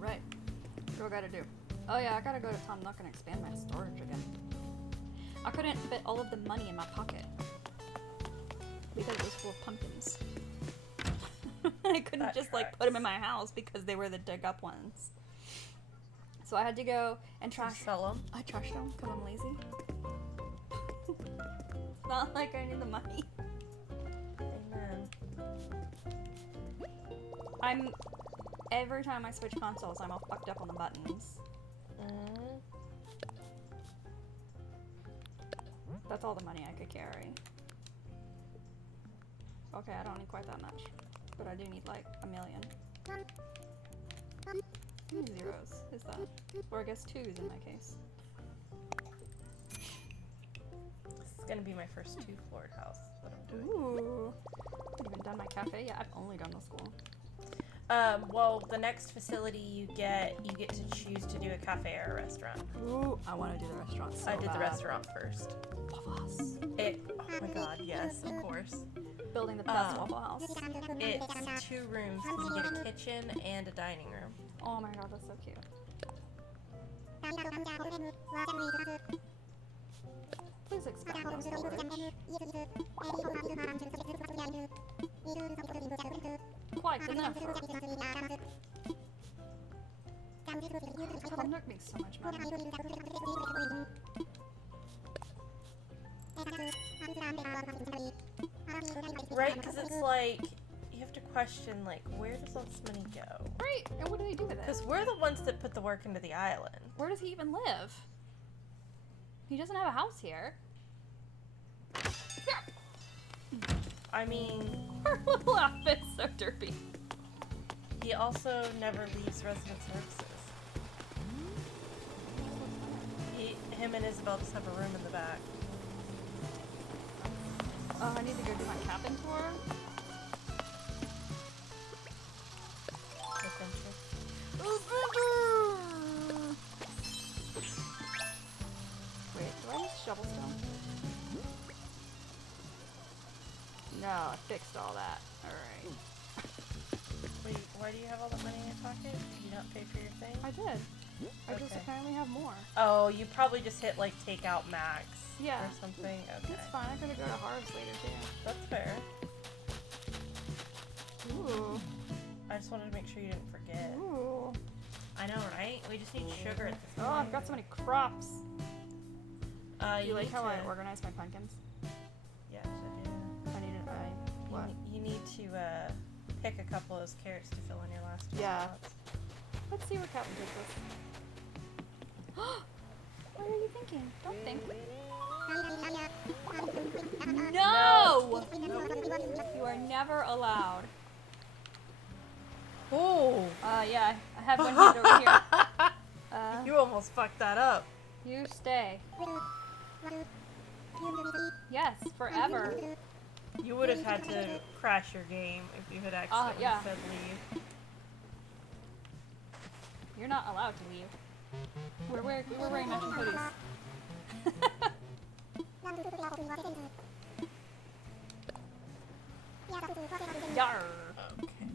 Right. What do I gotta do? Oh yeah, I gotta go to Tom Nook and expand my storage again. I couldn't fit all of the money in my pocket because it was full of pumpkins. I couldn't That just tracks. like put them in my house because they were the dig up ones. So I had to go and trash. Sell them. I trashed them because I'm lazy. It's not like I need the money. Amen. Every time I switch consoles, I'm all fucked up on the buttons. That's all the money I could carry. Okay, I don't need quite that much. But I do need like 1 million. How many zeros is that? Or I guess 2s in my case. This is gonna be my first 2-floored house that I'm doing. Ooh. I haven't even done my cafe yet. I've only done the school. Well, the next facility you get to choose to do a cafe or a restaurant. Ooh, I want to do the restaurant so I did bad. the restaurant first. Waffle House. Oh my god, yes, of course. Building the best Waffle House. It's 2 rooms because you get a kitchen and a dining room. Oh my god, that's so cute. Please expand my storage. Quite enough. Tom Nook makes so much money. Right, because it's like, you have to question, like, where does all this money go? Right, and what do they do with it? Because we're the ones that put the work into the island. Where does he even live? He doesn't have a house here. I mean, Our little outfit's so derpy. he also never leaves resident services. Him and Isabel just have a room in the back. Oh, I need to go do my cabin tour. Adventure. Wait, do I use shovel stone? No, I fixed all that. Alright. Wait, why do you have all that money in your pocket? Did you not pay for your thing? I did. I just Okay. apparently have more. Oh, you probably just hit like takeout max Yeah. or something. Okay. It's fine, I'm gonna go to Harv's later too. That's fair. Ooh. I just wanted to make sure you didn't forget. Ooh. I know, right? We just need sugar at this Oh, point. I've got so many crops. Do you like need how I to- organize my pumpkins? Yes, I do. I need to, what? You need to pick a couple of those carrots to fill in your last 2 Yeah. spots. Let's see what Captain takes us. What are you thinking? Don't think. No! You are never allowed. Oh! Yeah, I have one heat over here. You almost fucked that up. You stay. Yes, forever. You would have had to crash your game if you had accidentally yeah. said leave. You're not allowed to leave. We were wearing matching hoodies. Yarr. Okay,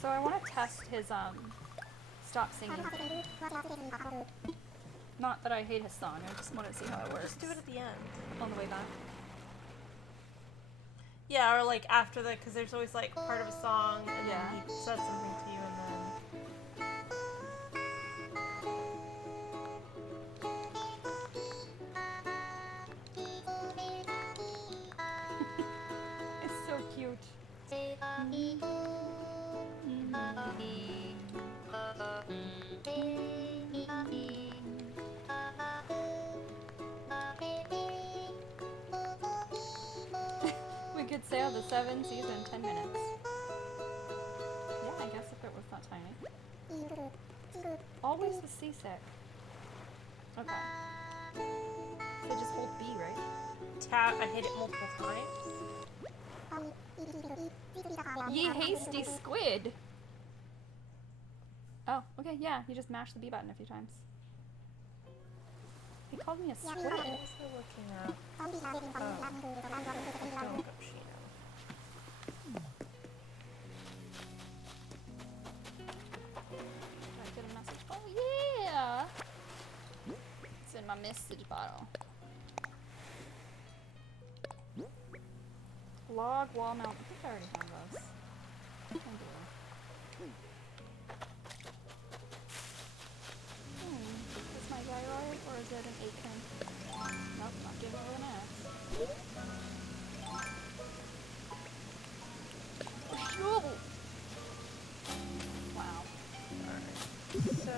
So I want to test his stop singing. Not that I hate his song. I just want to see how it works. Just do it at the end. On the way back. Yeah, or like after the, because there's always like part of a song and Yeah. then he says something to you and then. It's so cute. We could sail the 7 seas in 10 minutes. Yeah, I guess if it was not tiny. Always the seasick. Okay. So just hold B, right? Tap, I hit it multiple times. Ye hasty squid! Oh, okay, yeah, you just mash the B button a few times. He called me a squid. What was I looking at? Oh, don't look up Shino. my message bottle. Log wall mount. I think I already have those. I do. Is my gyroid or is it an 8-pin? Nope, not giving it an axe. A shovel! Wow. Alright. So,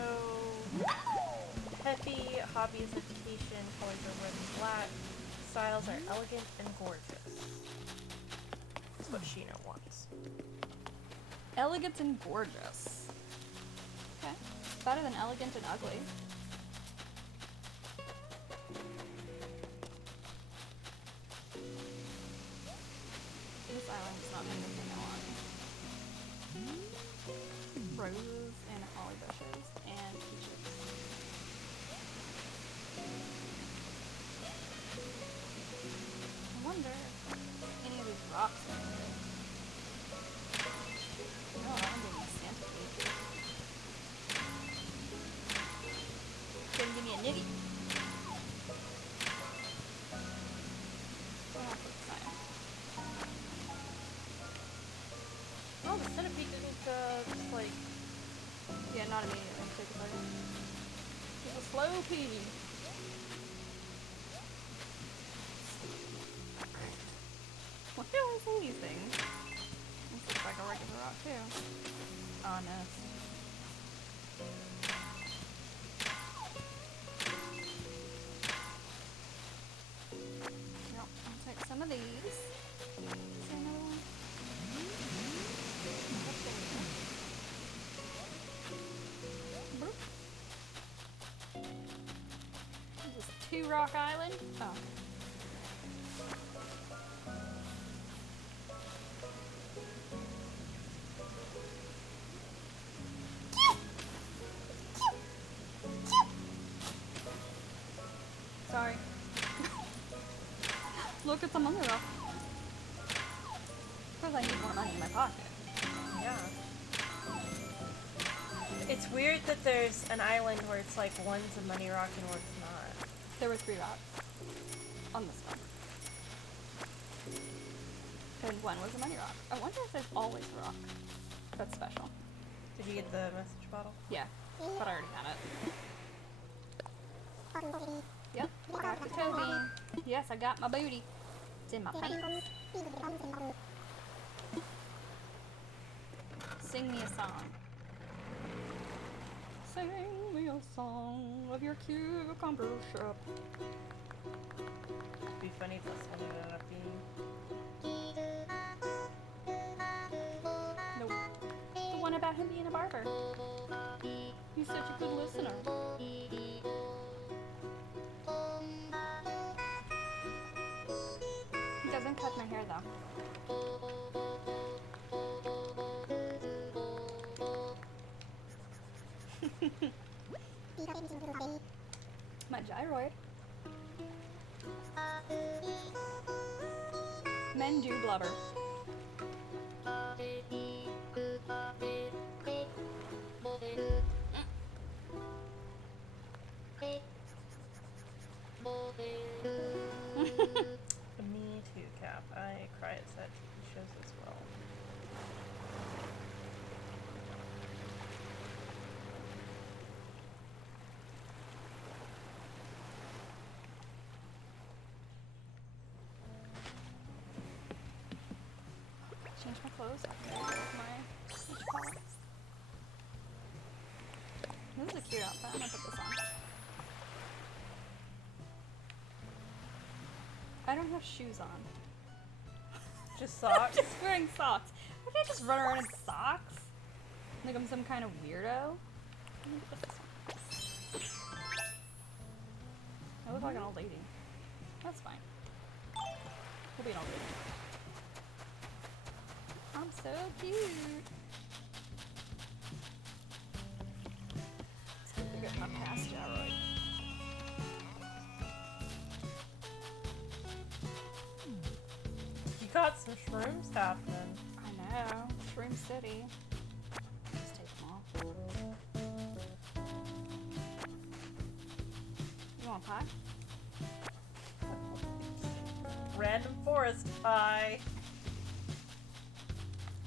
heavy hobbies education, colors are red and black, styles are elegant and gorgeous. That's what Sheena wants. Elegant and gorgeous. Okay. Better than elegant and ugly. This island is not anything I want. Roses and holly bushes and peaches. I wonder if any of these rocks are good. No, that one gave me a Santa cake. Didn't give me a nitty. So I'll put this on. Oh, the centipede didn't, just like... Yeah, not immediately. Take a second. It's a slow pee. Why do I say these things? This looks like a regular rock too. Honest. Yep, I'll take some of these. See another one? This is 2 Rock Island. Oh. Sorry. Look at the money rock. Because I need more money in my pocket. Yeah. It's weird that there's an island where it's like one's a money rock and one's not. There were 3 rocks on this one. And one was a money rock. I wonder if there's always a rock that's special. Did you get the message bottle? Yeah, but I already had it. Yep, back to Toby. Yes, I got my booty. It's in my pants. Sing me a song. Sing me a song of your cucumber shop. It'd be funny if this one ended up being... Nope. The one about him being a barber. He's such a good listener. He doesn't cut my hair though. My gyroid. Men do blubber. Me too, Cap. I cry at such shows as well. Change my clothes. Okay, there's my beach ball. This is a cute outfit. I'm gonna put this on. I don't have shoes on. Just socks? Just wearing socks. I can't just run around in socks. Like I'm some kind of weirdo. Let me put this on. I look like an old lady. That's fine. We'll be an old lady. I'm so cute. Let's go get my past gyroid. You got some shrooms happening. I know. Shroom City. Just take them off. You want want pie? Random forest pie.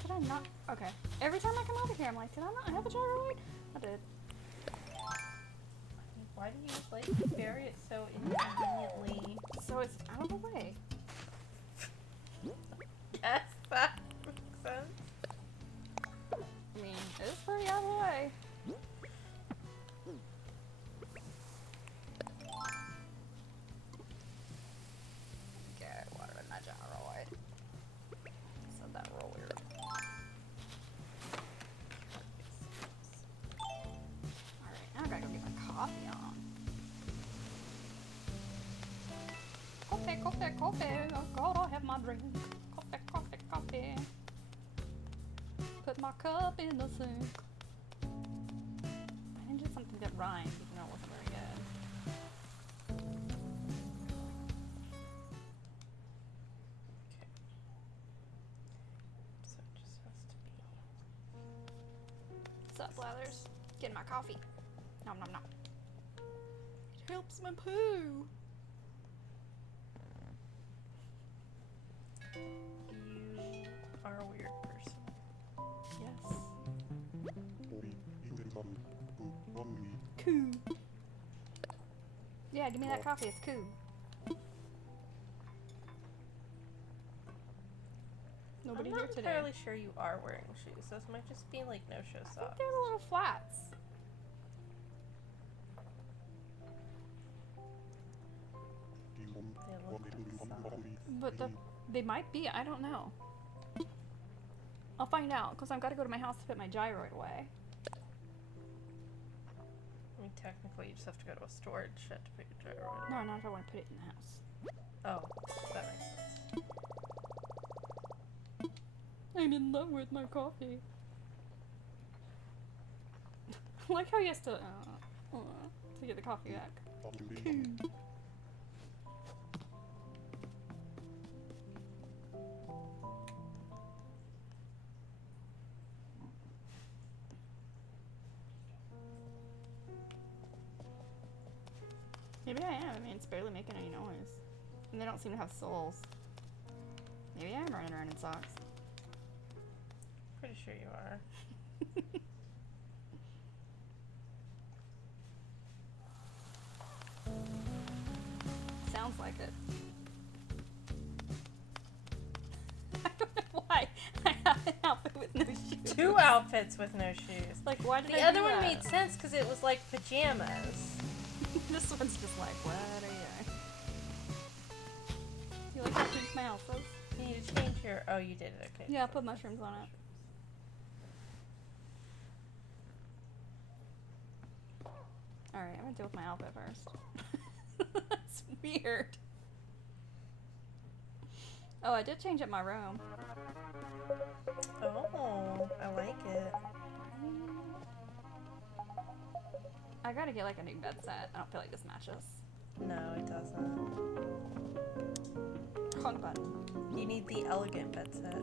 Did I not? Okay. Every time I come over here, I'm like, did I not have a gyroid? I did. Why do you like bury it so inconveniently? So it's out of the way. Yes, that makes sense. I mean, it's pretty out of the way. Okay, water in that gyroid. Said that real weird. Alright, now I gotta go get my coffee on. Coffee, coffee, coffee. Oh god, I'll have my drink. Coffee, coffee, coffee. Put my cup in the sink. I needed something that rhymes, even though it wasn't very good. So it just has to be. What's up, Blathers? Getting my coffee. Nom nom nom. It helps my poo. You are a weird person. Yes. Coo. Yeah, give me that coffee. It's coo. Nobody I'm here not today. entirely sure you are wearing shoes. Those might just be like no-show I think socks. they're the little flats. They look like socks. But they might be. I don't know. I'll find out because I've got to go to my house to put my gyroid away. I mean, technically, you just have to go to a storage shed to put your gyro in. No, not if I want to put it in the house. Oh, that makes sense. I'm in love with my coffee. I like how he has to get the coffee back. Maybe I am. I mean, it's barely making any noise. And they don't seem to have souls. Maybe I am running around in socks. Pretty sure you are. Sounds like it. I don't know why I have an outfit with no shoes. 2 outfits with no shoes. Like, why did The I other do one that? made sense because it was like pajamas. This one's just like, what are you doing? You like how pink my house is? You need to change your. Oh, you did it. Okay. Yeah, I put mushrooms on it. Alright, I'm gonna deal with my outfit first. That's weird. Oh, I did change up my room. Oh, I like it. I gotta get like a new bed set. I don't feel like this matches. No, it doesn't. Wrong button. You need the elegant bed set.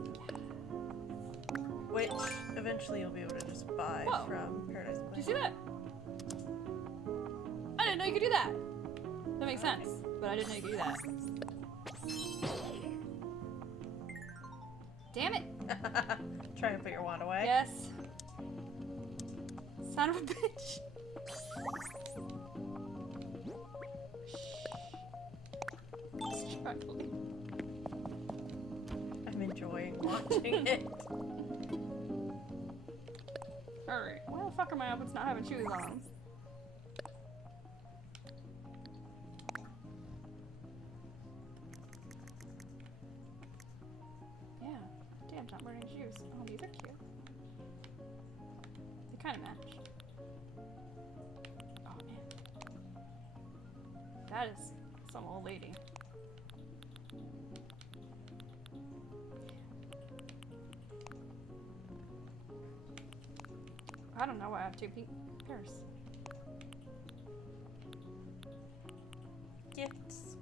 Which eventually you'll be able to just buy Whoa. from Paradise Did you Place. see that? I didn't know you could do that. That makes sense, but I didn't know you could do that. Damn it! Trying to put your wand away. Yes. Son of a bitch. Struggling. I'm enjoying watching it. Alright, why the fuck are my outfits not having shoes on? Yeah, damn, not wearing shoes. Oh, these are cute. They kind of match. Oh man. That is some old lady. I don't know why I have 2 pink pairs. Gifts.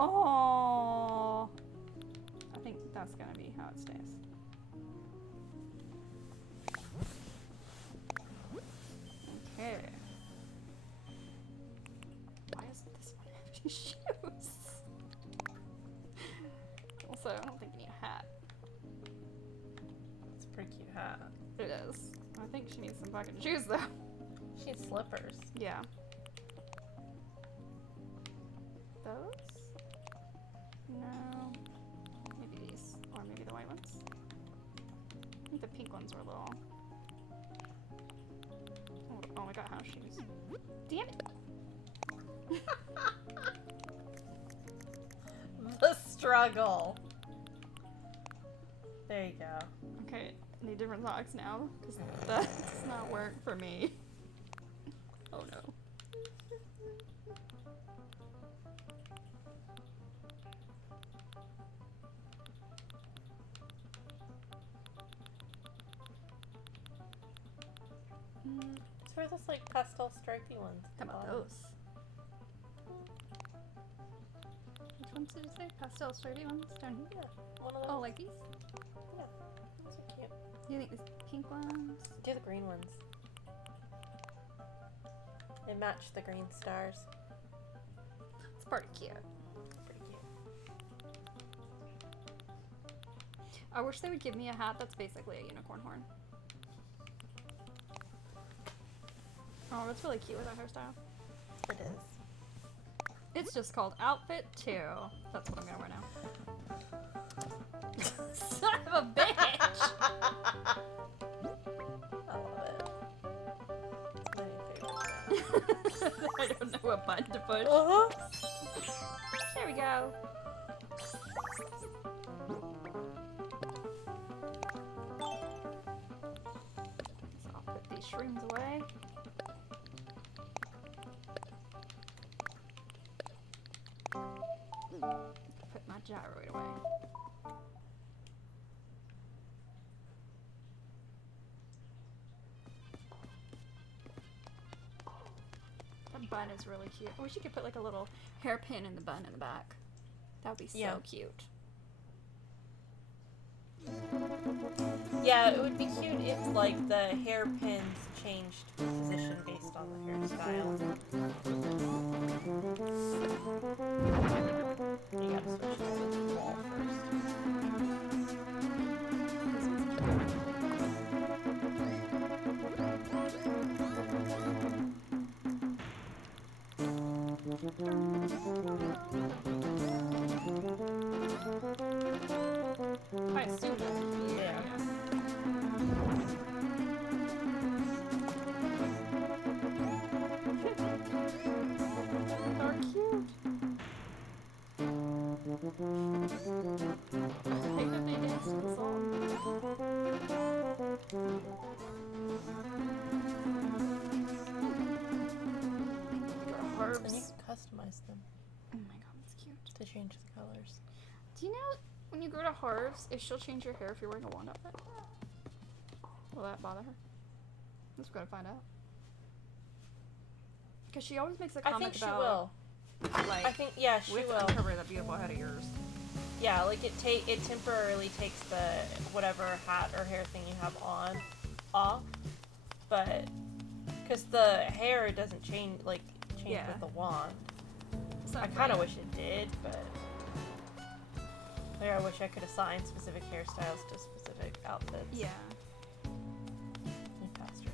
Oh, I think that's gonna be how it stays. Okay. Why isn't this one these shoes. Also, I don't think you need a hat. It's a pretty cute hat. It is. I think she needs some fucking shoes though. She needs slippers. Yeah. Those? No. Maybe these. Or maybe the white ones. I think the pink ones were a little... Oh, I got house shoes. Damn it! The struggle. There you go. Okay, I need different socks now, because that does not work for me. Oh no. It's for those like pastel stripy ones. How about those? Which ones did you say? Pastel stripy ones down here? Yeah, one of those. Oh, like these? Yeah, those are cute. Do you think these pink ones? Do the green ones. They match the green stars. It's pretty cute. Pretty cute. I wish they would give me a hat that's basically a unicorn horn. Oh, that's really cute with that hairstyle. It is. It's just called Outfit 2. That's what I'm gonna wear now. Son of a bitch! I love it. It's my favorite thing. I don't know what button to push. Uh-huh. There we go. So I'll put these shrooms away. Put my gyroid away. That bun is really cute. I wish you could put like a little hairpin in the bun in the back. That would be so cute. Yeah, it would be cute if like the hairpins changed position based on the hairstyle. You gotta switch to the wall first. I assume that would be Yeah. They're cute. I think that they dance to the song. And you can customize them Oh my god, that's cute. to change the colors. Do you know when you go to Harv's, if she'll change your hair if you're wearing a wand outfit? Will that bother her? Let's go to find out. Because she always makes a I comment think she about will. like I think she with will. uncover that beautiful head of yours. Yeah, like it temporarily takes the whatever hat or hair thing you have on off, but because the hair doesn't change with the wand. I kind of wish it did, but I wish I could assign specific hairstyles to specific outfits. Yeah. Faster.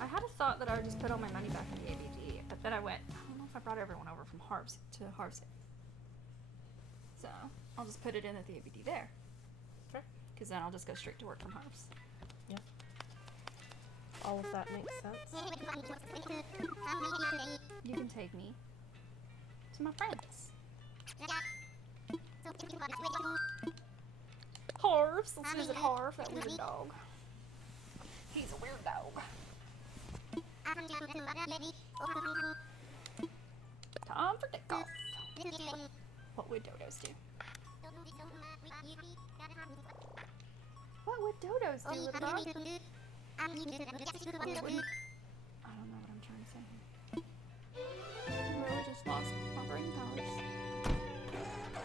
I had a thought that I would just put all my money back in the ABD, but then I went, I don't know if I brought everyone over from Harv's to Harv's. So I'll just put it in at the ABD there. Sure. Because then I'll just go straight to work from Harv's. Yeah. All of that makes sense. You can take me to my friends. Harv's. Let's visit Harv, that weird dog. He's a weird dog. Time for takeoff. What would dodos do? What would dodos do, little dog? I don't know what I'm trying to say. I really just lost my brain powers.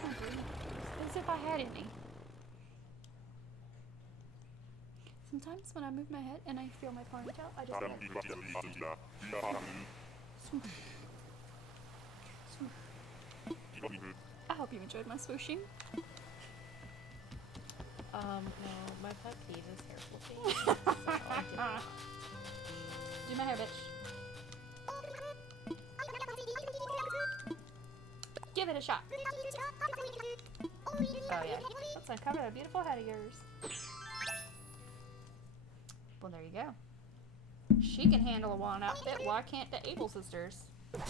My brain powers. As if I had any. Sometimes when I move my head and I feel my ponytail, I just I hope you enjoyed my swooshing. No, my pet peeve is hair flipping. So I did not. Do my hair, bitch. Give it a shot. Oh yeah, let's uncover that beautiful head of yours. Well, there you go. She can handle a wand outfit. Why can't the Able sisters? What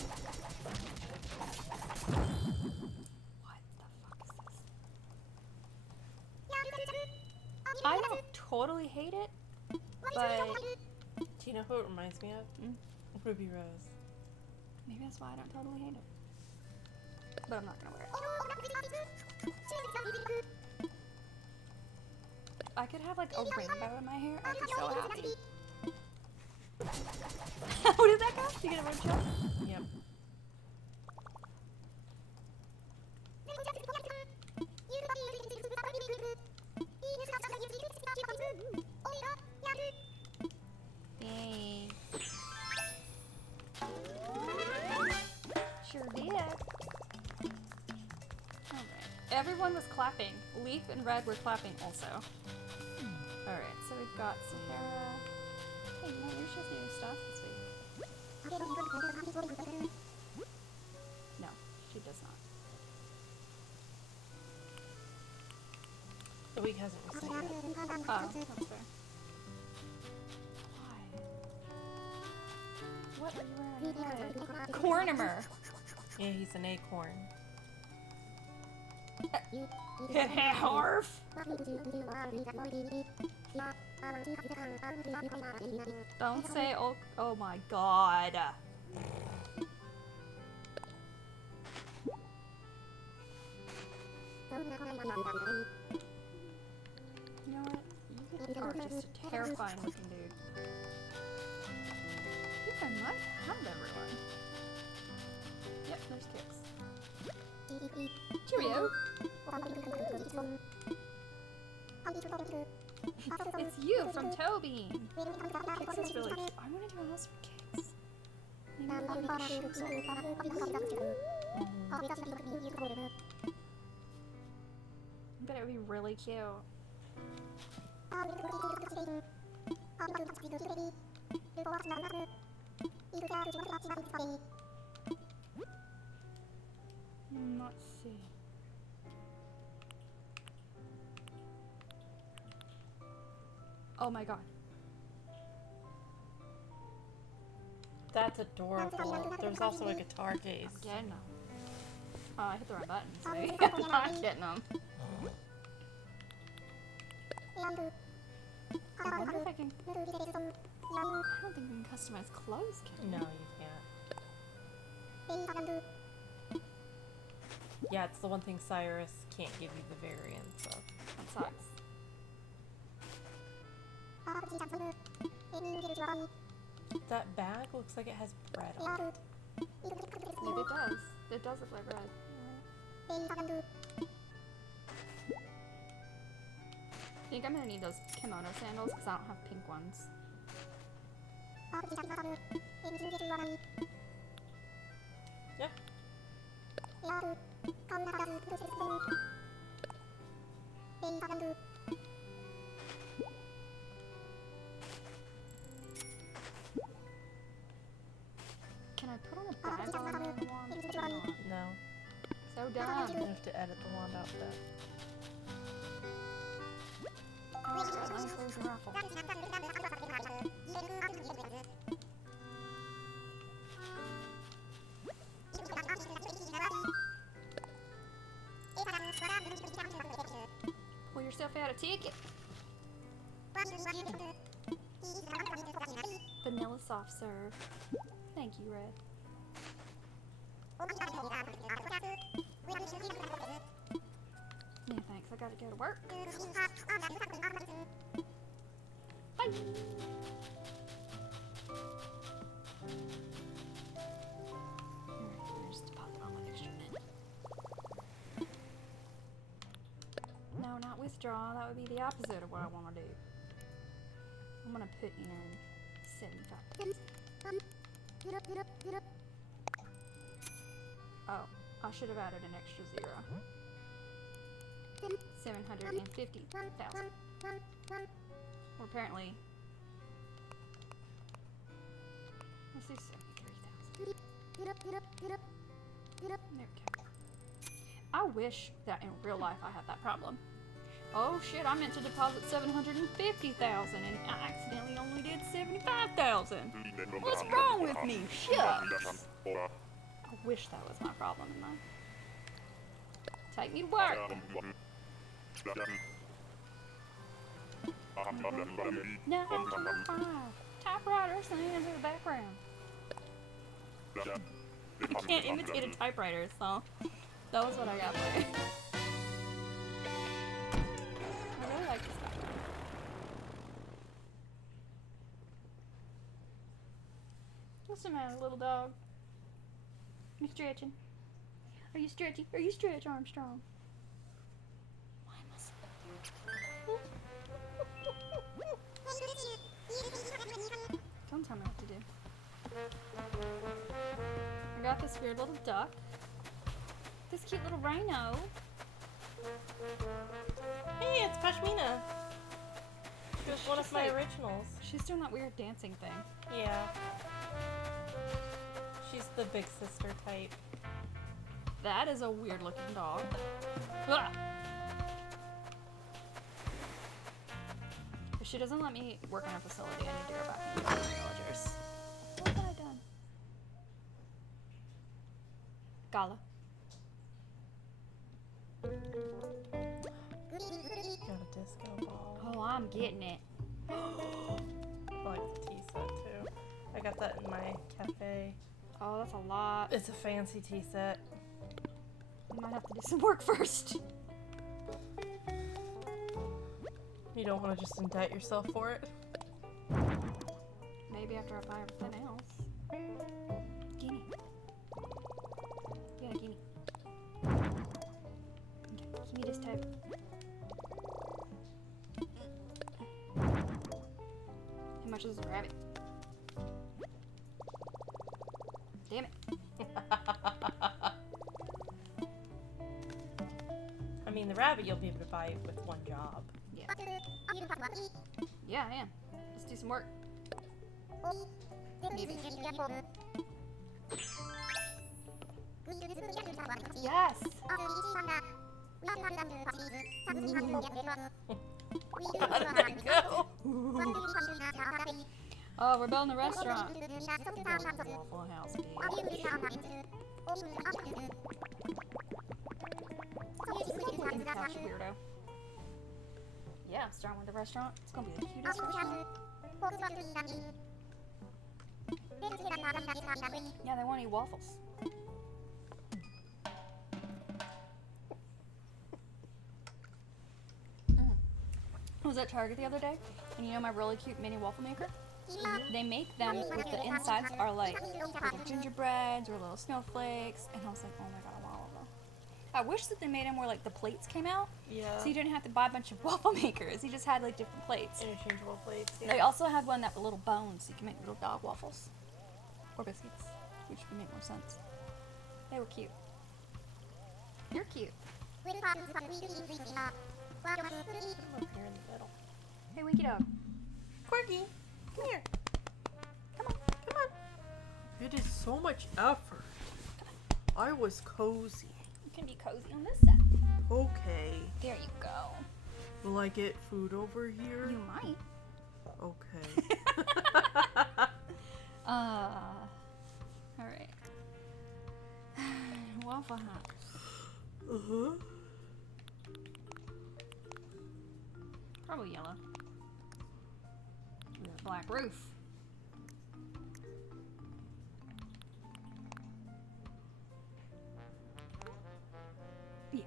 the fuck is this? I don't totally hate it, but Do you know who it reminds me of? Ruby Rose. maybe that's why I don't totally hate it. But I'm not gonna wear it. I could have like a rainbow in my hair. I'd be so happy. What did that go? Did you get a red shell? Yep. Thanks. Sure did. Alright. Everyone was clapping. Leaf and Red were clapping also. Alright, so we've got Sahara. Hey, no, there's just new stuff this week. No, she does not. The week hasn't reset yet. Oh, that's fair. Why? What are you wearing? Cornimer! Yeah, he's an acorn. Harf! Don't say oh my god. You know what? You are just a terrifying looking dude. I think I might have everyone. Yep, there's Kix. Cheerio! It's you from Tobean! Kix is really cute. I want to do a house for Kix. Maybe we'll make shoes all over. But it would be really cute. Let's see. Oh my god. That's adorable. There's also a guitar case. Again? Oh, I hit the wrong button, so I'm not getting them. I wonder if I can... I don't think we can customize clothes, can we? No, you can't. Yeah, it's the one thing Cyrus can't give you the variants of. That sucks. That bag looks like it has bread on it. Maybe it does. It does look like red. I think I'm gonna need those kimono sandals because I don't have pink ones. Yeah. Can I put on a bag on my wand? No. So You dumb. have to edit the wand outfit. Nice little raffle. Pull yourself out a ticket. Vanilla soft serve. Thank you, Red. Yeah, thanks. I gotta go to work. Bye. Alright, just deposit all my extra money. No, not withdraw. That would be the opposite of what I want to do. I'm gonna put in 75. Oh, I should have added an extra 0. 750,000. Or apparently... Let's do 73,000. There we go. I wish that in real life I had that problem. Oh shit, I meant to deposit 750,000 and I accidentally only did 75,000. What's wrong with me? Shucks. I wish that was my problem in life. Take me to work. Now I'm 5. Typewriter stands in the background. I can't imitate a typewriter, so that was what I got for it. I really like this guy. What's the matter, little dog? You stretching? Are you stretchy? Are you stretch, Armstrong? Why am I so... Don't tell me what to do. I got this weird little duck. This cute little rhino. Hey, it's Pashmina. She was one of my originals. She's doing that weird dancing thing. Yeah. She's the big sister type. That is a weird looking dog. Ah! If she doesn't let me work in a facility, I need to go back and get the villagers. What have I done? Gala. Got a disco ball. Oh, I'm getting it. I like the tea set too. I got that in my cafe. Oh, that's a lot. It's a fancy tea set. I might have to do some work first. You don't want to just indict yourself for it? Maybe after I buy everything else. Guinea. Yeah, guinea. Okay, give me this type. How much is a rabbit? Damn it. I mean, the rabbit you'll be able to buy with one job. Yeah. Yeah, I am. Let's do some work. Maybe. Yes! How did that go? Oh, we're building a restaurant. Waffle House, baby. Gosh, weirdo. Yeah, starting with the restaurant. It's gonna be the cutest restaurant. Yeah, they want to eat waffles. I was at Target the other day, and you know my really cute mini waffle maker? They make them with the insides are like little gingerbreads or little snowflakes, and I was like, oh my god, I want all of them. I wish that they made them where like the plates came out, Yeah. so you didn't have to buy a bunch of waffle makers. You just had like different plates. Interchangeable plates. They also had one that with little bones, so you can make little dog waffles or biscuits, which would make more sense. They were cute. You're cute. Over here in the middle. Hey, Winky Dog. Corgi, come here. Come on. Come on. It is so much effort. I was cozy. You can be cozy on this side. Okay. There you go. Will I get food over here? You might. Okay. Alright. Waffle House. Uh-huh. Probably yellow. With a black roof. Yeah.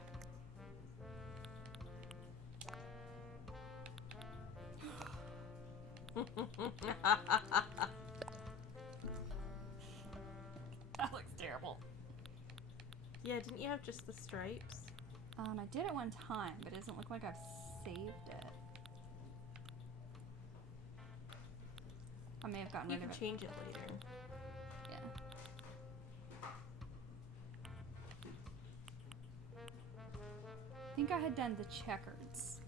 That looks terrible. Yeah, didn't you have just the stripes? I did it one time, but it doesn't look like I've saved it. I may have gotten You rid can of it. change it later. Yeah. think I had done the checkers.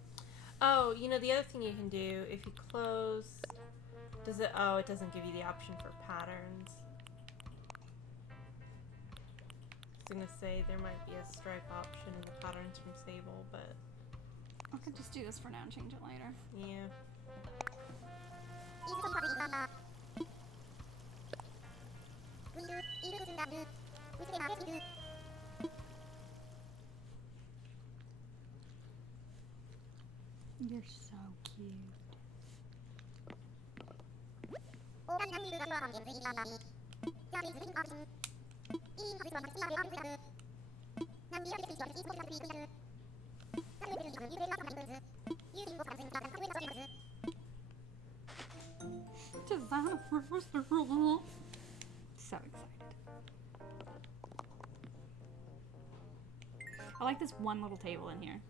Oh, you know, the other thing you can do, if you close... Does it... Oh, it doesn't give you the option for patterns. I was gonna say, there might be a stripe option in the patterns from Sable, but... I could just do this for now and change it later. Yeah. You're so cute. Design first. So excited. I like this one little table in here.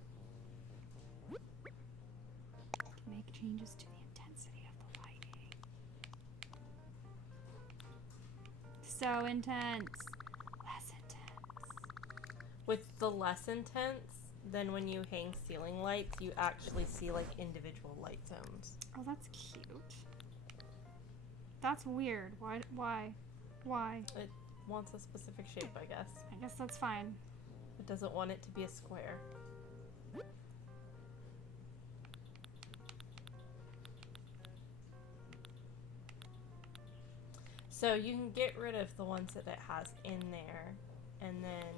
Make changes to the intensity of the lighting. So intense. Less intense. With the less intense, then when you hang ceiling lights, you actually see like individual light zones. Oh, that's cute. That's weird. Why? It wants a specific shape, I guess. I guess that's fine. It doesn't want it to be a square. So you can get rid of the ones that it has in there, and then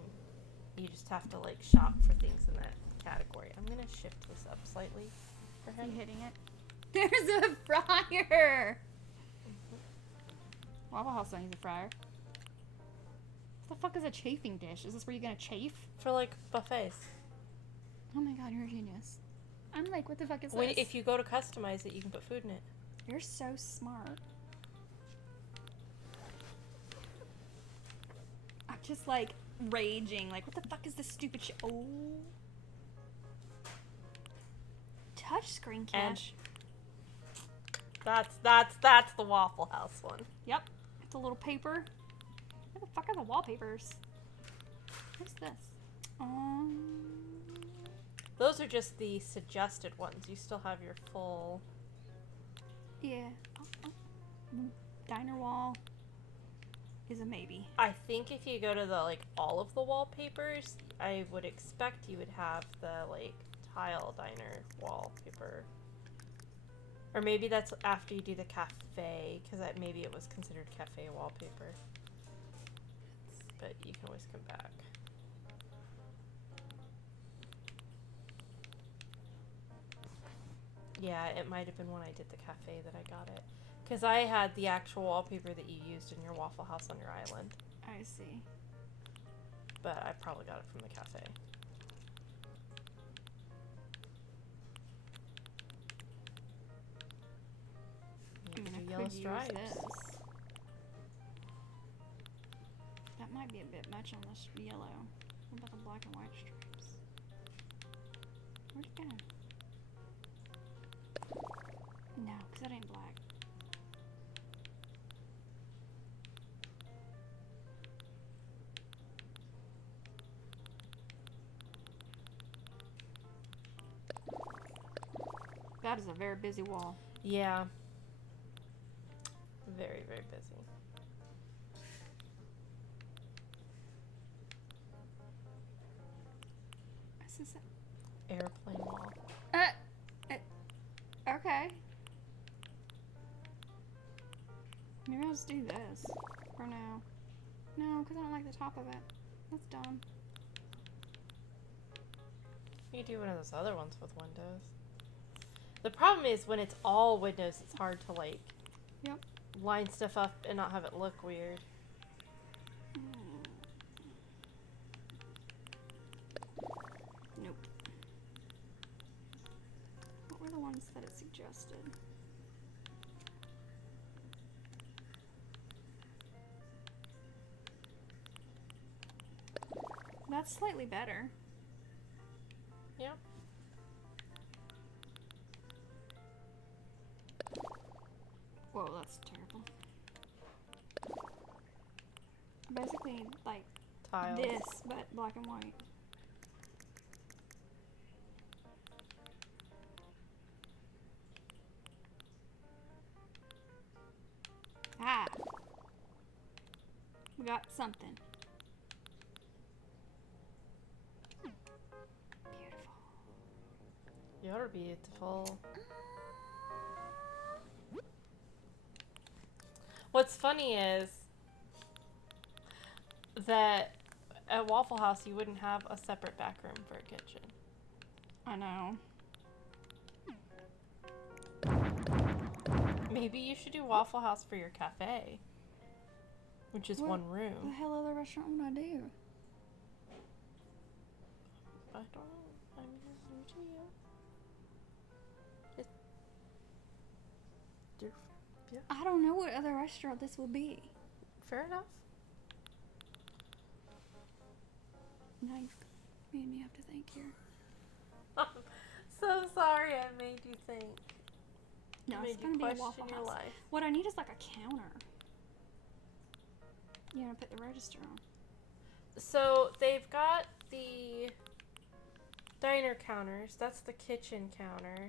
you just have to like shop for things in that category. I'm gonna shift this up slightly for Is him. he hitting it? There's a fryer! Waffle House don't use a fryer. What the fuck is a chafing dish? Is this where you're gonna chafe? For like buffets. Oh my god, you're a genius. I'm like, what the fuck is When, this? if you go to customize it, you can put food in it. You're so smart. I'm just like raging. Like, what the fuck is this stupid shit? Oh. Touchscreen cache. That's the Waffle House one. Yep. It's a little paper. Where the fuck are the wallpapers? What's this? Those are just the suggested ones. You still have your full... Yeah. Diner wall is a maybe. I think if you go to the, like, all of the wallpapers, I would expect you would have the, like, tile diner wallpaper. Or maybe that's after you do the cafe, because maybe it was considered cafe wallpaper. But you can always come back. Yeah, it might have been when I did the cafe that I got it. Because I had the actual wallpaper that you used in your Waffle House on your island. I see. But I probably got it from the cafe. I mean, I yellow could use stripes. this. That might be a bit much on this yellow. What about the black and white stripes? Where'd it go? No, because that ain't black. That is a very busy wall. Yeah. Very, very busy. This is Airplane wall. okay. Maybe I'll just do this for now. No, because I don't like the top of it. That's dumb. You can do one of those other ones with windows. The problem is when it's all windows, it's hard to like Yep. line stuff up and not have it look weird. Nope. What were the ones that it suggested? That's slightly better. Yep. Whoa, that's terrible. Basically, like Tiles. this, but black and white. We got something. Beautiful. You're beautiful. What's funny is that at Waffle House you wouldn't have a separate back room for a kitchen. I know. Maybe you should do Waffle House for your cafe, which is What one the room. hell other restaurant would I do? I don't know. I'm just new to you. Yeah, I don't know what other restaurant this would be. fair enough. Now you've made me have to think here. I'm so sorry I made you think. No, Made it's you gonna be a question Waffle your House. life. What I need is like a counter. You know, put the register on. So they've got the diner counters. That's the kitchen counter.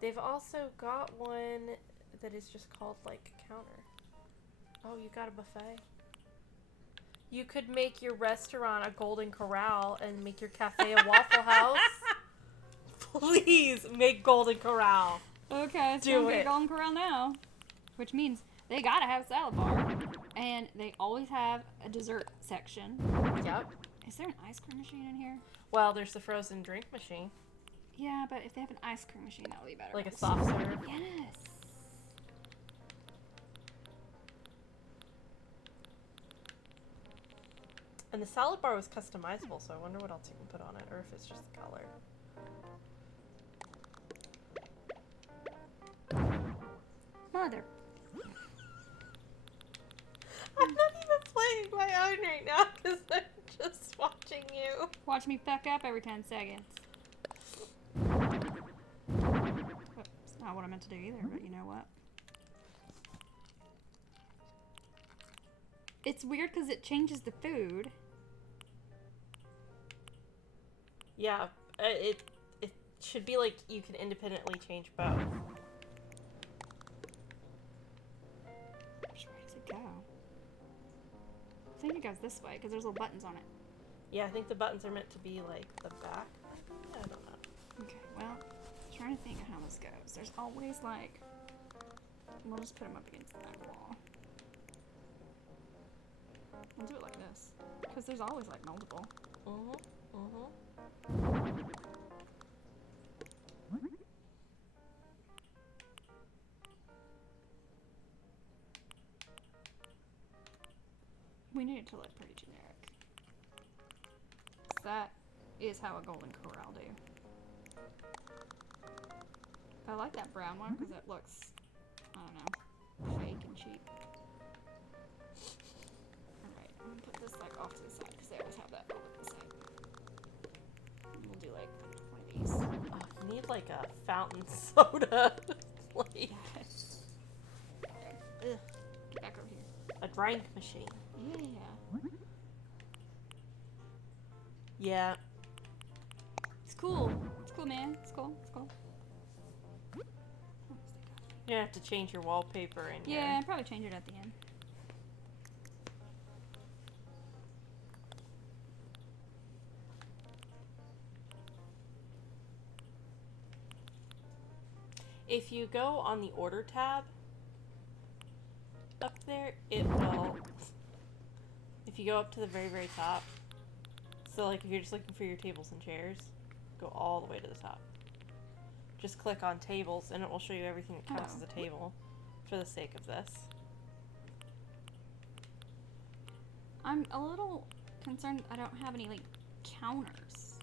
They've also got one that is just called like counter. Oh, you got a buffet? You could make your restaurant a Golden Corral and make your cafe a Waffle House. Please make Golden Corral. Okay, it's Do gonna be it. a Golden Corral now. Which means they gotta have a salad bar. And they always have a dessert section. Yep. Is there an ice cream machine in here? Well, there's the frozen drink machine. Yeah, but if they have an ice cream machine, that would be better. Like a soft serve. Yes. And the salad bar was customizable, so I wonder what else you can put on it, or if it's just the color. Mother. I'm not even playing my own right now because I'm just watching you. Watch me fuck up every 10 seconds. It's not what I meant to do either, but you know what? It's weird because it changes the food. Yeah, it should be like you can independently change both. Which way does it go? I think it goes this way because there's little buttons on it. Yeah, I think the buttons are meant to be like the back. Maybe? I don't know. Okay, well, I'm trying to think of how this goes. There's always like, we'll just put them up against the back wall. We'll do it like this because there's always like multiple. We need it to look pretty generic. That is how a Golden Corral do. I like that brown one because it looks, I don't know, fake and cheap. Alright, I'm gonna put this like off to the side because they always have that over the side. And we'll do like one of these. Oh, you need like a fountain soda. Like Yes. Ugh. Get back over here. a drink machine. Yeah. Yeah. It's cool. It's cool, man. It's cool. It's cool. You're gonna have to change your wallpaper and Yeah, I'll probably change it at the end. If you go on the order tab up there, it will, if you go up to the very, very top, so like if you're just looking for your tables and chairs, go all the way to the top. Just click on tables and it will show you everything that counts as a table for the sake of this. I'm a little concerned I don't have any like counters.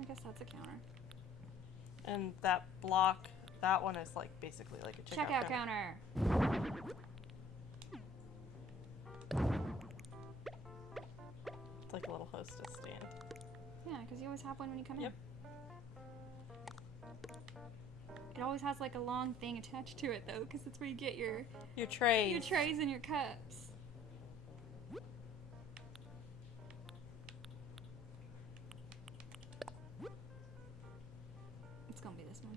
I guess that's a counter. And that block, that one is like basically like a Checkout counter. It's like a little hostess stand. Yeah, because you always have one when you come Yep. in. It always has like a long thing attached to it though, because it's where you get your Your trays and your cups. It's gonna be this one.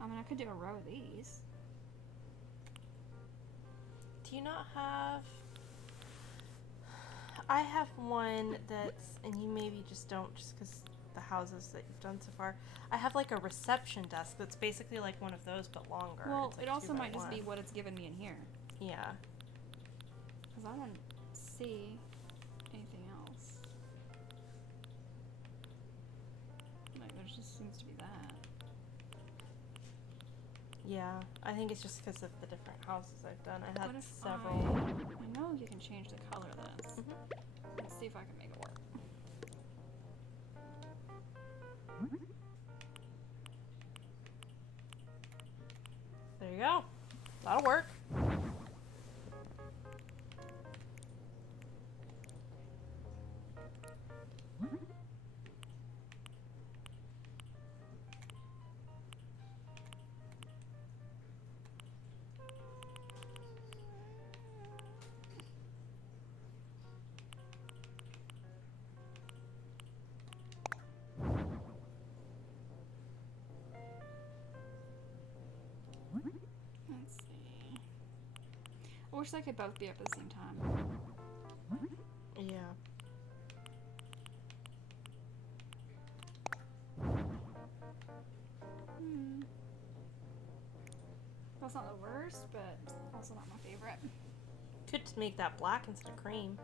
I mean, I could do a row of these. Do you not have... I have one that's, and you maybe just don't, just because the houses that you've done so far. I have like a reception desk that's basically like one of those but longer. Well, It's like it also 2 by might just 1. be what it's given me in here. Yeah. Because I don't see anything else. Like, there just seems to be that. Yeah, I think it's just because of the different houses I've done. I What had if several. I know you can change the color of this. Mhm. Let's see if I can make it work. There you go. That'll work. Let's see. I wish they could both be up at the same time. Yeah. That's not the worst, but also not my favorite. Could just make that black instead of cream.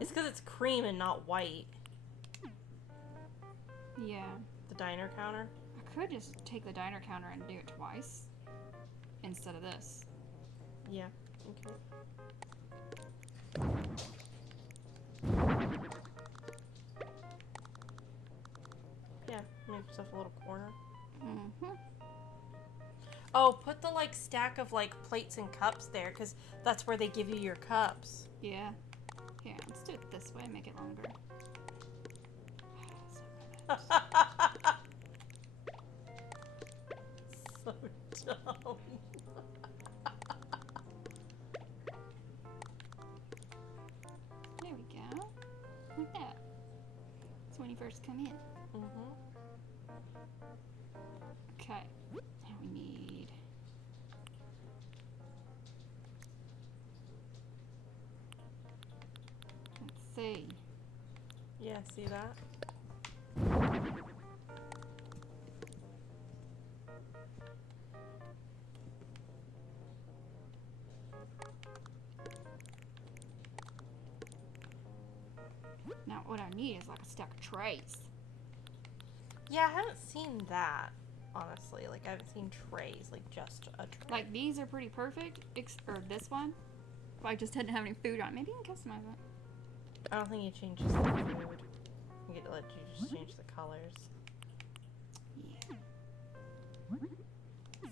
It's because it's cream and not white. Yeah. The diner counter. I could just take the diner counter and do it twice instead of this. Yeah. Okay. Yeah. Make yourself a little corner. Mm-hmm. Oh, put the like stack of like plates and cups there, because that's where they give you your cups. Yeah. Here, let's do it this way, make it longer. So dumb. There we go. Like that. That's when you first come in. Mm-hmm. Okay. Now we need... Let's see. Yeah, see that? Now what I need is like a stack of trays. Yeah, I haven't seen that, honestly. Like, I haven't seen trays, like just a tray. Like these are pretty perfect, or this one. If I just didn't have any food on it, maybe you can customize it. I don't think it changes the food. You get to let you just change the colors. Yeah.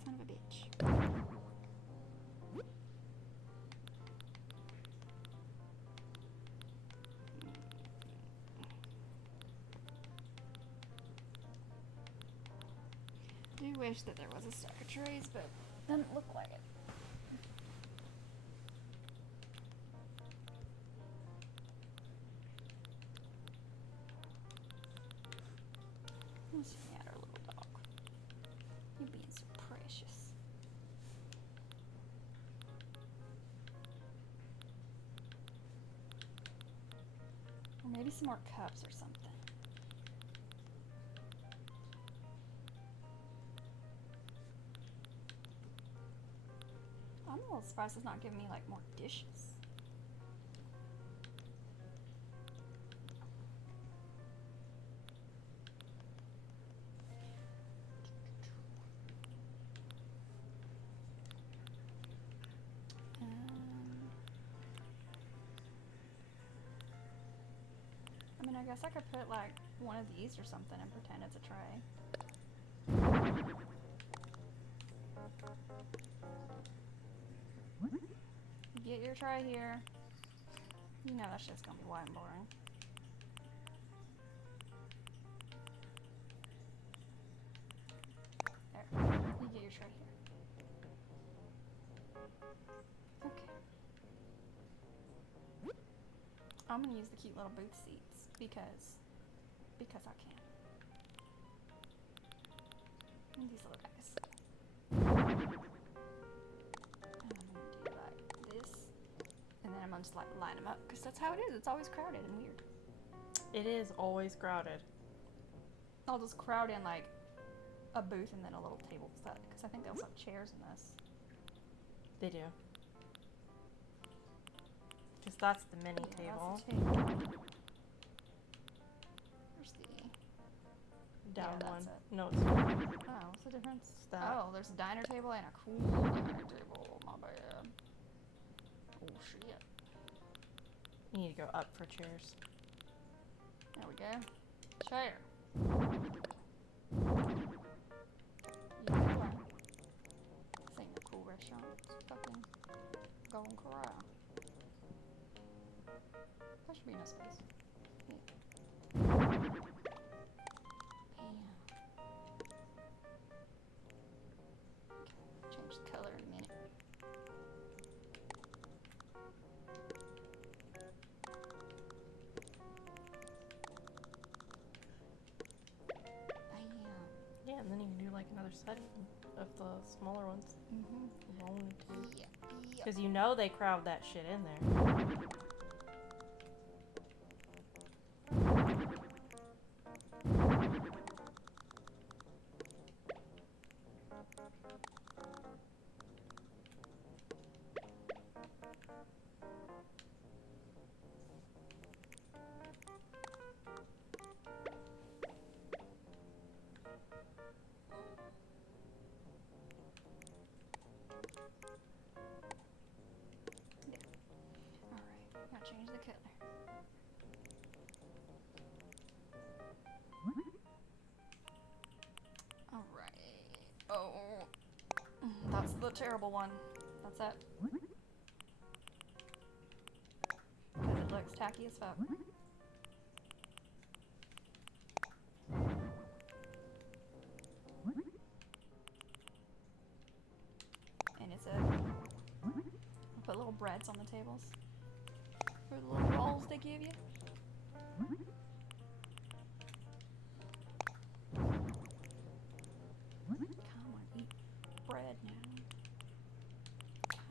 Son of a bitch. I do wish that there was a stack of trays, but it doesn't look like it. Let's at our little dog. You're being so precious. Or maybe some more cups or something. I'm a little surprised it's not giving me like more dishes. I mean, I guess I could put like one of these or something and pretend it's a tray. Get your tray here. You know that shit's gonna be white and boring. There. You get your tray here. Okay. I'm gonna use the cute little booth seats because I can. And these little guys. and just like line them up because that's how it is. It's always crowded and weird. It is always crowded. I'll just crowd in like a booth and then a little table set because I think they also have chairs in this. They do. Because that's the mini table. That's the table. Where's the Down yeah, one. that's it. No, it's not. Oh, what's the difference? That. Oh, there's a diner table and a cool diner table. My bad. Oh shit. You need to go up for chairs. There we go. Chair. Yeah, this ain't a cool restaurant. It's fucking Golden Corral. That should be no space. Yeah. Bam. Okay, change the color in a minute. Bam. Yeah, and then you can do like another set of the smaller ones. Yeah. Because you know they crowd that shit in there. Alright, gotta change the color. Alright. Oh. That's the terrible one. That's it. Because it looks tacky as fuck. And it's I'll put little breads on the tables. For the little rolls they give you. Come on, eat bread now.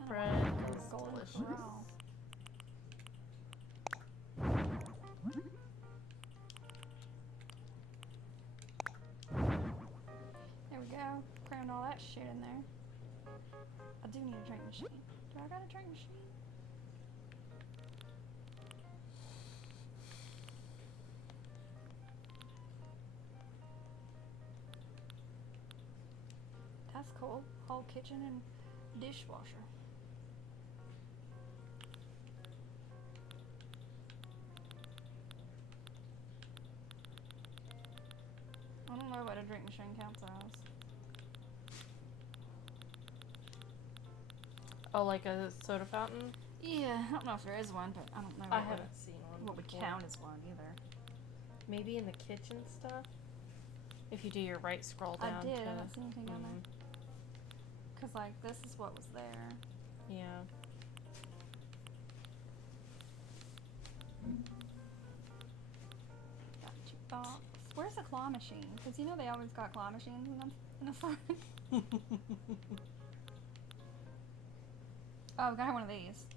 Bread is Golden delicious. Corral. There we go. Crammed all that shit in there. I do need a drink machine. Do I got a drink machine? That's cool. Whole kitchen and dishwasher. I don't know what a drink machine counts as. Oh, like a soda fountain? Yeah, I don't know if there is one, but I don't know I what haven't seen one. would before. count as one either. Maybe in the kitchen stuff? If you do your right scroll down. I did. To, I don't see anything on there. Cause like this is what was there. Yeah. Got a jukebox. Where's the claw machine? Cause you know they always got claw machines in the front. Oh, we gotta have one of these.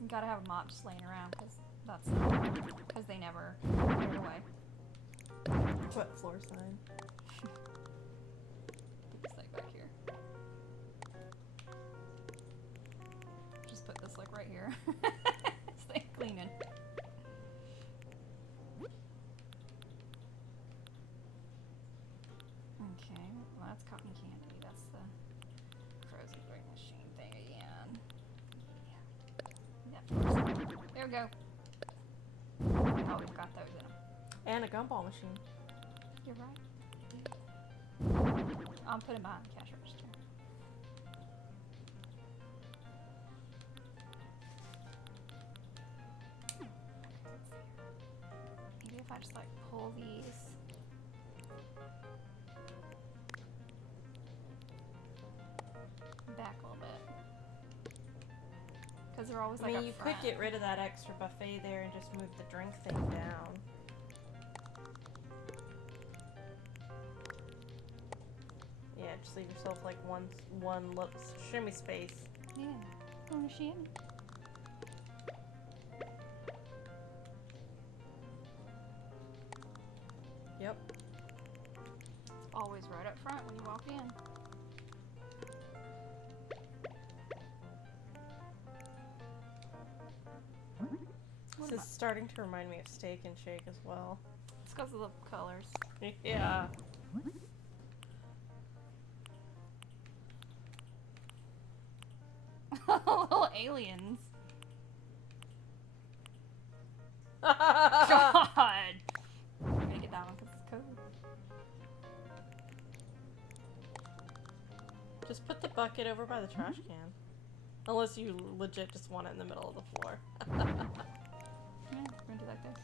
You gotta have a mop just laying around, cause they never put it away. What floor sign? Put this like back here. Just put this like right here. Stay cleaning. Okay, well that's cotton candy. That's the frozen drink machine thing again. Yeah. Of course. There we go. Oh, we've got those in them. And a gumball machine. You're right. I'll put them behind the cash register. Maybe if I just like pull these. Back a little bit. Because they're always like I mean, up you front. could get rid of that extra buffet there and just move the drink thing down. Yeah, Just leave yourself like one little shimmy space. Yeah. On a shim. Yep. It's always right up front when you walk in. This is starting to remind me of Steak and Shake as well. It's because of the colors. Yeah. Little aliens. God! I'm gonna get that one because it's cool. Just put the bucket over by the trash can. Unless you legit just want it in the middle of the floor. Yeah, we're gonna do like this.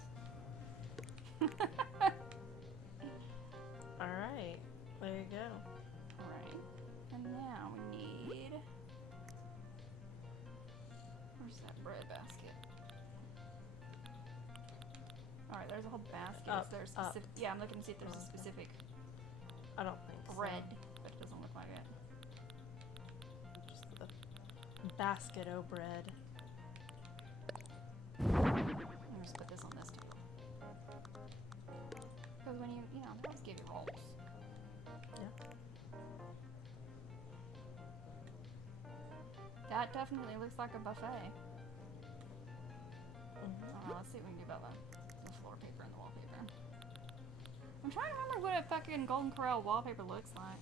Alright. There you go. Alright. And now we need... Where's that bread basket? Alright, there's a whole basket. Is there a specific... Yeah, I'm looking to see if there's a specific I don't think bread, but it doesn't look like it. Just the basket o' bread. I'm just put this on this table. Because when you know, they always give you rolls. Yeah. That definitely looks like a buffet. Mm-hmm. Let's see what we can do about the floor paper and the wallpaper. I'm trying to remember what a fucking Golden Corral wallpaper looks like.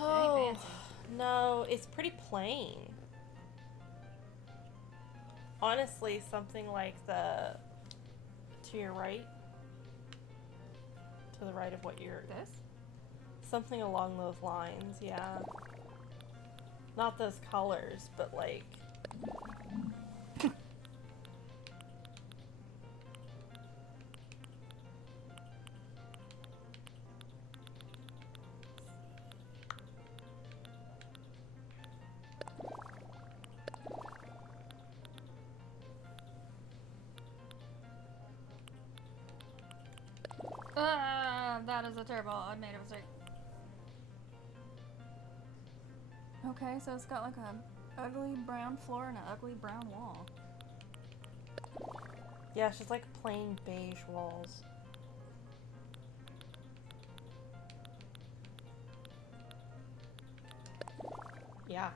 Oh, It ain't fancy. no, it's pretty plain. Honestly, something like the to your right, to the right of what you're. This? Something along those lines, yeah. Not those colors, but like. That is a terrible. I made a mistake. Okay, so it's got like a ugly brown floor and an ugly brown wall. Yeah, it's just like plain beige walls. Yeah.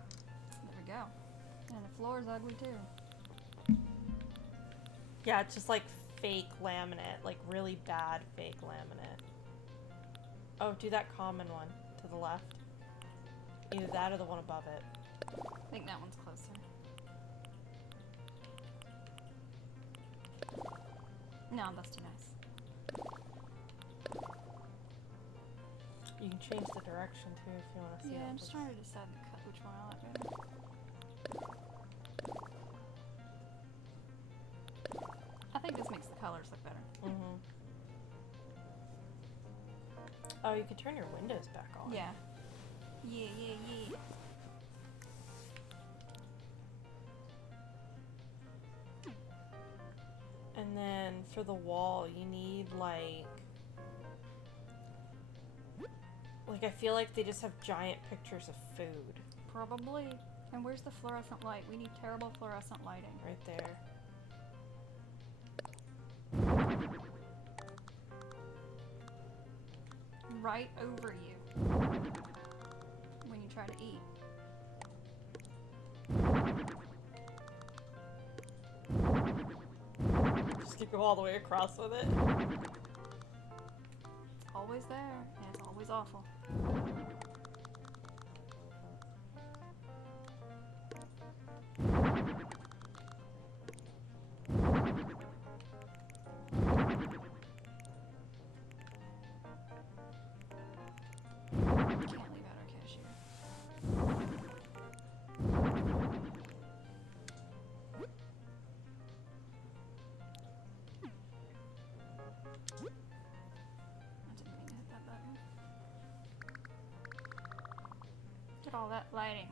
There we go. And the floor is ugly too. Yeah, it's just like fake laminate, like really bad fake laminate. Oh, do that common one to the left. Either that or the one above it. I think that one's closer. No, that's too nice. You can change the direction too if you want to see. Yeah, how I'm it just looks. trying to decide which one I like better. I think this makes the colors look better. Mm-hmm. Oh, you could turn your windows back on. Yeah. Yeah. And then for the wall, you need like I feel like they just have giant pictures of food Probably. And where's the fluorescent light? We need terrible fluorescent lighting. right there. Right over you. When you try to eat. Just to go all the way across with it. It's always there, and it's always awful. Can't leave out our cashier. I didn't mean to hit that button. Get all that lighting.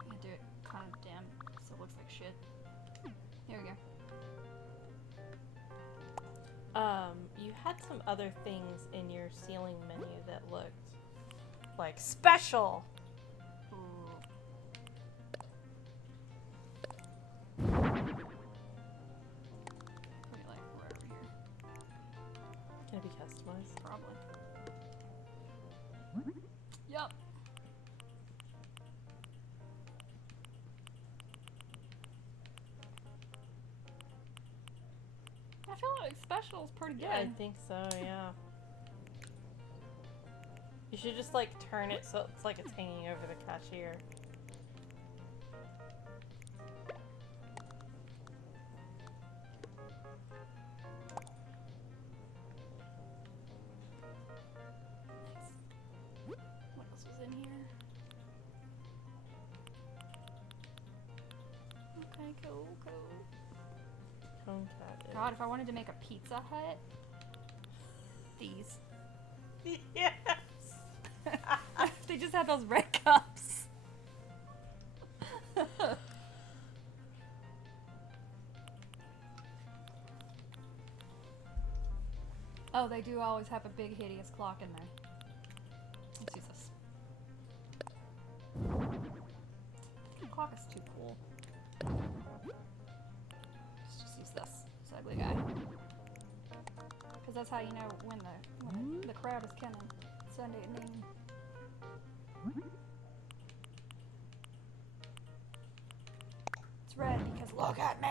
I'm gonna do it kind of dim so it looks like shit. There we go. You had some other things in your ceiling menu that looked like special. Maybe like right over here. Can it be customized? Probably. Yup. I feel like special is pretty good. I think so, yeah. You should just like turn it so it's like it's hanging over the cashier. What else was in here? Okay, cool. Cone cat. God, if I wanted to make a Pizza Hut, these. Yes. They just had those red cups. Oh, they do always have a big hideous clock in there. Let's use this. The clock is too cool. Let's just use this ugly guy. Because that's how you know when the crowd is coming. Sunday at noon. It's red because look at me!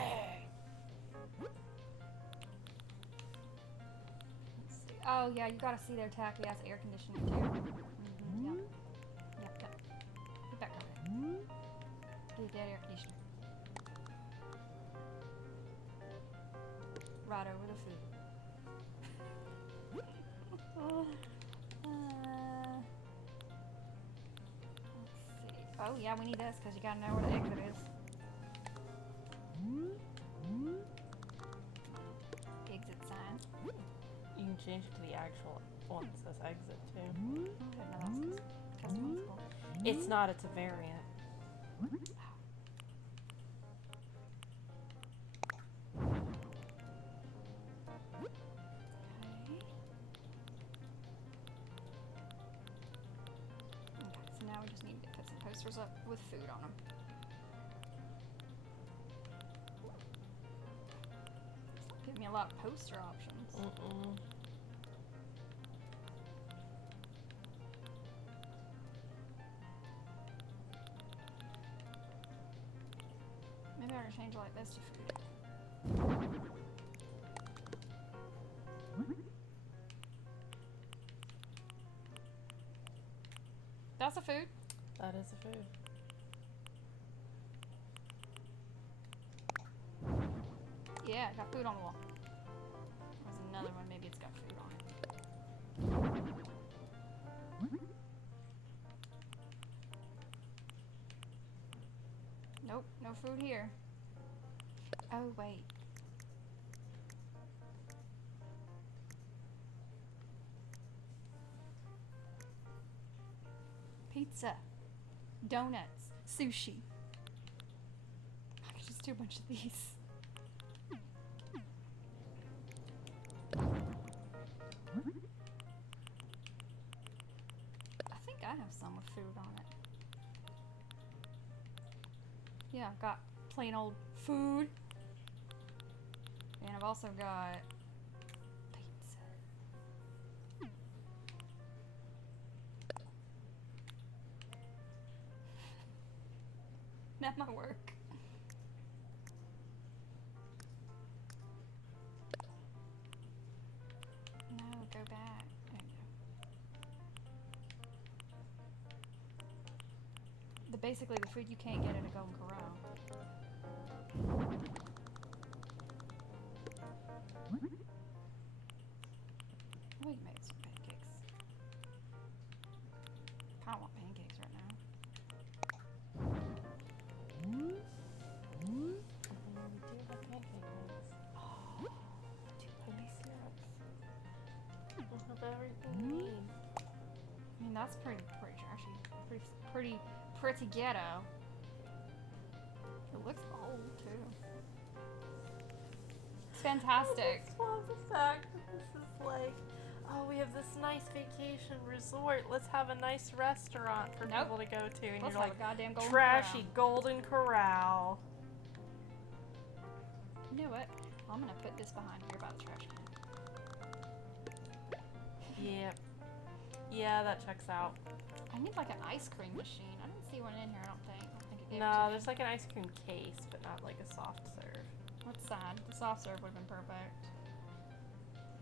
Let's see. Oh yeah, you gotta see their tacky ass air conditioning too. Yep. Get back over there. Get that air conditioner. Right over the food. Let's see. Oh yeah, we need this because you gotta know where the exit is. Exit sign. You can change it to the actual one that says exit too. Okay, no, that's customizable. It's not, it's a variant. So now we just need to put some posters up with food on them. Give me a lot of poster options. Maybe I can change it like this to food. That's a food. That is a food. Yeah, got food on the wall. There's another one, maybe it's got food on it. Nope, no food here. Oh, wait. Pizza, donuts, sushi. I could just do a bunch of these. I think I have some with food on it. Yeah, I've got plain old food. And I've also got pizza. That might work. No, go back. There you go. Basically the food you can't get at a Golden Corral. Oh, you made some pancakes. I don't want pancakes right now. We do have pancake mix. Oh, two puppy syrups. We'll have everything we need. I mean, that's pretty trashy. Pretty ghetto. It looks old too. fantastic. I just love the fact that this is like, oh, we have this nice vacation resort. Let's have a nice restaurant for Nope. people to go to. And Let's you're have like, a goddamn golden trashy golden corral. corral. You know what? I'm gonna put this behind here by the trash can. Yep. Yeah, that checks out. I need like an ice cream machine. I didn't see one in here, I don't think. I think it gave it No, to there's me. like an ice cream case, but not like a soft serve. That's sad. The soft serve would have been perfect.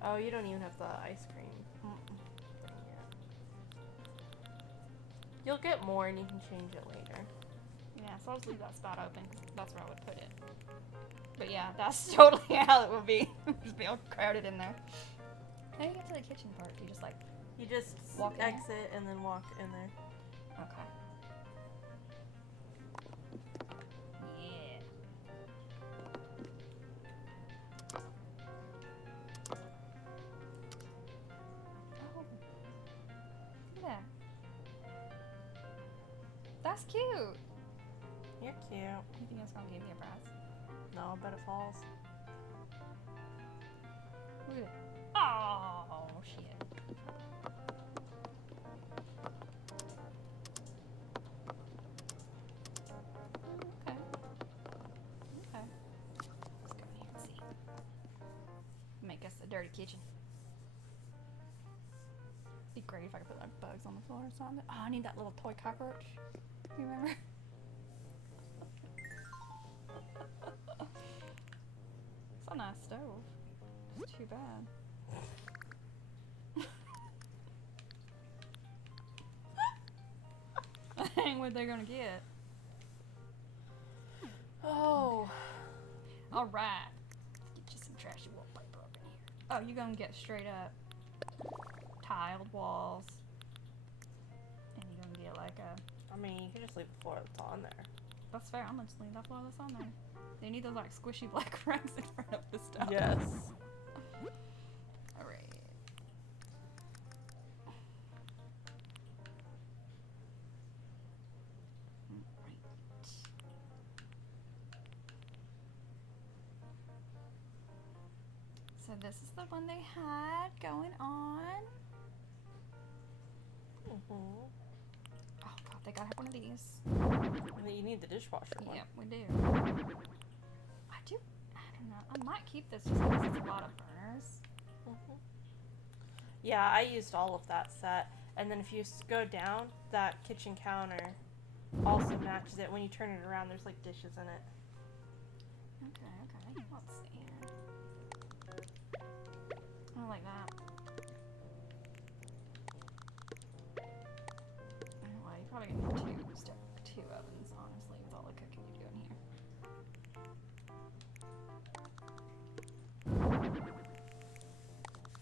Oh, you don't even have the ice cream. Dang it. You'll get more and you can change it later. Yeah, so I'll just leave that spot open because that's where I would put it. But yeah, that's totally how it would be. Just be all crowded in there. How do you get to the kitchen part? Do you just like You just walk in exit and then walk in there. okay. Yeah. Oh. Look at that. That's cute. You're cute. You think it's gonna give me a prize? No, I bet it falls. Look at it. Oh shit. Okay. Okay. Let's go in here and see. Make us a dirty kitchen. Be great if I could put like bugs on the floor or something. Oh, I need that little toy cockroach. You remember? It's a nice stove. It's too bad. Ain't what they're gonna get. Oh. Alright. Get you some trashy wallpaper up in here. Oh, you're gonna get straight up tiled walls. And you're gonna get like a. I mean, you can just leave the floor that's on there. That's fair, I'm gonna just leave that floor that's on there. They need those like squishy black rugs in front of the stuff. Yes. Alright. So this is the one they had going on. Mm-hmm. Oh god, they gotta have one of these. And then you need the dishwasher one. Yep, we do. I don't know. I might keep this just because it's a lot of burners. Mm-hmm. Yeah, I used all of that set. And then if you go down, that kitchen counter also matches it. When you turn it around, there's like dishes in it. Okay, okay. Let's see here. I like that. Oh, well, you probably gonna need two ovens, honestly, with all the cooking you do in here.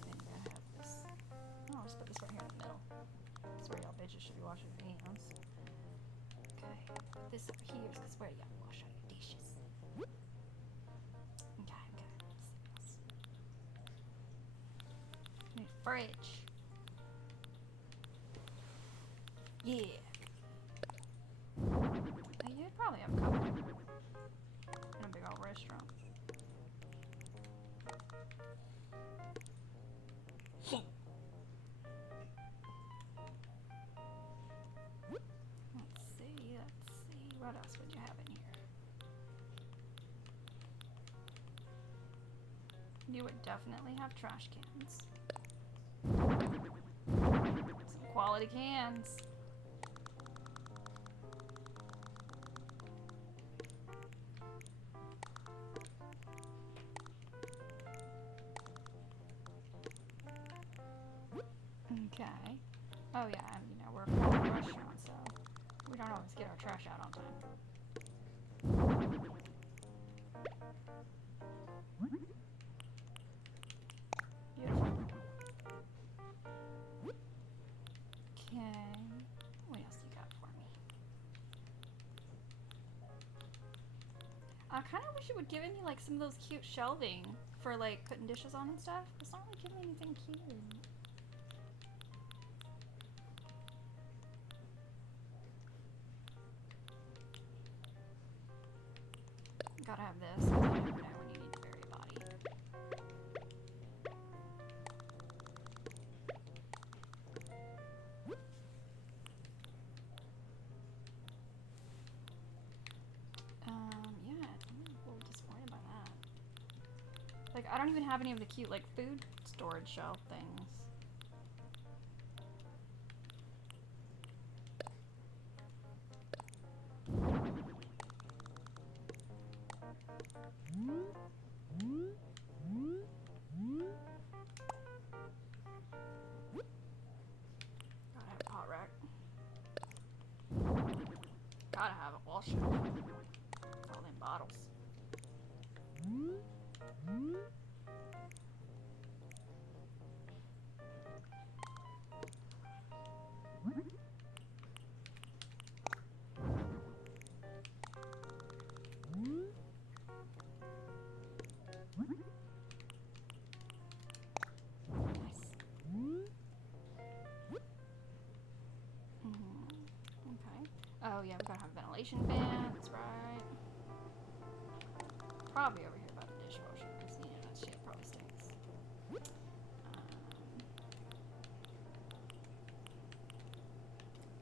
Then you're gonna have this. Oh, I'll just put this right here in the middle. That's where y'all bitches should be washing your hands. Okay, put this over here because where y'all wash all your dishes. Okay, okay. Let's see what else. Need a fridge. Yeah. Now, you'd probably have covered in a big old restaurant. Let's see. What else would you have in here? You would definitely have trash cans. Some quality cans. Okay. Oh yeah, and you know, we're a quality restaurant, so we don't always get our trash out on time. Beautiful. Okay. What else you got for me? I kind of wish it would give me like some of those cute shelving for like putting dishes on and stuff. It's not really giving me anything cute. Gotta have this. 'Cause you never know when you need to bury a body. I don't even have any of the cute, like, food storage shelf things. Gotta have a pot rack. Gotta have a wall shelf. All them bottles. Nice. Okay. Oh yeah, we gotta have a ventilation fan. That's right. Probably over here by the dishwasher, because you know that shit probably stinks.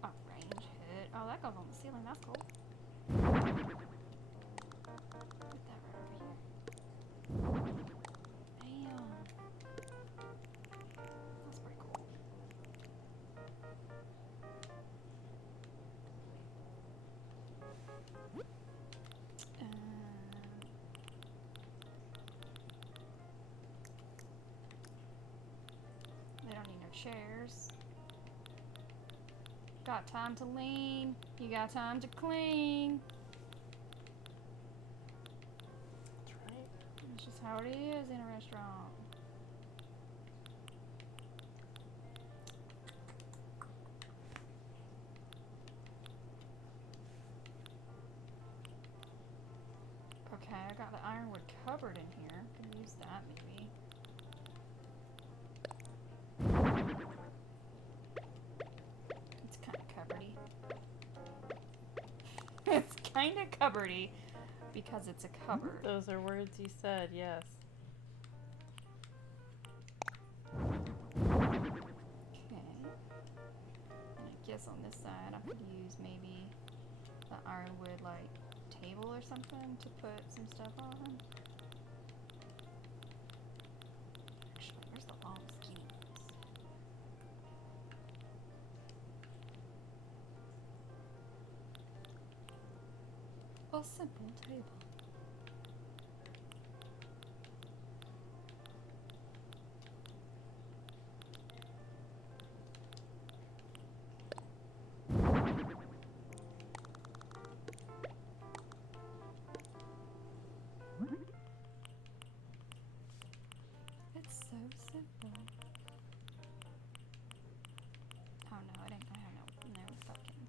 A range hood. Oh, that goes on the ceiling. That's cool. Put that right over here. Damn. That's pretty cool. They don't need no chairs. Got time to lean. You got time to clean. That's right. That's just how it is in a restaurant. Okay, I got the ironwood cupboard in here. Can use that maybe. It's kind of cupboardy. It's kind of cupboardy because it's a cupboard. Those are words you said, yes. Okay. And I guess on this side I could use maybe the ironwood like table or something to put some stuff on. Actually, where's the long skinny ones? A simple table. It's so simple. Oh no, it ain't gonna have no fucking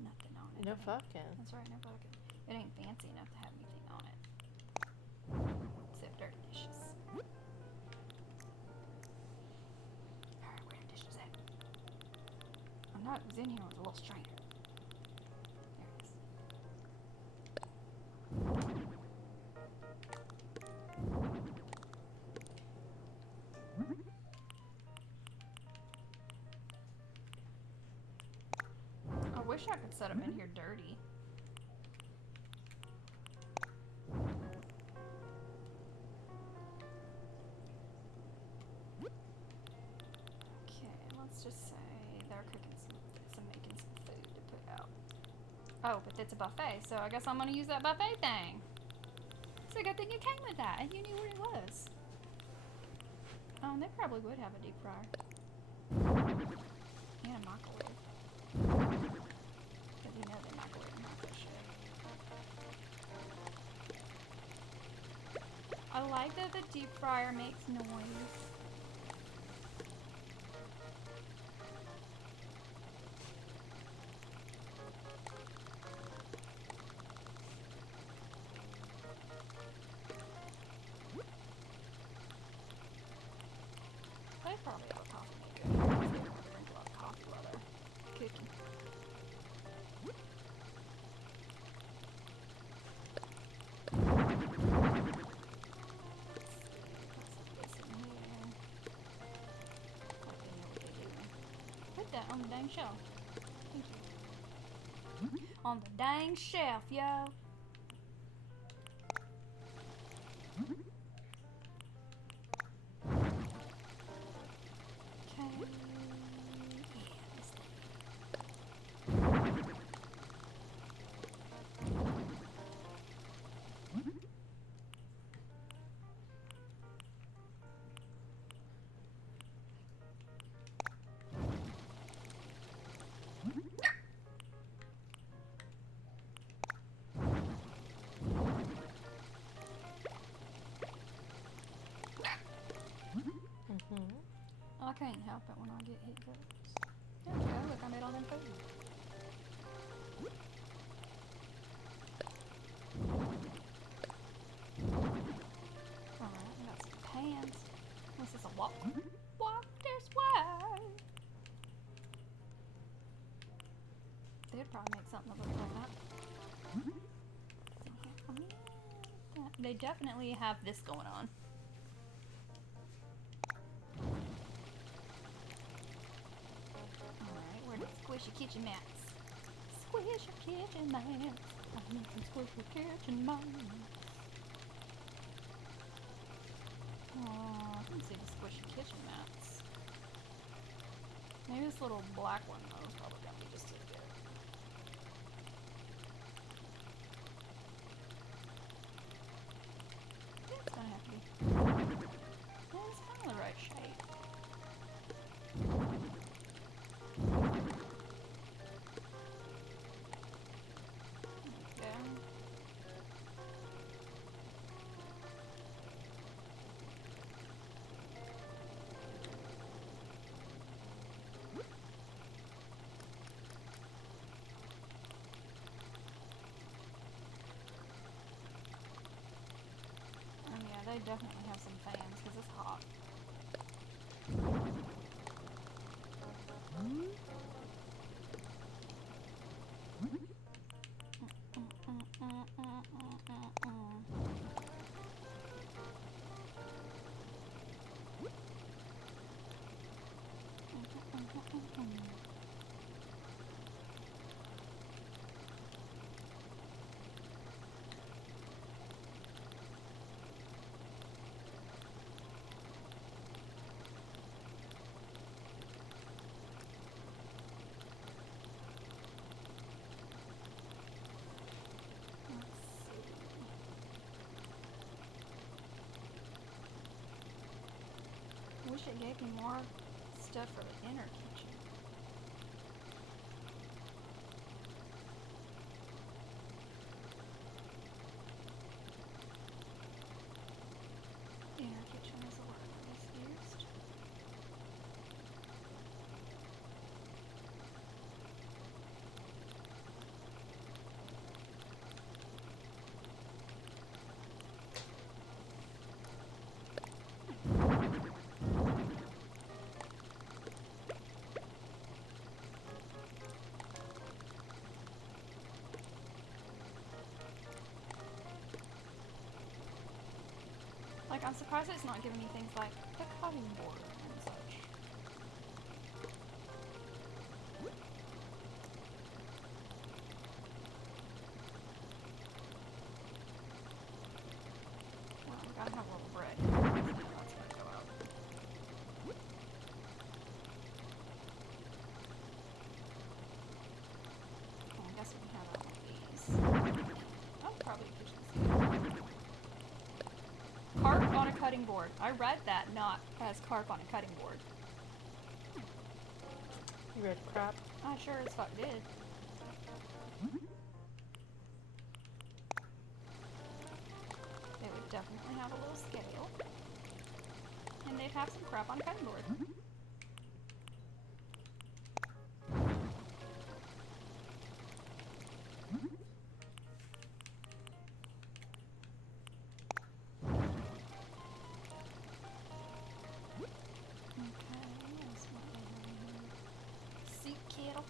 nothing on it. No fucking. That's right, no fucking. It ain't fancy enough to have anything on it. Except dirty dishes. Alright, where the dishes at? I know it was in here with a little strainer. There it is. I wish I could set them in here dirty. Okay, let's just say they're cooking some making some food to put out. Oh, but it's a buffet, so I guess I'm gonna use that buffet thing. It's a good thing you came with that and you knew where it was. Oh, and they probably would have a deep fryer. And a microwave. Because you know they microwave and that shit. I like that the deep fryer makes noise. They probably have a coffee maker in here because they don't drink a lot of coffee while they're cooking. Put that on the dang shelf. Thank you. On the dang shelf, yo. I can't help it when I get hiccups. There we go. Look, I made all them food. Alright, we got some pans. This is a walk. Walk this way. They'd probably make something that looks like that. They definitely have this going on. Alright, where the squishy kitchen mats? Squish your kitchen mats. I need some squish your kitchen mats. Oh, I can see the squishy kitchen mats. Maybe this little black one though is probably gonna be just as good. It's gonna have to be. Yeah, it's kind of the right shape. Okay. Yeah, they definitely have some fans because it's hot. Wish it gave me more stuff for the inner kitchen. Inner kitchen is the word I just used. Like, I'm surprised it's not giving me things like the cutting board and such. Well, we gotta have a little bread. That's gonna go out. Oh, I guess we can have one of these. Oh, probably a kitchen sink. Carp on a cutting board. I read that not as carp on a cutting board. You read crap? I sure as fuck did. They would definitely have a little scale. And they'd have some crap on a cutting board. Kettle.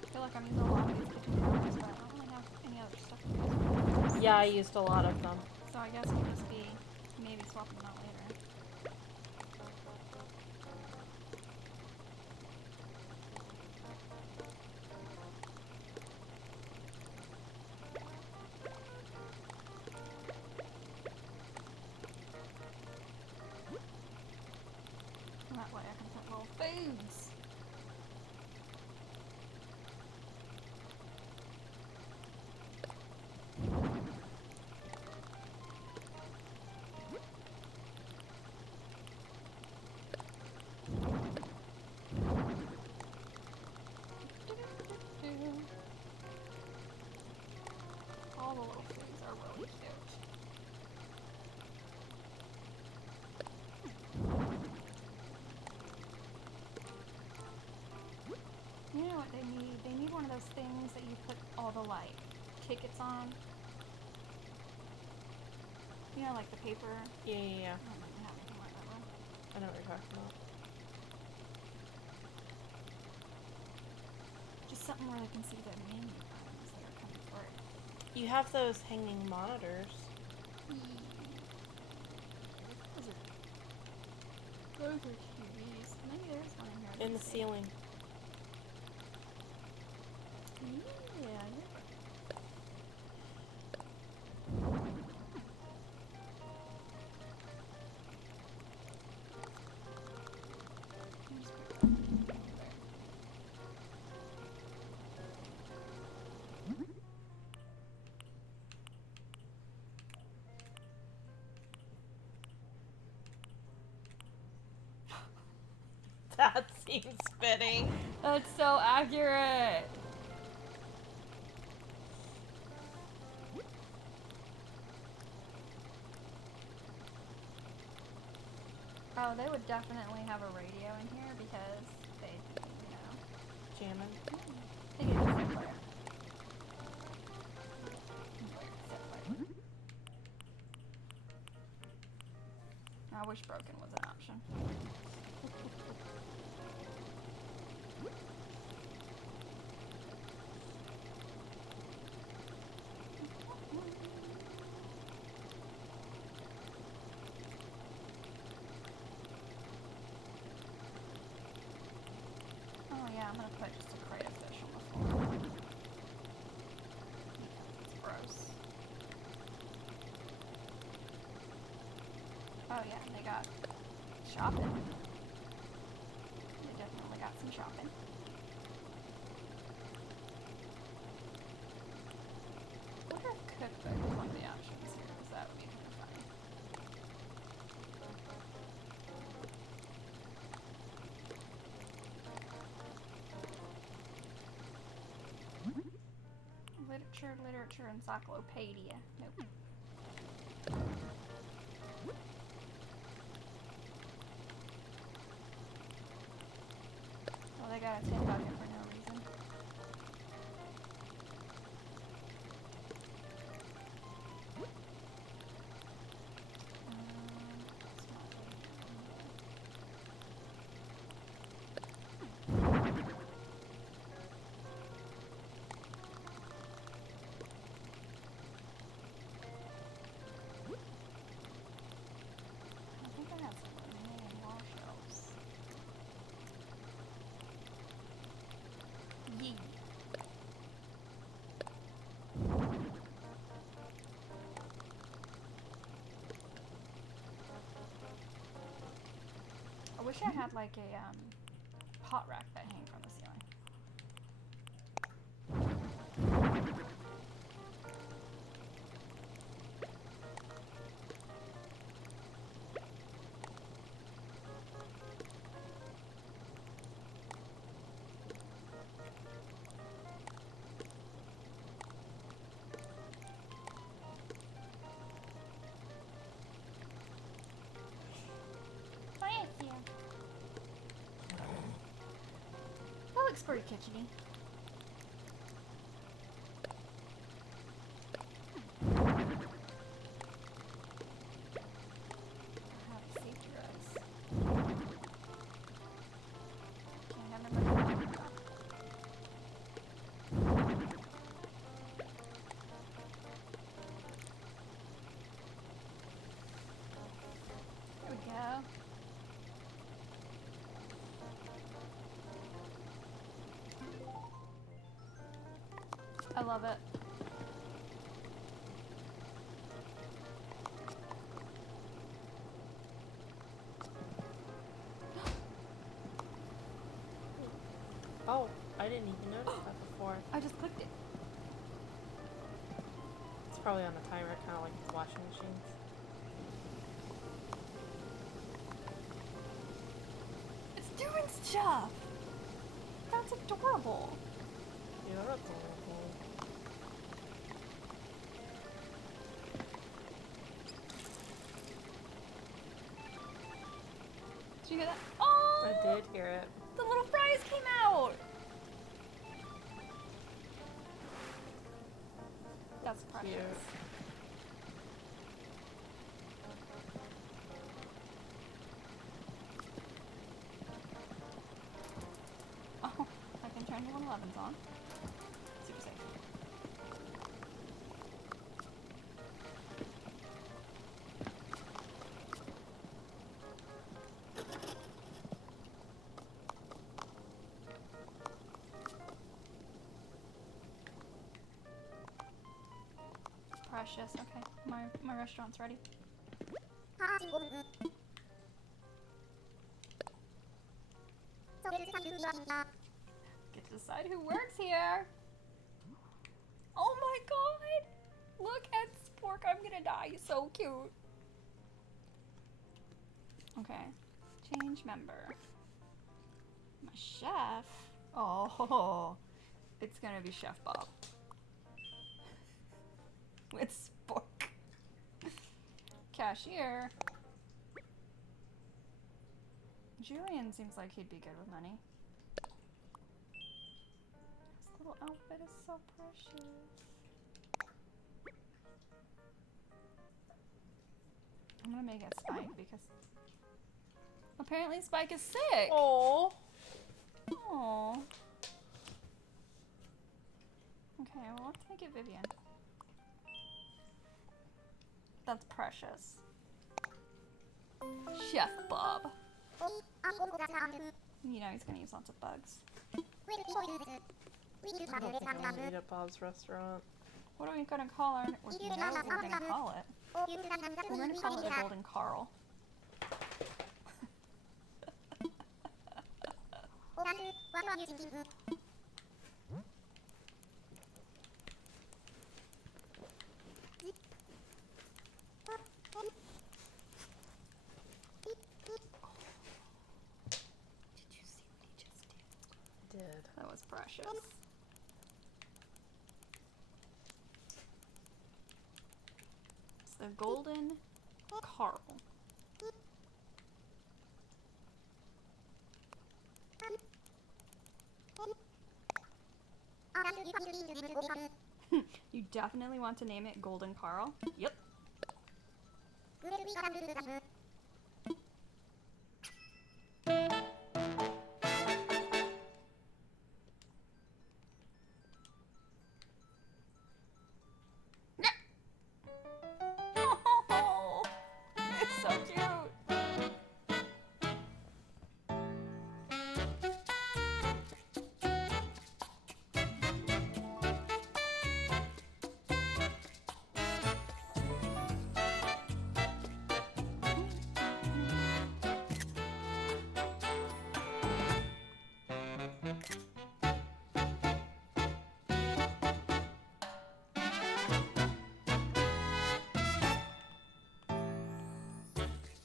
I feel like I'm using a lot of these kitchen counters, but I don't really have any other stuff to use. Yeah, I used a lot of them. So I guess we'll just be maybe swapping them out later. That way I can put little foods. those things that you put all the like tickets on. You know, like the paper. Yeah. I don't really have anything like that though. I know what you're talking about. Just something where they can see the menu items that are coming through. You have those hanging monitors. Those are TVs. Maybe there's one in here. In the ceiling. Yeah, you're right. That seems fitting. That's so accurate. Oh, they would definitely have a radio in here because they, you know. Jamming. They get a cassette player. I wish broken was an option. Oh yeah, I'm gonna put just a crate of fish on the floor. It's gross. Oh yeah, they got shopping. They definitely got some shopping. I wonder if cookbook is one of the options here, because that would be kind of funny. Literature encyclopedia. Nope. Well, they got a tin bucket for no reason. I think I have some remaining wall shelves. Yee. I wish I had like a pot rack that hang from the ceiling. That looks pretty kitcheny. I have safety rugs. Can't have number 5. There we go. I love it. Oh, I didn't even notice that before. I just clicked it. It's probably on the timer, kind of like washing machines. It's doing stuff. That's adorable. You're adorable. Did you hear that? Oh! I did hear it. The little fries came out. That's precious. Cute. Oh, I can turn the 111s on. Super safe. Precious. Okay, my restaurant's ready. Get to decide who works here. Oh my god! Look at Spork. I'm gonna die. He's so cute. Okay. Change member. My chef. Oh, it's gonna be Chef Bob. With Spork. Cashier. Julian seems like he'd be good with money. His little outfit is so precious. I'm gonna make it Spike because apparently Spike is sick. Oh. Aww. Okay, well let's make it Vivian. That's precious. Chef Bob. You know he's gonna use lots of bugs. I don't think I want to eat at Bob's restaurant. What are we gonna call our? Well, you know what we're gonna call it. We're gonna call it the Golden Carl. Did. That was precious. It's the Golden Carl. You definitely want to name it Golden Carl? Yep. Oh, it's so cute.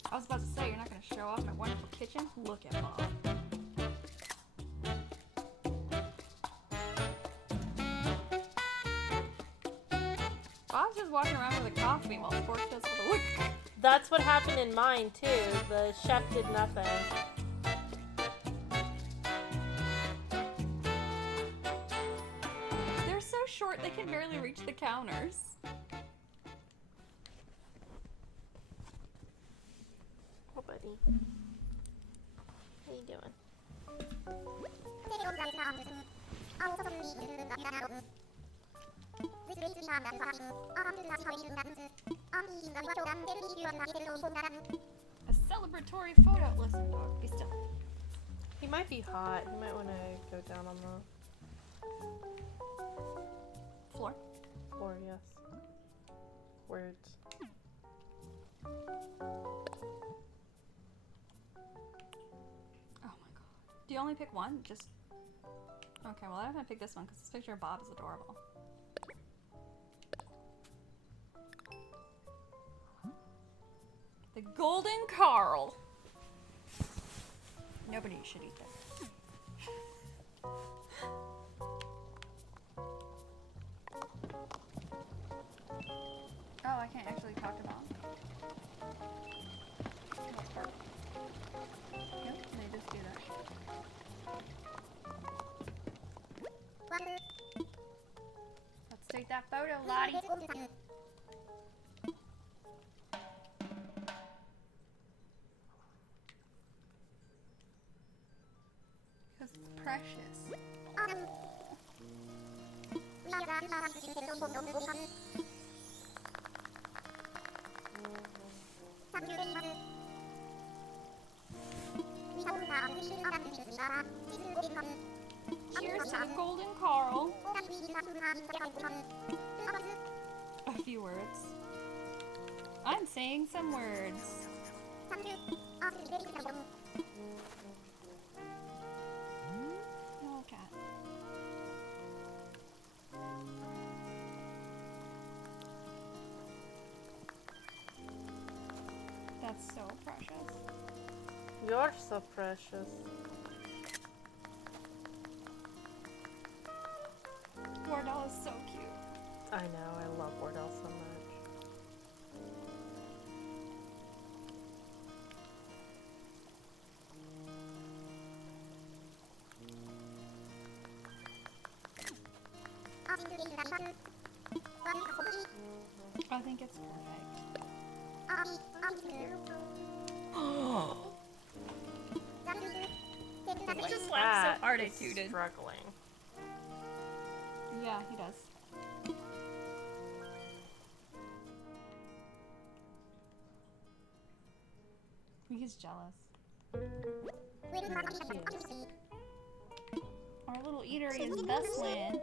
I was about to say, you're not going to show off my wonderful kitchen? Look at Bob. Bob's just walking around with a coffee while Spork does all the work. That's what happened in mine too. The chef did nothing. They're so short they can barely reach the counters. Oh, buddy. How you doing? A celebratory photo. Listen, dog, be still. He might be hot. He might want to go down on the Floor. floor, yes. Words. Oh my god. Do you only pick one? Just... Okay, well I'm gonna pick this one because this picture of Bob is adorable. The Golden Carl. Nobody should eat this. Oh, I can't actually talk to Mom. That's perfect. Yep, they just do that shit. Let's take that photo. little Lottie. Because it's precious. Cheers to the golden Carl. A few words. I'm saying some words. Oh, cat. That's so precious. You're so precious. Wardell is so cute. I know, I love Wardell so much. I think it's perfect. He just laughed so hard I is tooted. struggling. Yeah, he does. He's jealous. Our little eatery is bustling.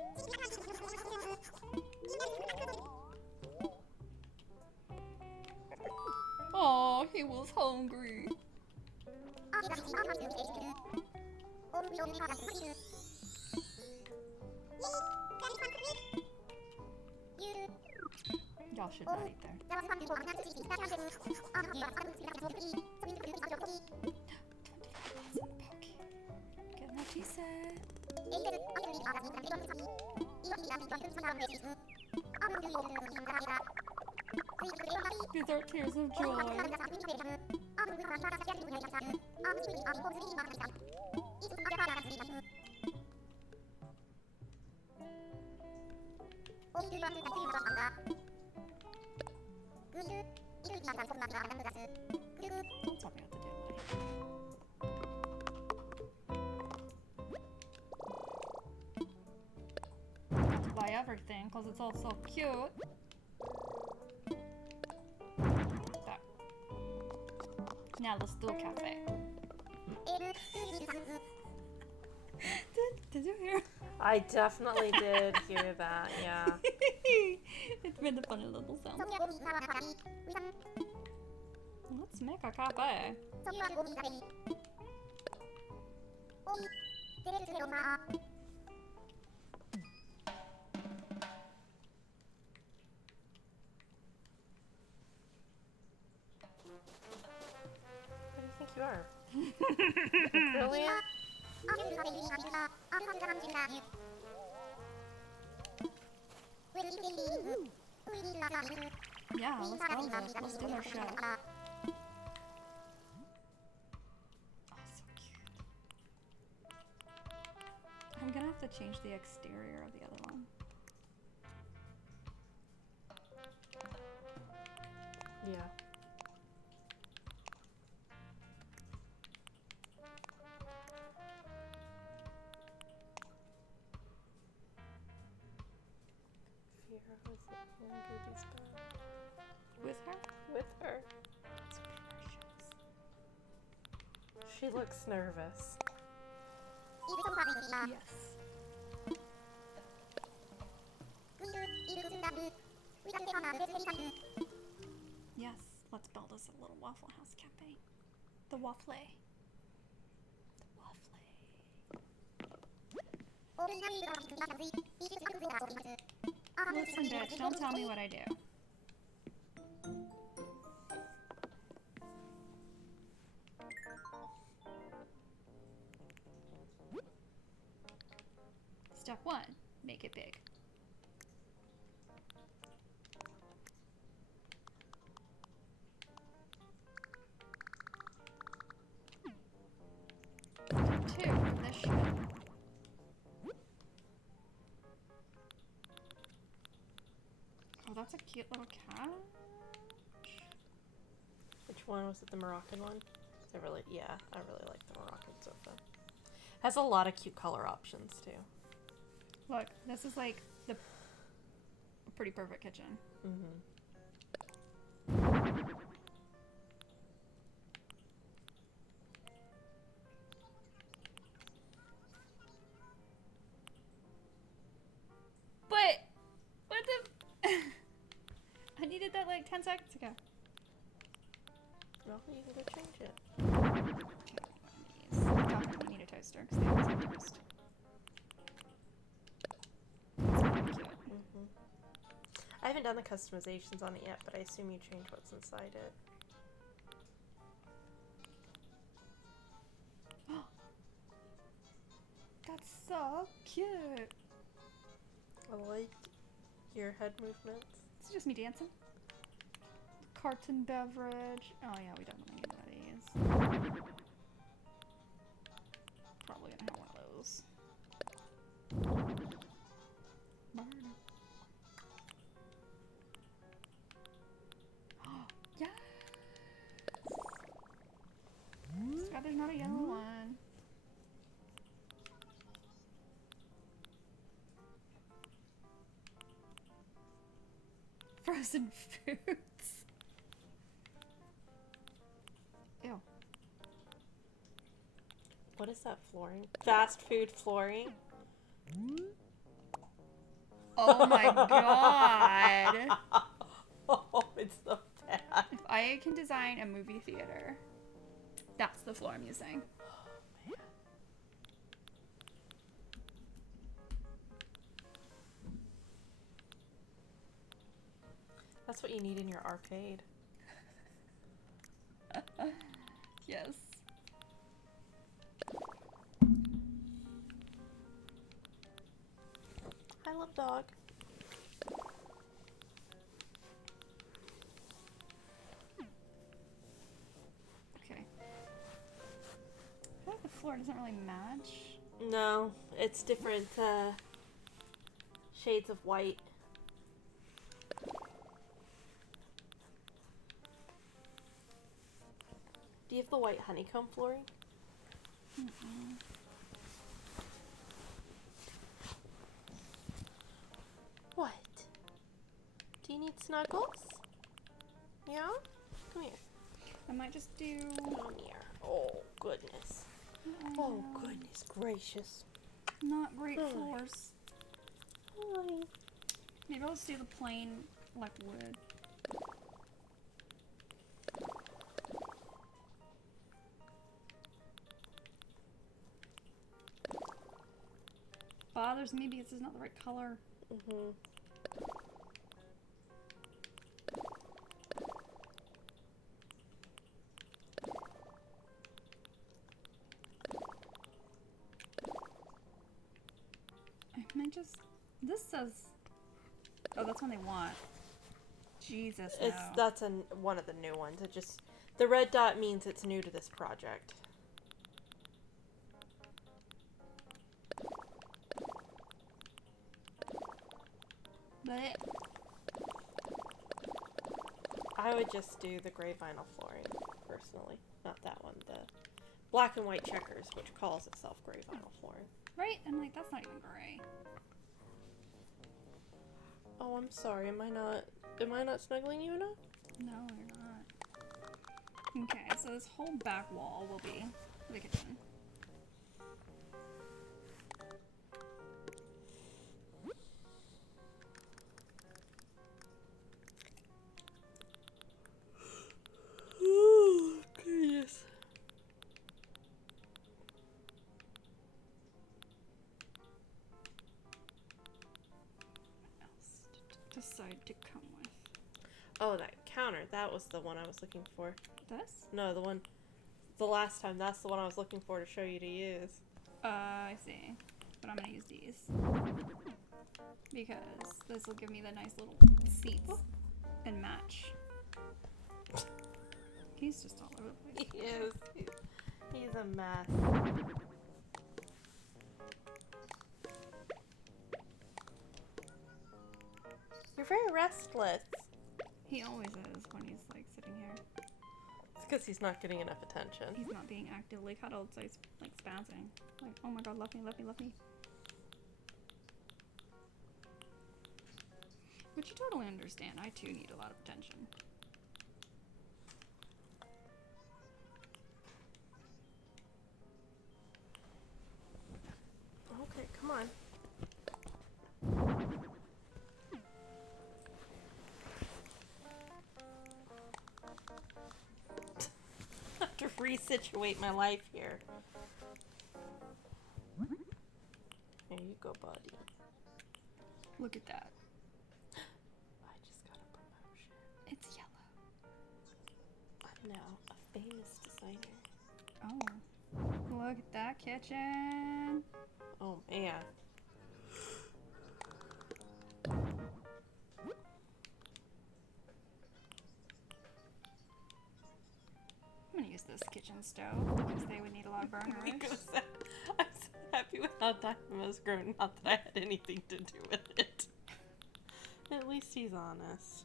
Oh, he was hungry. Y'all should not eat there. Get what she said. These are tears of joy. Don't tell me what to do, buddy. Have to buy everything because it's all so cute. There. Now let's do a cafe. Did you hear? I definitely did hear that, yeah. It's made a funny little sound. Let's make a cafe. What do you think you are? Brilliant? Yeah, let's go. Let's do our show. Oh, so cute. I'm gonna have to change the exterior of the other one. Yeah. Fiera was in Ruby's bed. With her? With her. It's precious. She looks nervous. Yes. Yes, let's build us a little Waffle House cafe. The Waffle. The Waffle. Listen, bitch, don't tell me what I do. Step 1, make it big. Step 2, this shit. cute little cat. Which one was it? The Moroccan one? I really like the Moroccan sofa. Has a lot of cute color options too. Look, this is like the pretty perfect kitchen. Mm-hmm. But what the? I needed that like 10 seconds ago. Well, you can go change it. Okay, definitely need a toaster because they always have toast. That's gonna be cute. Mm-hmm. I haven't done the customizations on it yet, but I assume you change what's inside it. That's so cute. I like your head movements. It's just me dancing. Carton beverage. Oh yeah, we definitely need one of these. Probably gonna have one of those. Yes! Too bad there's not a yellow one. Frozen foods. Ew. What is that flooring? Fast food flooring? Oh my god. Oh, it's so bad. If I can design a movie theater, that's the floor I'm using. Oh, man. That's what you need in your arcade. Yes. Hi, love dog. Okay. I feel like the floor doesn't really match. No, it's different shades of white. Do you have the white honeycomb flooring? Mm-mm. What? Do you need snuggles? Yeah? Come here. I might just do. Come here. Oh, goodness. Oh, goodness gracious. Not great Hi. floors. Hi. Maybe I'll just do the plain, like wood. Bothers me because it's not the right color. Mm-hmm. I might just. This says. Oh, that's one they want. Jesus, no. That's one of the new ones. It just the red dot means it's new to this project. But I would just do the gray vinyl flooring, personally. Not that one. The black and white checkers, which calls itself gray vinyl flooring. right? I'm like, that's not even gray. Oh, I'm sorry. Am I not snuggling you enough? No, you're not. Okay, so this whole back wall will be the kitchen. Oh, goodness. What else to decide to come with? Oh, that counter. That was the one I was looking for. This? No, the last time. That's the one I was looking for to show you to use. I see. But I'm gonna use these. Because this will give me the nice little seats and match. He's just all over the place. He is. He's a mess. You're very restless. He always is when he's like sitting here. It's because he's not getting enough attention. He's not being actively cuddled, so he's like spazzing. Like, oh my god, love me, love me, love me. Which you totally understand. I too need a lot of attention. Okay, come on. I have to resituate my life here. Here you go, buddy. Look at that. I just got a promotion. It's yellow. I'm now a famous designer. Oh. Look at that kitchen. Oh, man. I'm gonna use this kitchen stove because they would need a lot of burners. I'm so happy with how Dynamo's grown, not that I had anything to do with it. At least he's honest.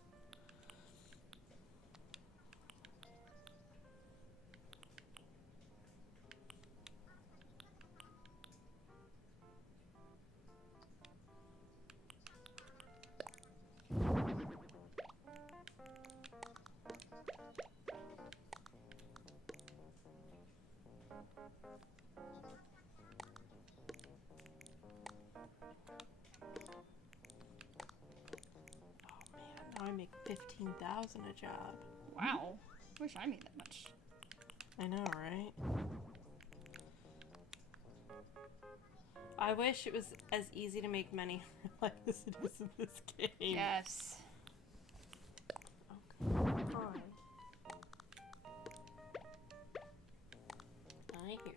I make $15,000 a job. Wow. Wish I made that much. I know, right? I wish it was as easy to make money in real life as it is in this game. Yes. Okay, fine. I hear you.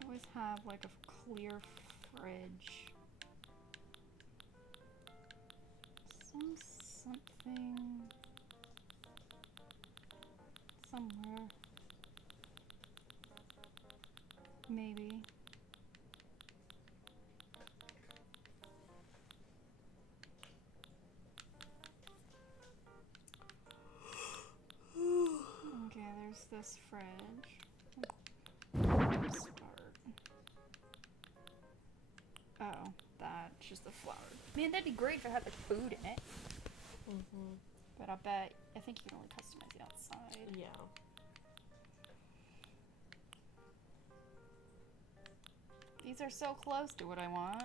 They always have like a clear fridge. Something somewhere. Maybe. Okay, there's this fridge. Start. Oh, that's just the flour. Man, that'd be great if it had like food in it. Mm-hmm. But I think you can only customize the outside. Yeah. These are so close to what I want.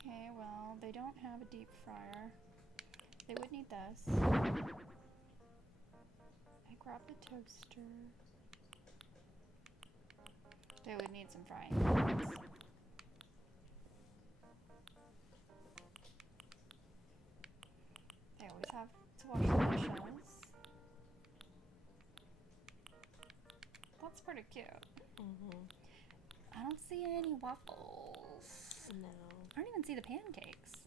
Okay, well, they don't have a deep fryer. They would need this. I grabbed the toaster. They would need some frying pans. They always have to wash the dishes. That's pretty cute. Mm-hmm. I don't see any waffles. No. I don't even see the pancakes.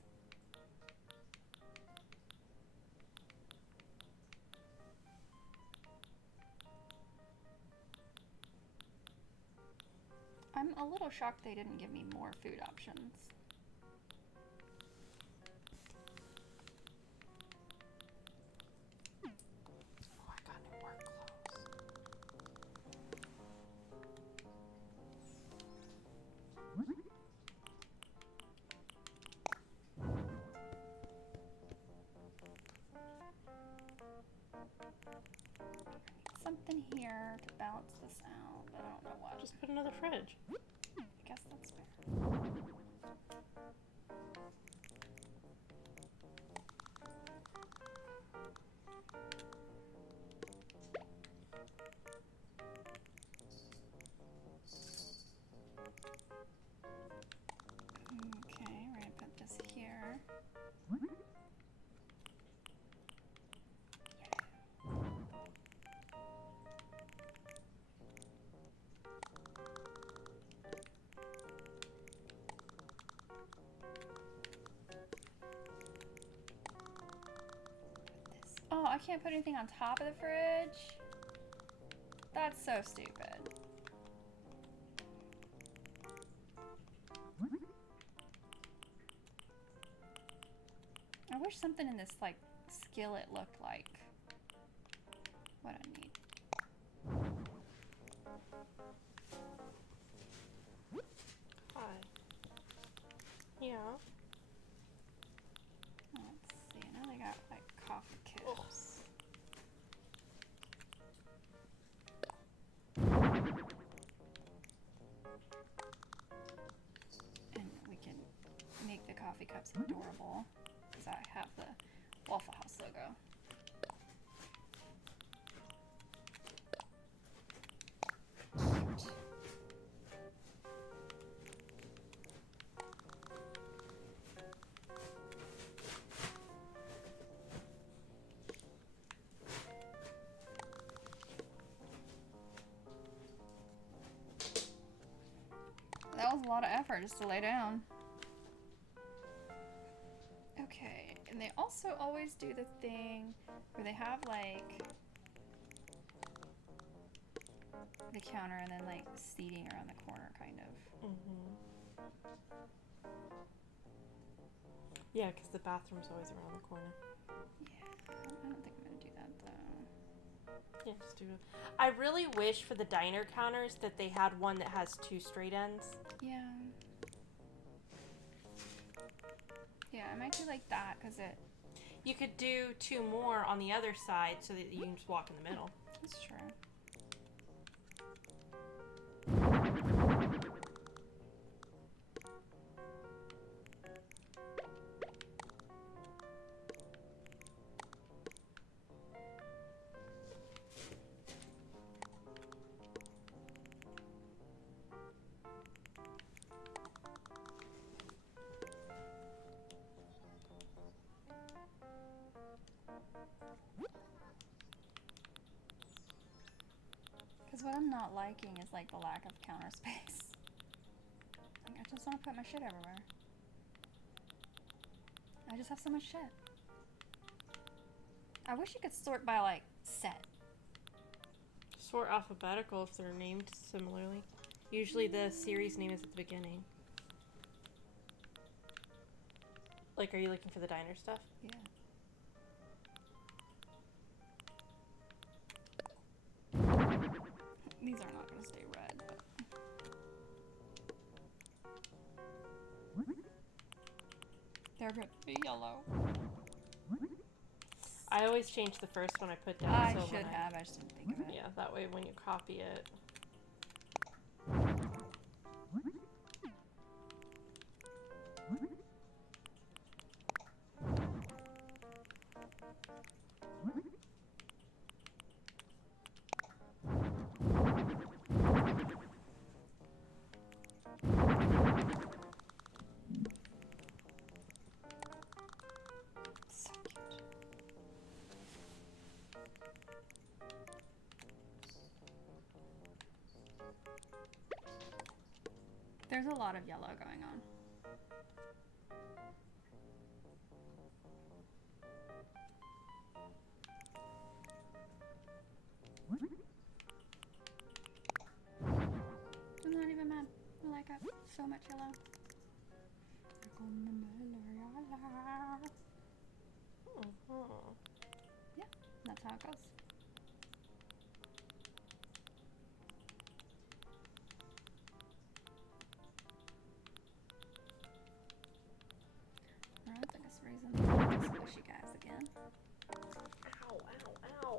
I'm a little shocked they didn't give me more food options. Oh, I got new work clothes. Something here to balance this out, but I don't know what. Just put another fridge. I guess that's fair. Okay, we're gonna put this here. I can't put anything on top of the fridge? That's so stupid. I wish something in this, like, skillet looked like what I need. Hi. Yeah. Let's see. Now they got, like, coffee cups. And we can make the coffee cups adorable because I have the Waffle House logo. Cute. That was a lot of effort just to lay down. Okay, and they also always do the thing where they have like the counter and then like seating around the corner, kind of. Mm-hmm. Yeah, because the bathroom's always around the corner. Yeah, I don't think I'm gonna do that though. Yeah, just do it. I really wish for the diner counters that they had one that has 2 straight ends. Yeah. Yeah, I might do like that because it. You could do 2 more on the other side so that you can just walk in the middle. That's true. Because what I'm not liking is like the lack of counter space. Like, I just want to put my shit everywhere. I just have so much shit. I wish you could sort by like set. Sort alphabetical if they're named similarly. Usually the series name is at the beginning. Like, are you looking for the diner stuff? Yeah. These are not going to stay red, but... They're going to be yellow. I always change the first one I put down. I so should have. I just didn't think of it. Yeah, that way when you copy it. So cute. There's a lot of yellow going on. I'm not even mad. I like it. So much yellow. Yeah, that's how it goes. Alright, I guess raising the squishy guys again. Ow, ow, ow.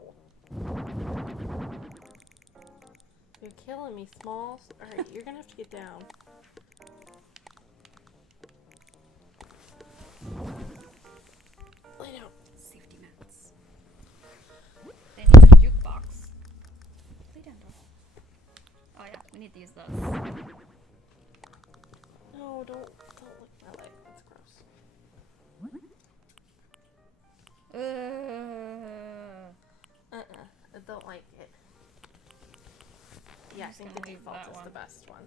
You're killing me, Smalls. Alright, you're gonna have to get down. Lay down. Safety mats. They need a jukebox. Lay down, dog. Oh yeah, we need to use those. No, don't lick my leg. That's gross. I don't like it. Yeah, I just think the gonna leave default that is one. the best one.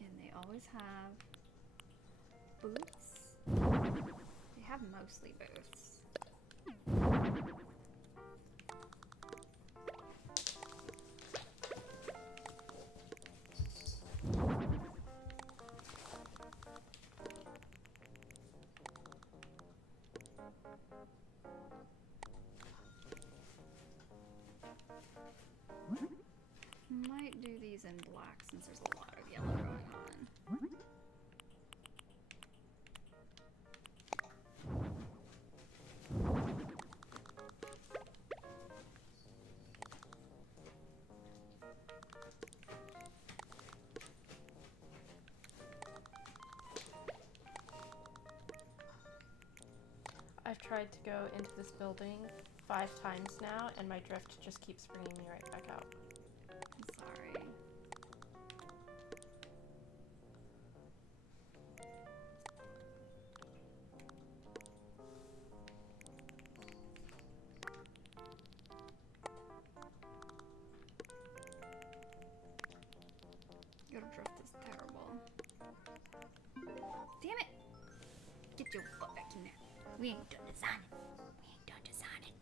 And they always have boots. have mostly booths. Might do these in black since there's a lot of yellow going on. I've tried to go into this building 5 times now, and my drift just keeps bringing me right back out. I'm sorry. Your drift is terrible. Damn it! Get your butt back in there. We ain't done designing. We ain't done designing.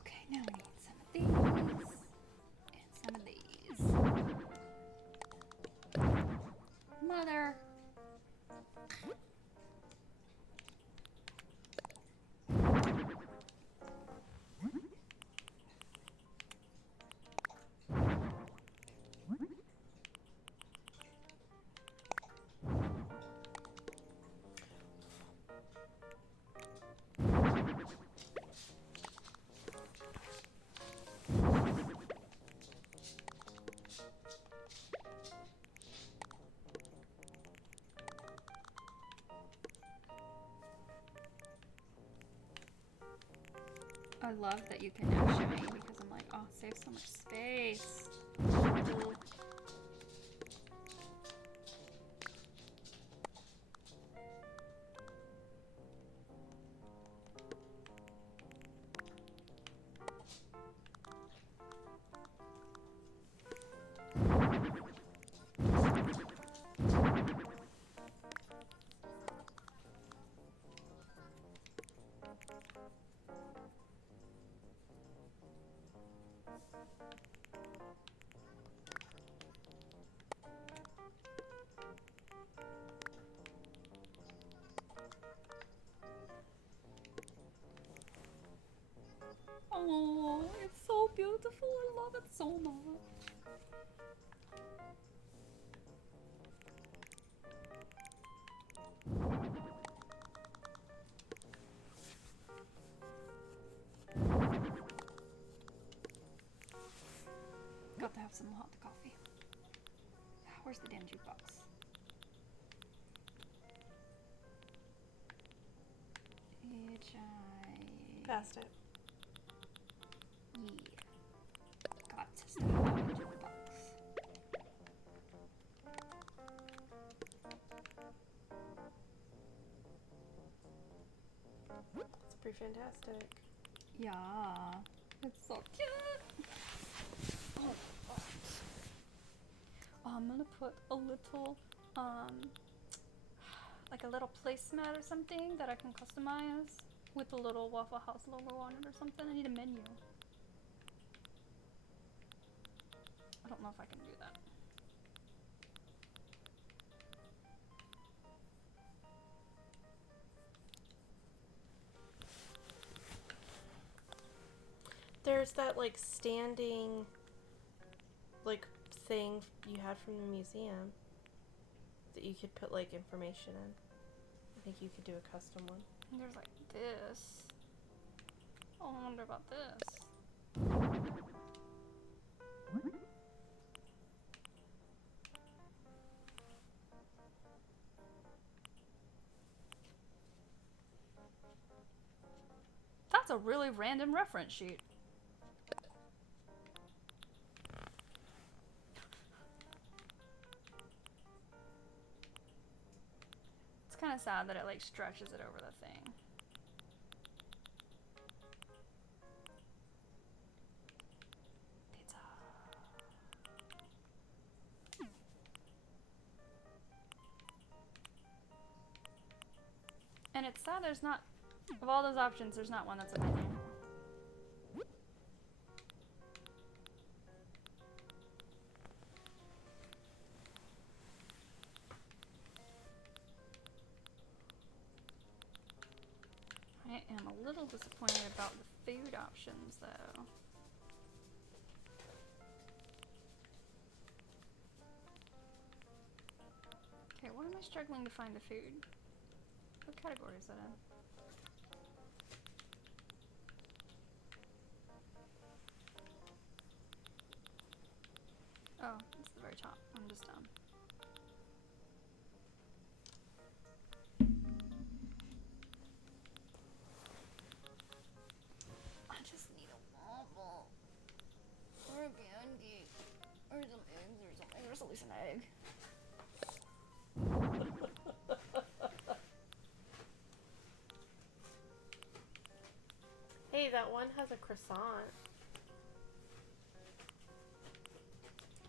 Okay, now we need some of these and some of these. Mother. I love that you can now shimmy because I'm like, oh, it saves so much space. Ooh. Oh, it's so beautiful. I love it so much. Got to have some hot coffee. Where's the damn jukebox? Passed it. Yeah. Got to still have a jukebox. It's pretty fantastic. Yeah. It's so cute. Oh, God. I'm gonna put a little, like a little placemat or something that I can customize with a little Waffle House logo on it or something. I need a menu. I don't know if I can do that. There's that like standing like thing you had from the museum that you could put like information in. I think you could do a custom one. And there's like this. Oh, I wonder about this. That's a really random reference sheet. It's kind of sad that it like stretches it over the thing. Pizza. And it's sad there's not, of all those options, there's not one that's a menu. I am a little disappointed about the food options though. Okay, why am I struggling to find the food? What category is that in? Oh, it's the very top. I'm just dumb. I just need a waffle. Or a pancake. Or some eggs or something. There's at least an egg. Hey, that one has a croissant.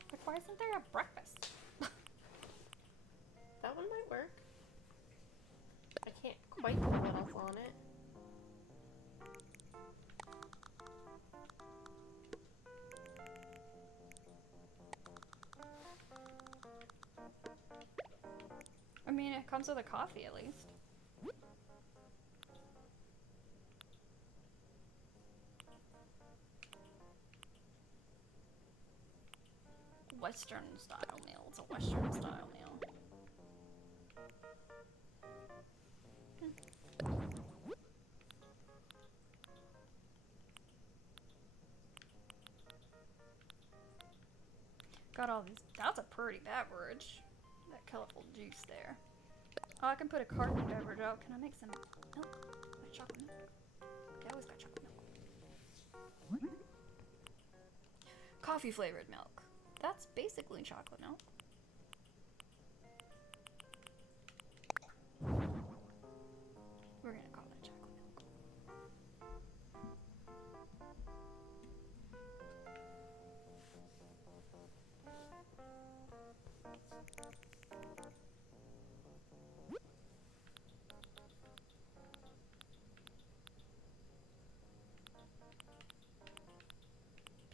Like, why isn't there a breakfast? That one might work. I can't quite tell what else on it. I mean, it comes with a coffee at least. Western style meal. It's a Western style meal. Got all these. That's a pretty beverage. That colorful juice there. Oh, I can put a carton beverage out. Can I make some milk? My chocolate milk. Okay, I always got chocolate milk. Coffee flavored milk. That's basically chocolate milk. We're gonna call that chocolate milk.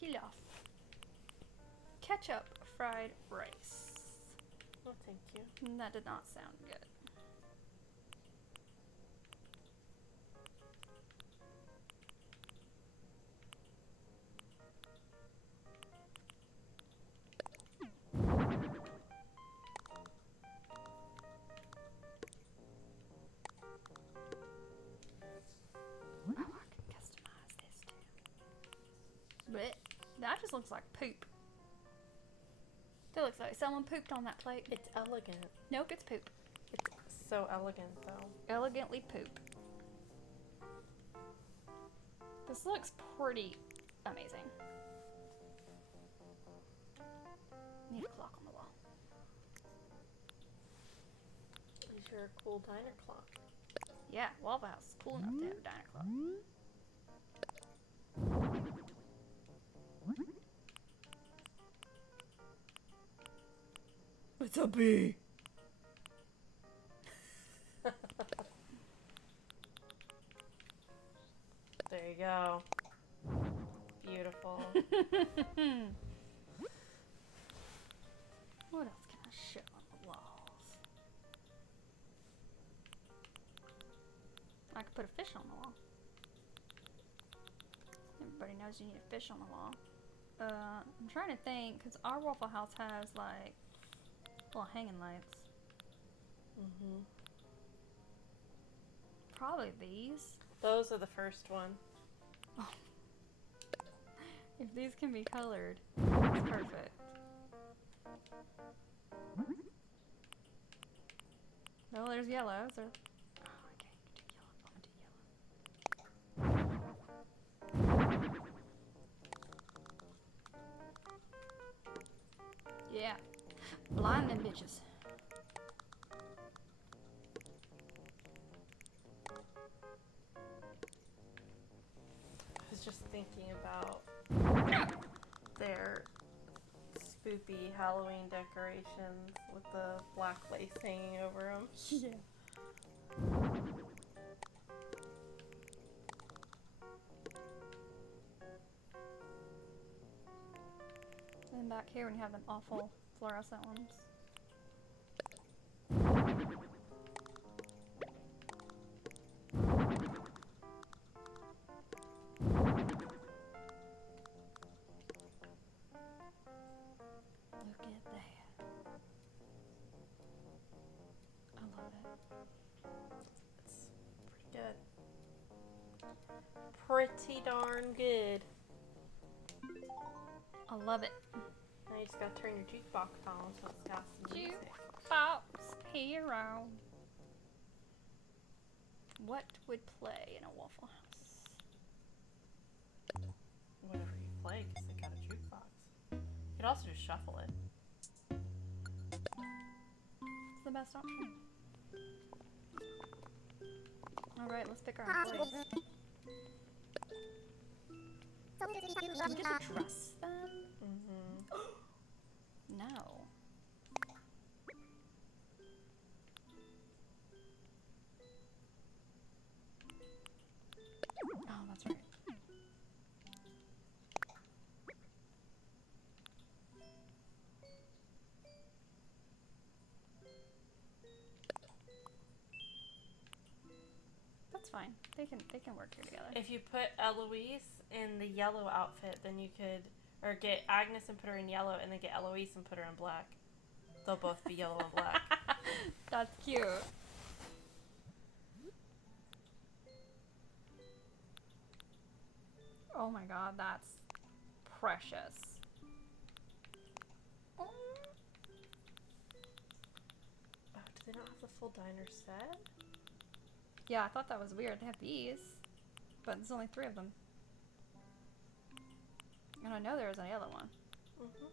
Pilaf. Ketchup fried rice. Oh, thank you. That did not sound good. Oh, I can customize this too. But that just looks like poop. That looks like someone pooped on that plate. It's elegant. Nope, it's poop. It's so elegant, though. Elegantly poop. This looks pretty amazing. Need a clock on the wall. Is your cool diner clock? Yeah, Waffle House is cool enough to have a diner clock. It's a bee. There you go. Beautiful. What else can I show on the walls? I could put a fish on the wall. Everybody knows you need a fish on the wall. I'm trying to think, because our Waffle House has like little hanging lights. Mm-hmm. Probably these. Those are the first one. If these can be colored, it's perfect. No, there's yellow. So... Oh, I can't do yellow. I'm gonna do yellow. Yeah. Blind them bitches. I was just thinking about their spoopy Halloween decorations with the black lace hanging over them. Yeah. And back here when you have them awful fluorescent ones. Look at that. I love it. It's pretty good. Pretty darn good. I love it. Now you just gotta turn your jukebox on so it's got some music. Jukebox hero. What would play in a Waffle House? Whatever you play, because they got a jukebox. You could also just shuffle it. It's the best option. Alright, let's pick our employees. Do you get to dress them? Mm-hmm. No. Oh, that's right. That's fine. They can work here together. If you put Eloise in the yellow outfit, then you could, or get Agnes and put her in yellow, and then get Eloise and put her in black. They'll both be yellow and black. That's cute. Oh my god, that's precious. Oh, do they not have the full diner set? Yeah, I thought that was weird. They have these, but there's only 3 of them. And I know there was a yellow one. Mm-hmm.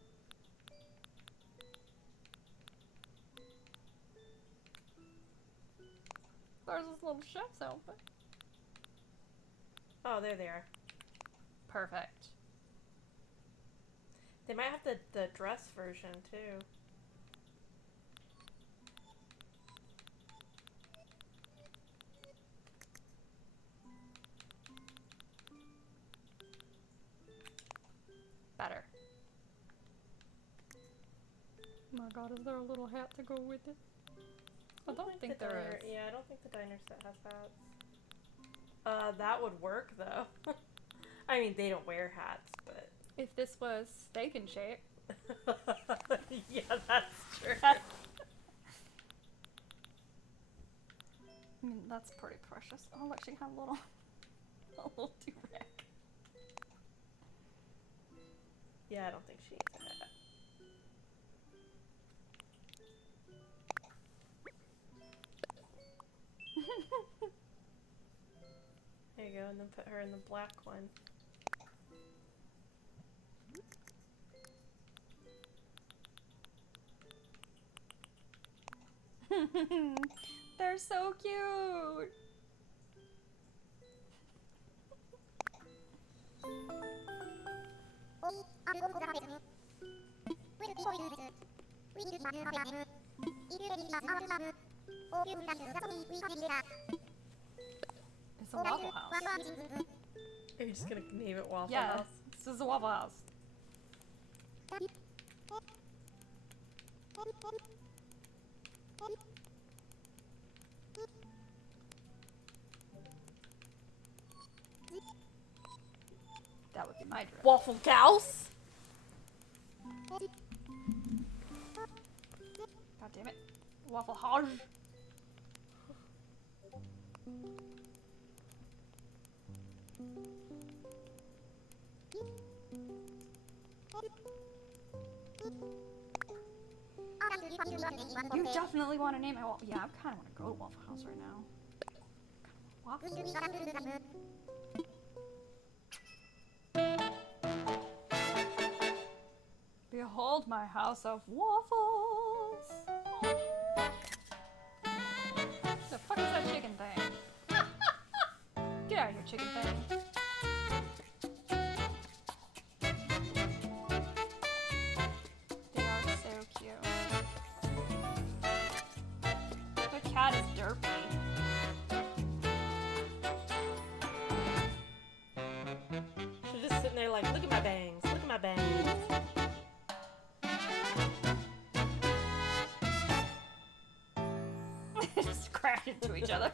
There's this little chef's outfit. Oh, there they are. Perfect. They might have the dress version, too. Better. Oh my god, is there a little hat to go with it? I don't think the there diner, is. Yeah, I don't think the diner set has hats. That would work, though. I mean, they don't wear hats, but... If this was Steak and Shake. Yeah, that's true. I mean, that's pretty precious. Oh, look, she had a little do-rag. Yeah, I don't think she needs a hat. There you go, and then put her in the black one. They're so cute. It's a Waffle House. Are you just gonna name it Waffle Yeah, House? this is a Waffle House. That would be my dress. Waffle House? God damn it. Waffle House. You definitely want to name it. Well, yeah, I kind of want to go to Waffle House right now. Waffles. Behold my house of waffles. The fuck is that chicken thing? Get out of here, chicken thing. They are so cute. The cat is derpy. She's just sitting there like, look at my bangs, look at my bangs. Just crash into each other.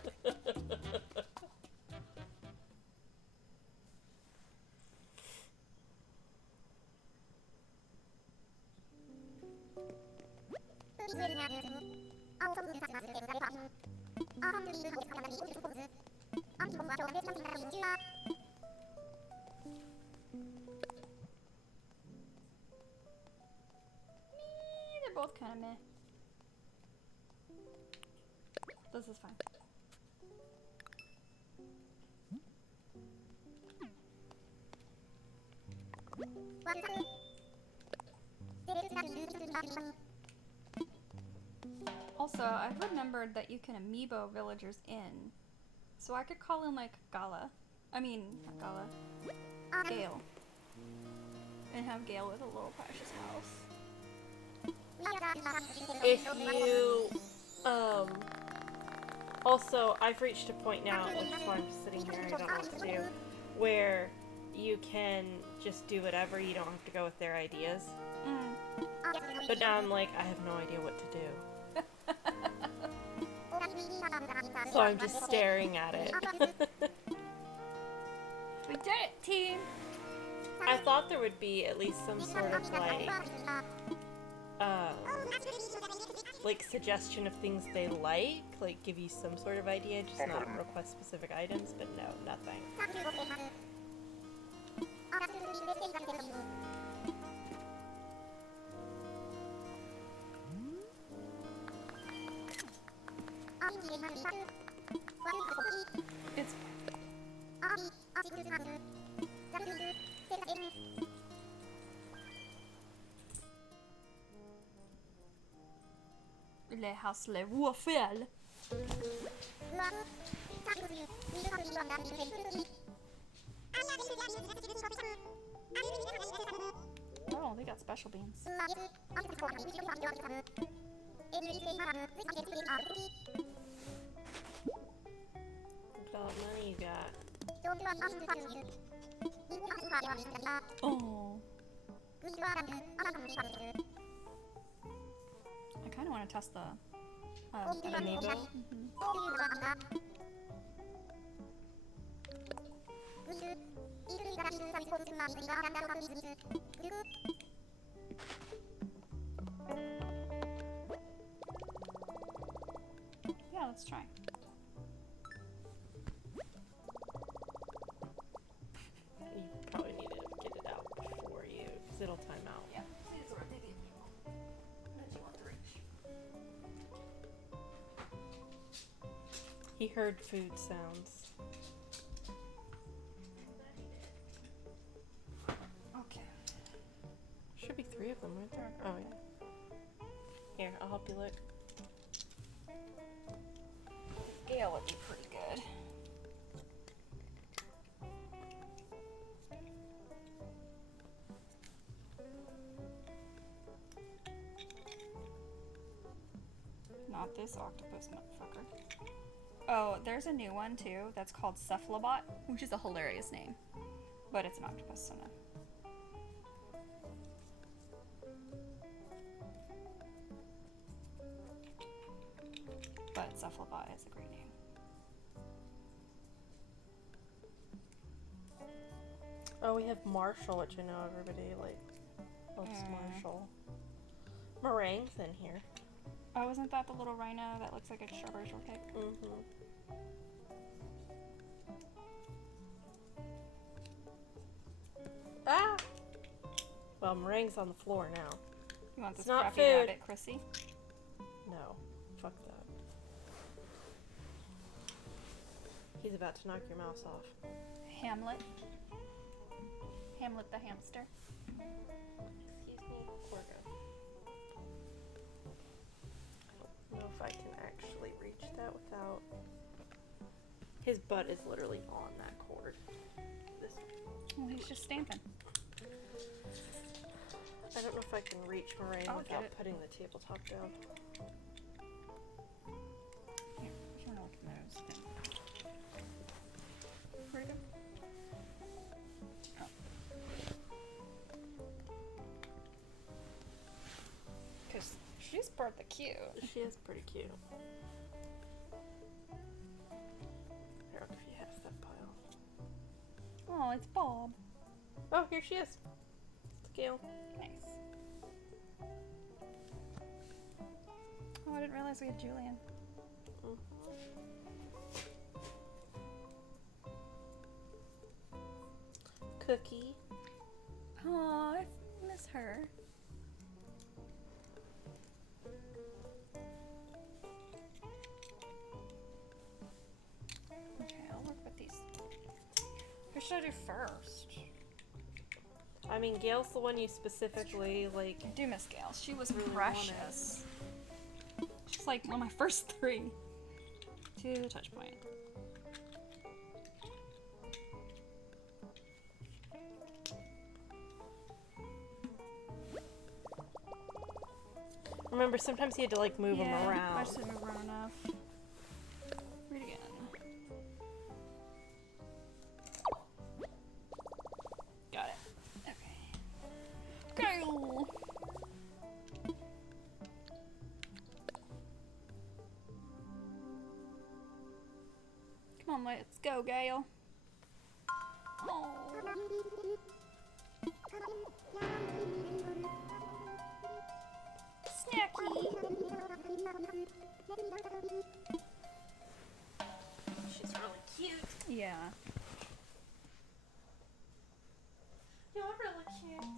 They're both kind of meh. This is fine. Also, I remembered that you can amiibo villagers in. So I could call in like Gala. I mean, not Gala. Gayle. And have Gayle with a little precious house. If you, also, I've reached a point now, which is why I'm just sitting here, I don't know what to do, where you can just do whatever, you don't have to go with their ideas. But now I'm like, I have no idea what to do. So I'm just staring at it. We did it, team! I thought there would be at least some sort of like suggestion of things they like give you some sort of idea, just not request specific items, but no, nothing. It's les house les waffles. Oh, they got special beans. Look at all the money you got. Oh. I kind of want to test the Amiibo? Yeah, let's try. You probably need to get it out before you, because it'll time out. Yeah. He heard food sounds. Okay. Should be 3 of them, right there. Oh, yeah. Here, I'll help you look. Gayle would be pretty good. Not this octopus motherfucker. Oh, there's a new one too that's called Cephalobot, which is a hilarious name. But it's an octopus, so no. But Cephalobot is a great name. Oh, we have Marshall, which I know everybody loves Marshall. Meringue's in here. Oh, isn't that the little rhino that looks like a strawberry shortcake? Mm-hmm. Ah! Well, meringue's on the floor now. You want this It's not crappy food. rabbit, Chrissy? No. Fuck that. He's about to knock your mouse off. Hamlet. Hamlet the hamster. Excuse me, Corgo. I don't know if I can actually reach that without... His butt is literally on that cord. This... Well, he's just stamping. I don't know if I can reach meringue I'll get without it. putting the tabletop down. Here, if you want to look at those. Where'd it go? Oh. Because she's part the cute. She is pretty cute. Here, I'll give you half that pile. Oh, it's Bob. Oh, here she is. It's Gayle. Nice. Oh, I didn't realize we had Julian. Cookie. Oh, I miss her. Okay, I'll work with these. Who should I do first? I mean, Gayle's the one you specifically, like... I do miss Gayle. She was Really precious. She's like one of my first 3 to touch point. Remember, sometimes you had to, like, move them I around. just didn't move around enough. Read again. Got it. Okay. Gayle! Come on, let's go, Gayle. Oh. Snacky. She's really cute. Yeah. You're really cute.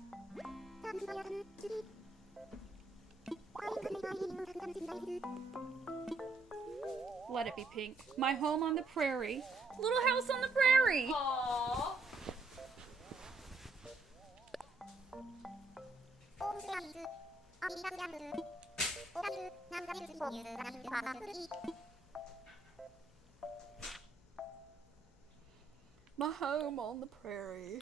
Let it be pink. My home on the prairie. Little house on the prairie. Aww. My home on the prairie.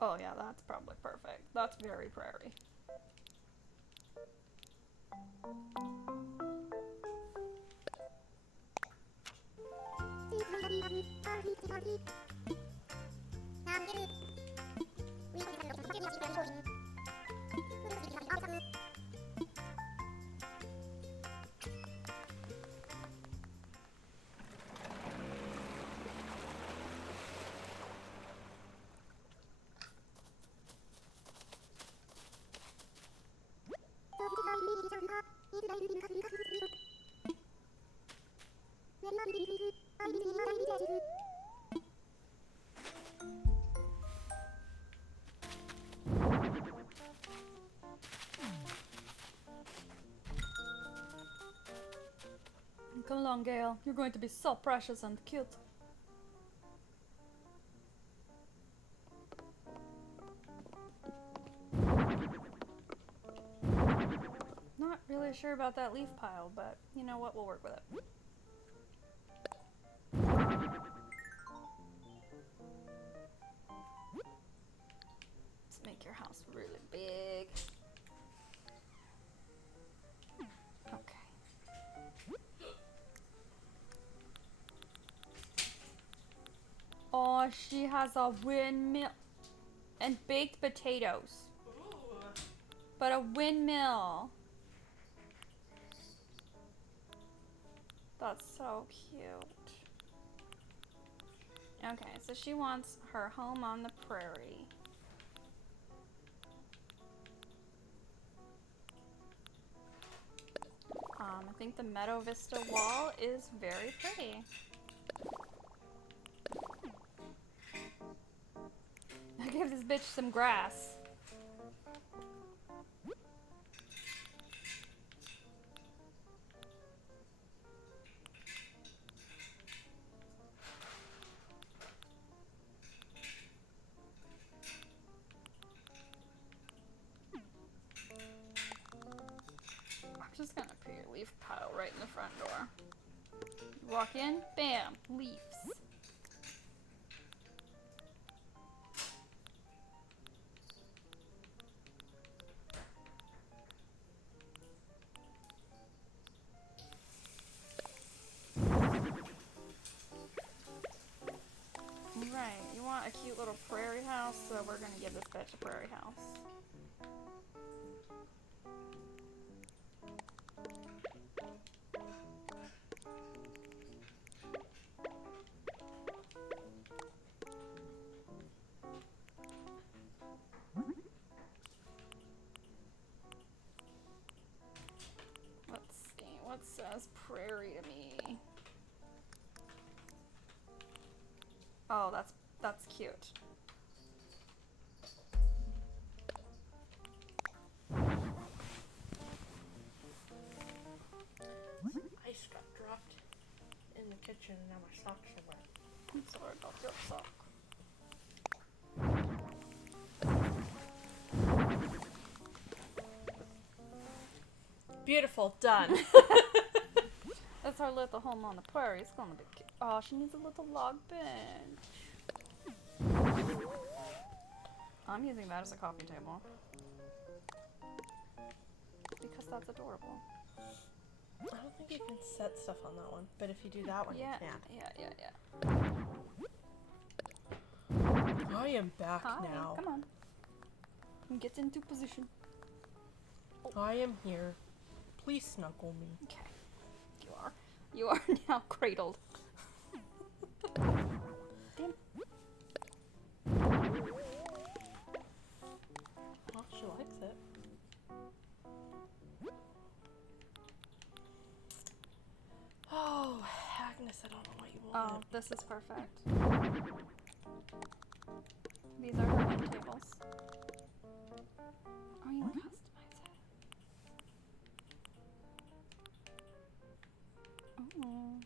Oh yeah, that's probably perfect. That's very prairie. Come along, Gayle. You're going to be so precious and cute. Not really sure about that leaf pile, but you know what? We'll work with it. Let's make your house really big. Okay. Oh, she has a windmill and baked potatoes. But a windmill. That's so cute. Okay, so she wants her home on the prairie. I think the Meadow Vista wall is very pretty. I give this bitch some grass. I'm just gonna put your leaf pile right in the front door. You walk in, bam, leaves. Right, you want a cute little prairie house, so we're gonna give this bitch a prairie house. Let's see, what says prairie to me? Oh, that's cute. Ice got dropped in the kitchen and now my socks are wet. I'm sorry about your sock. Beautiful, done. That's our little home on the prairie. It's gonna be cute. Oh, she needs a little log bench. I'm using that as a coffee table. Because that's adorable. I don't think you can set stuff on that one, but if you do that one, Yeah, you yeah. can. I am back Hi, now. come on. Get into position. I am here. Please snuggle me. Okay. You are now cradled. Damn. Well, she likes it. Oh, Agnes, I don't know what you want. Oh, this is perfect. These are her end tables. Oh, you want to customize it? Oh.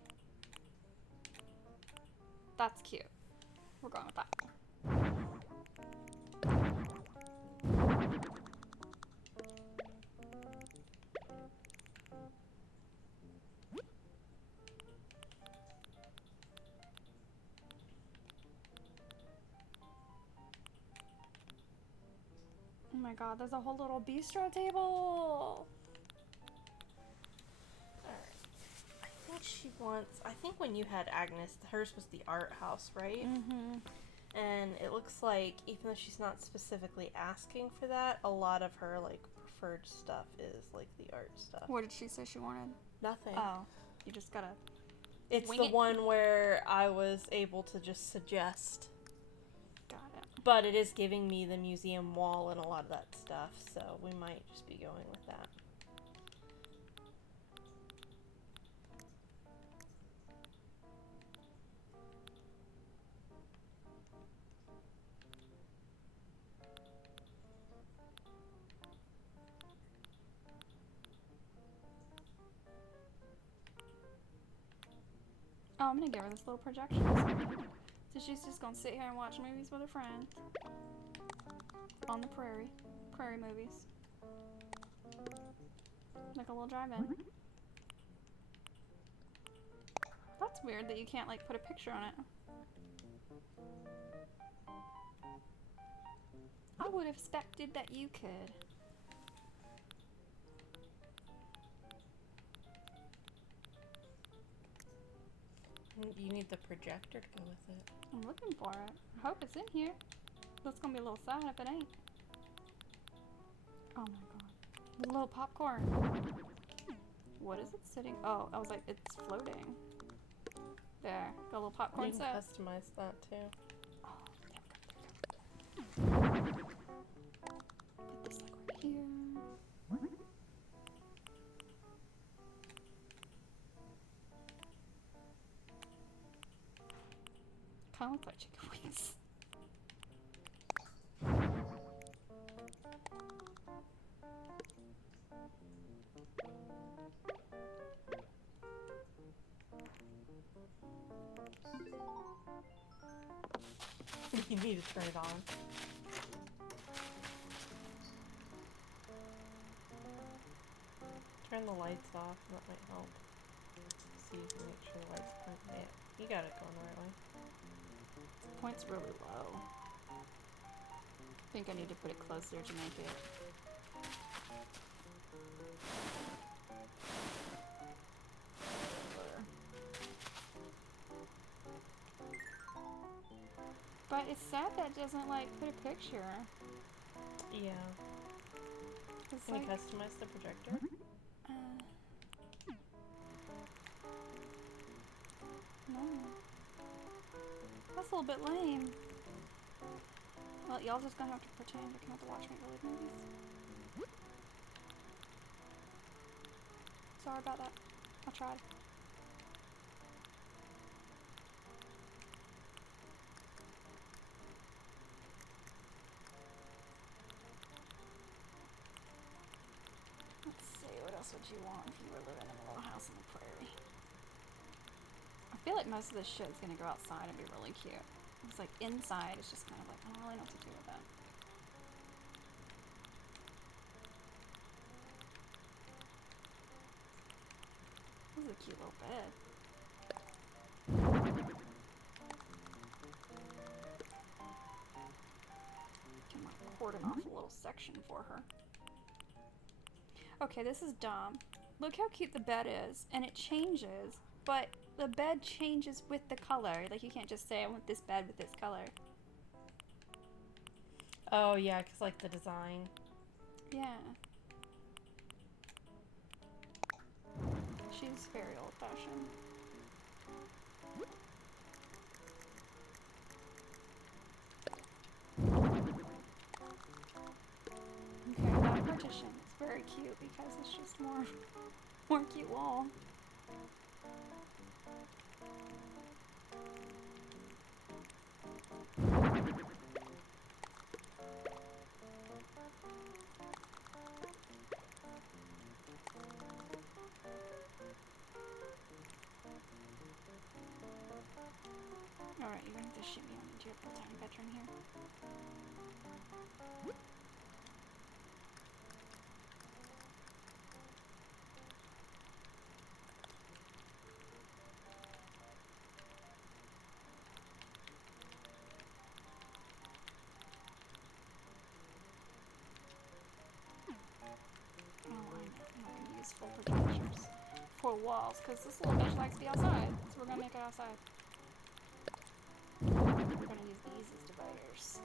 That's cute. We're going with that. Oh my god, there's a whole little bistro table! I think when you had Agnes, hers was the art house, right? Mm-hmm. And it looks like, even though she's not specifically asking for that, a lot of her, like, preferred stuff is, like, the art stuff. What did she say she wanted? Nothing. Oh, you just gotta... It's wing the it? one where I was able to just suggest. Got it. But it is giving me the museum wall and a lot of that stuff, so we might just be going with that. Oh, I'm gonna give her this little projection. So she's just gonna sit here and watch movies with her friend. On the prairie. Prairie movies. Like a little drive-in. That's weird that you can't, like, put a picture on it. I would have expected that you could. You need the projector to go with it. I'm looking for it. I hope it's in here. That's gonna be a little sad if it ain't. Oh my god. A little popcorn. What is it sitting? Oh, I was like, it's floating. There, got a little popcorn You can set. customize that too. Oh, there we go. Put this like right here. Kind of looks like chicken wings. You need to turn it on. Turn the lights off, that might help. So you can make sure the lights turn. Yeah, you got it going the right way. Point's really low. I think I need to put it closer to make it. Blur. But it's sad that it doesn't like put a picture. Yeah. It's Can like, you customize the projector? no. That's a little bit lame. Well, y'all just gonna have to pretend you're gonna have to watch me go with movies. Sorry about that. I tried. Let's see, what else would you want if you were living in a little house on the prairie? I feel like most of this shit's gonna go outside and be really cute. It's like inside, it's just kind of like, I don't really know what to do with that. This is a cute little bed. Can like cordon off a little section for her. Okay, this is dumb. Look how cute the bed is, and it changes, but the bed changes with the color. Like, you can't just say, I want this bed with this color. Oh yeah, cause like the design. Yeah. She's very old-fashioned. Okay, that partition is very cute because it's just more cute wall. Alright, you're gonna have to shoot me into your little tiny bedroom here. Oh, I know. I'm not gonna use full projectors for walls, because this little bitch likes to be outside, so we're gonna make it outside. We're gonna use these as dividers.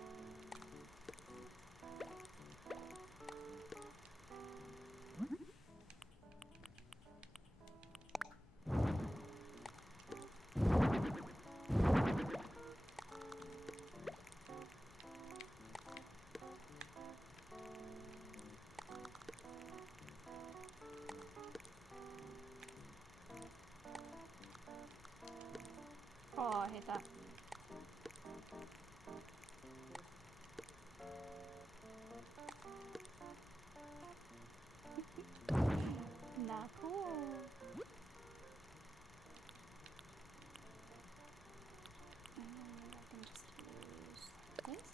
Oh, I hate that. Not cool. And then maybe I can just use this.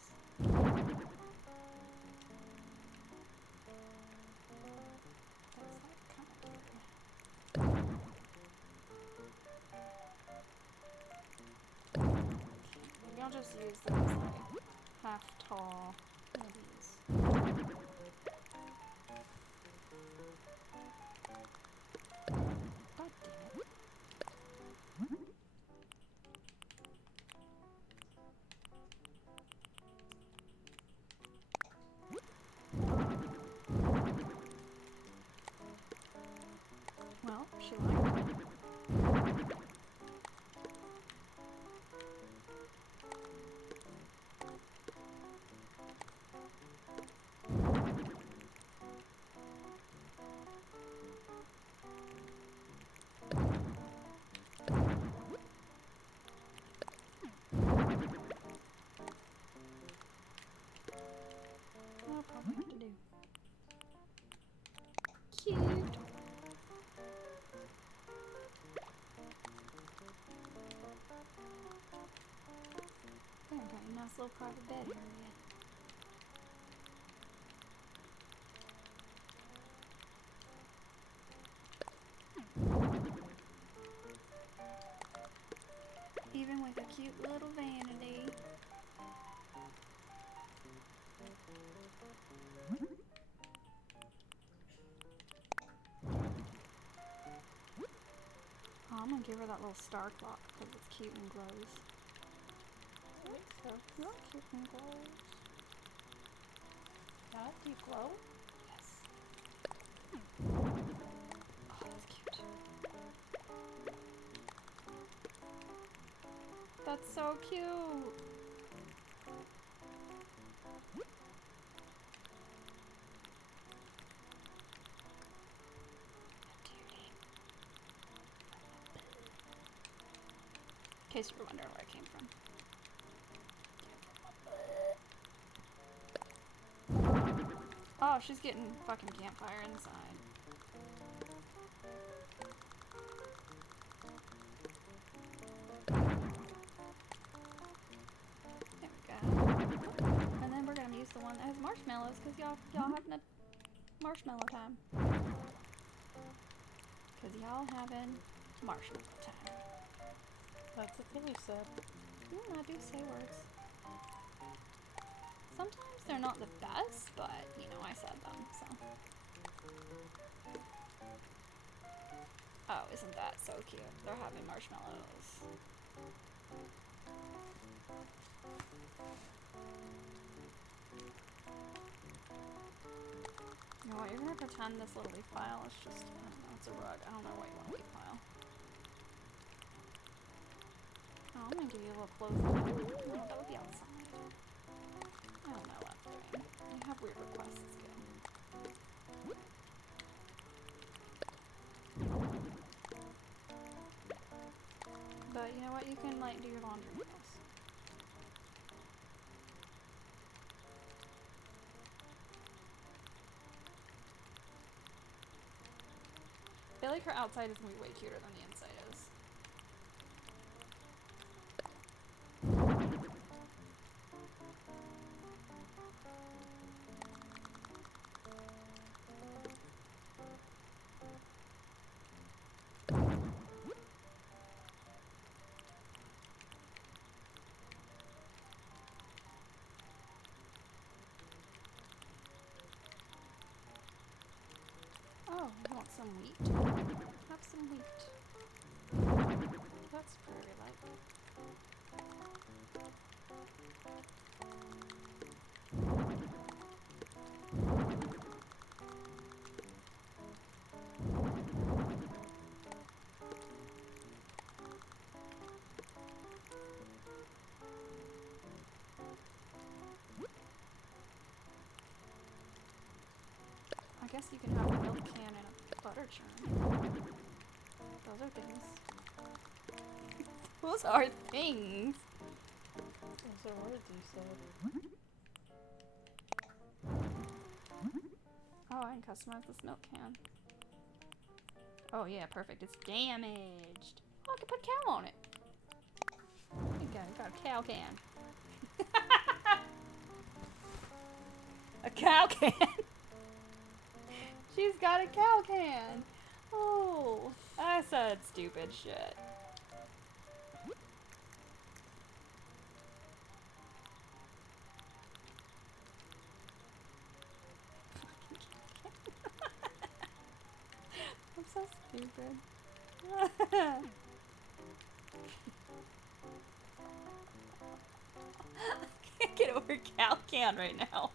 That's like kind of weird. Maybe I'll just use those like half tall one of these. God damn it. Well, probably have to do. Cute. There, got a nice little private bed area. Even with a cute little vanity. Oh, I'm gonna give her that little star clock because it's cute and glows. I think so. You're cute and glows. Yeah, do you glow? Yes. Oh, that's cute. That's so cute. In case you were wondering where it came from. Oh, she's getting fucking campfire inside. There we go. And then we're gonna use the one that has marshmallows because y'all having a marshmallow time. Because y'all having marshmallow time. That's the thing you said. I do say words. Sometimes they're not the best, but, you know, I said them, so. Oh, isn't that so cute? They're having marshmallows. You know what, you're gonna pretend this little leaf pile is just, I don't know, it's a rug. I don't know what you want a leaf pile. Oh, I'm gonna give you a little clothes. No, that would be outside. I don't know what I'm doing. I have weird requests, Gayle. But you know what? You can like do your laundry with us. I feel like her outside is gonna be way cuter than the inside is. Oh, you want some wheat? Have some wheat. That's prairie-like. I guess you can have a milk can and a butter churn. Those are things. Those are things! Those are words you said. Oh, I can customize this milk can. Oh yeah, perfect. It's damaged. Oh, I can put cow on it. There you go, you got a cow can. A cow can! She's got a cow can! Oh, I said stupid shit. I'm so stupid. I can't get over cow can right now.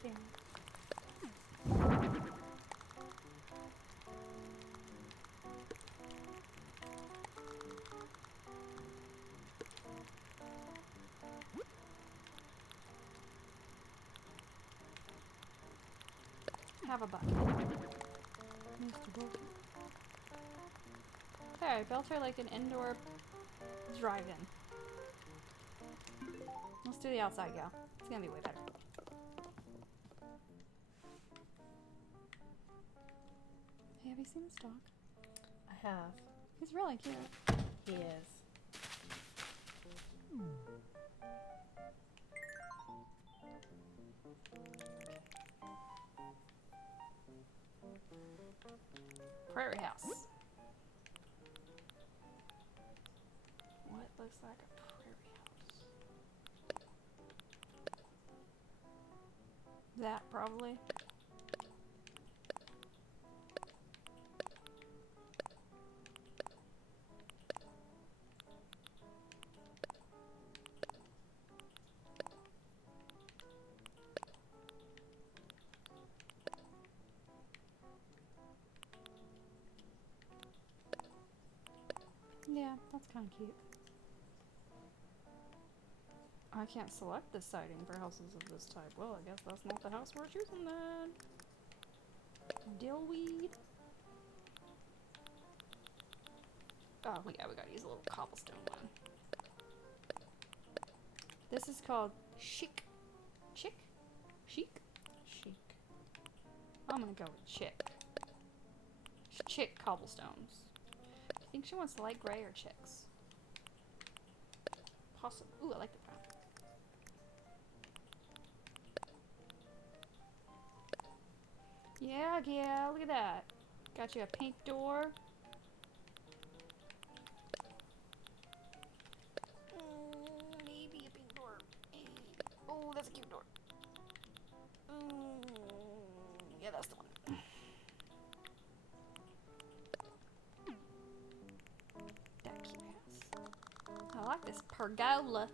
Okay. Have a bucket. Okay, I built her like an indoor drive-in. Let's do the outside, gal. It's gonna be way better. Hey, have you seen this dog? I have. He's really cute. He is. Prairie house. What looks like a prairie house? That probably. Yeah, that's kind of cute. I can't select the siding for houses of this type. Well, I guess that's not the house we're choosing then. Dillweed. Oh, yeah, we gotta use a little cobblestone one. This is called chic. Chic? Chic? Chic. I'm gonna go with chick. Chick cobblestones. I think she wants light gray or chicks. Possible. Ooh, I like the brown. Yeah, look at that. Got you a pink door. Maybe a pink door. Oh, that's a cute door. Yeah, that's the one. That cute house. I like this pergola.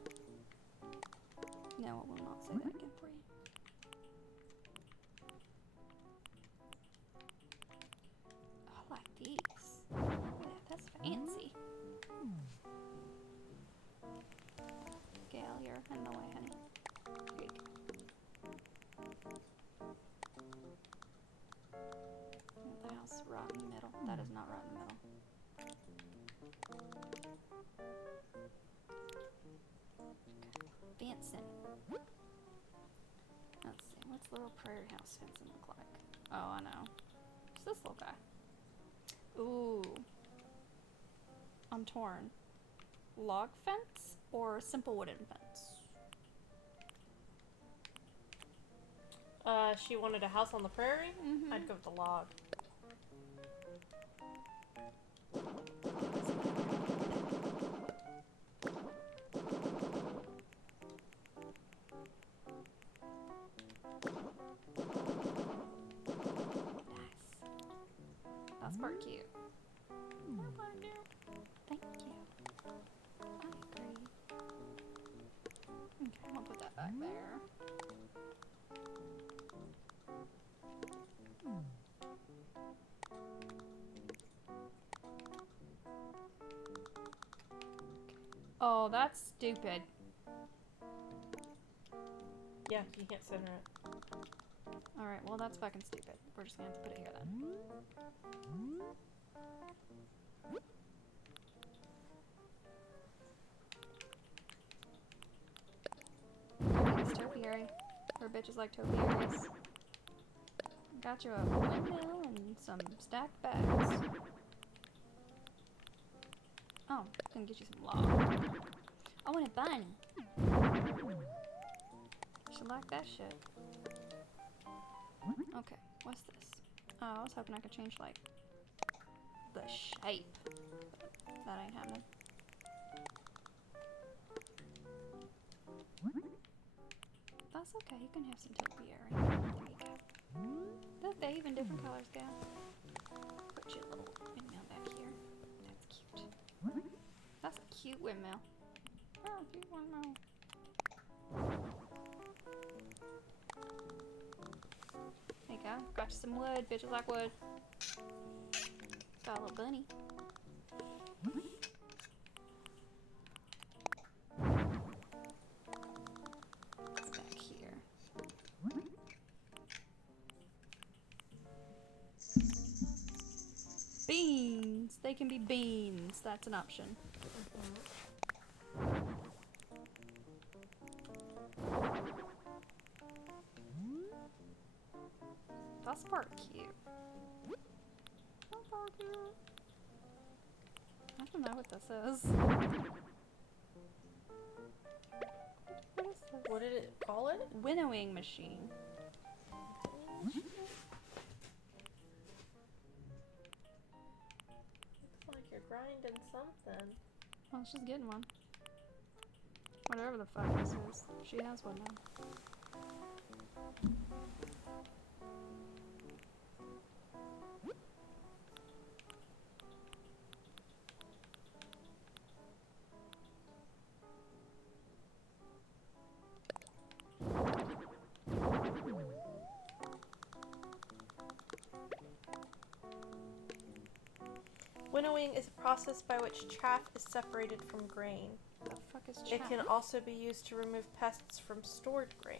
No, I will not say that again for you. I like these. Look at that, that's fancy. Gayle, you're in the way, honey. Here you go. The house right in the middle. That is not right in the middle. Okay. Fencing. Let's see. What's the little prairie house fencing look like? Oh, I know. It's this little guy. Ooh. I'm torn. Log fence or simple wooden fence? She wanted a house on the prairie? Mm-hmm. I'd go with the log. Nice. That's part cute. Thank you. I agree. Okay, I'll put that back there. Oh, that's stupid. Yeah, you can't center it. Alright, well that's fucking stupid. We're just gonna have to put it here then. It's topiary. Her bitches like topiaries. Got you a windmill and some stacked bags. Oh, gonna get you some log. I want a bunny. Should like that shit. Okay, what's this? Oh, I was hoping I could change, like, the shape. But that ain't happening. That's okay, you can have some topiary. There you go. Look, they even different colors, gal. Put your little windmill back here. That's cute. That's a cute windmill. Oh, cute windmill. There you go. Got you some wood. Bitches like wood. Got a little bunny. It's back here. Beans. They can be beans. That's an option. That's part cute. That's part cute. I don't know what this is. What is this? What did it call it? Winnowing machine. Looks like you're grinding something. Well, she's getting one. Whatever the fuck this is. She has one now. Winnowing is a process by which chaff is separated from grain. The fuck is It chaff? can also be used to remove pests from stored grain.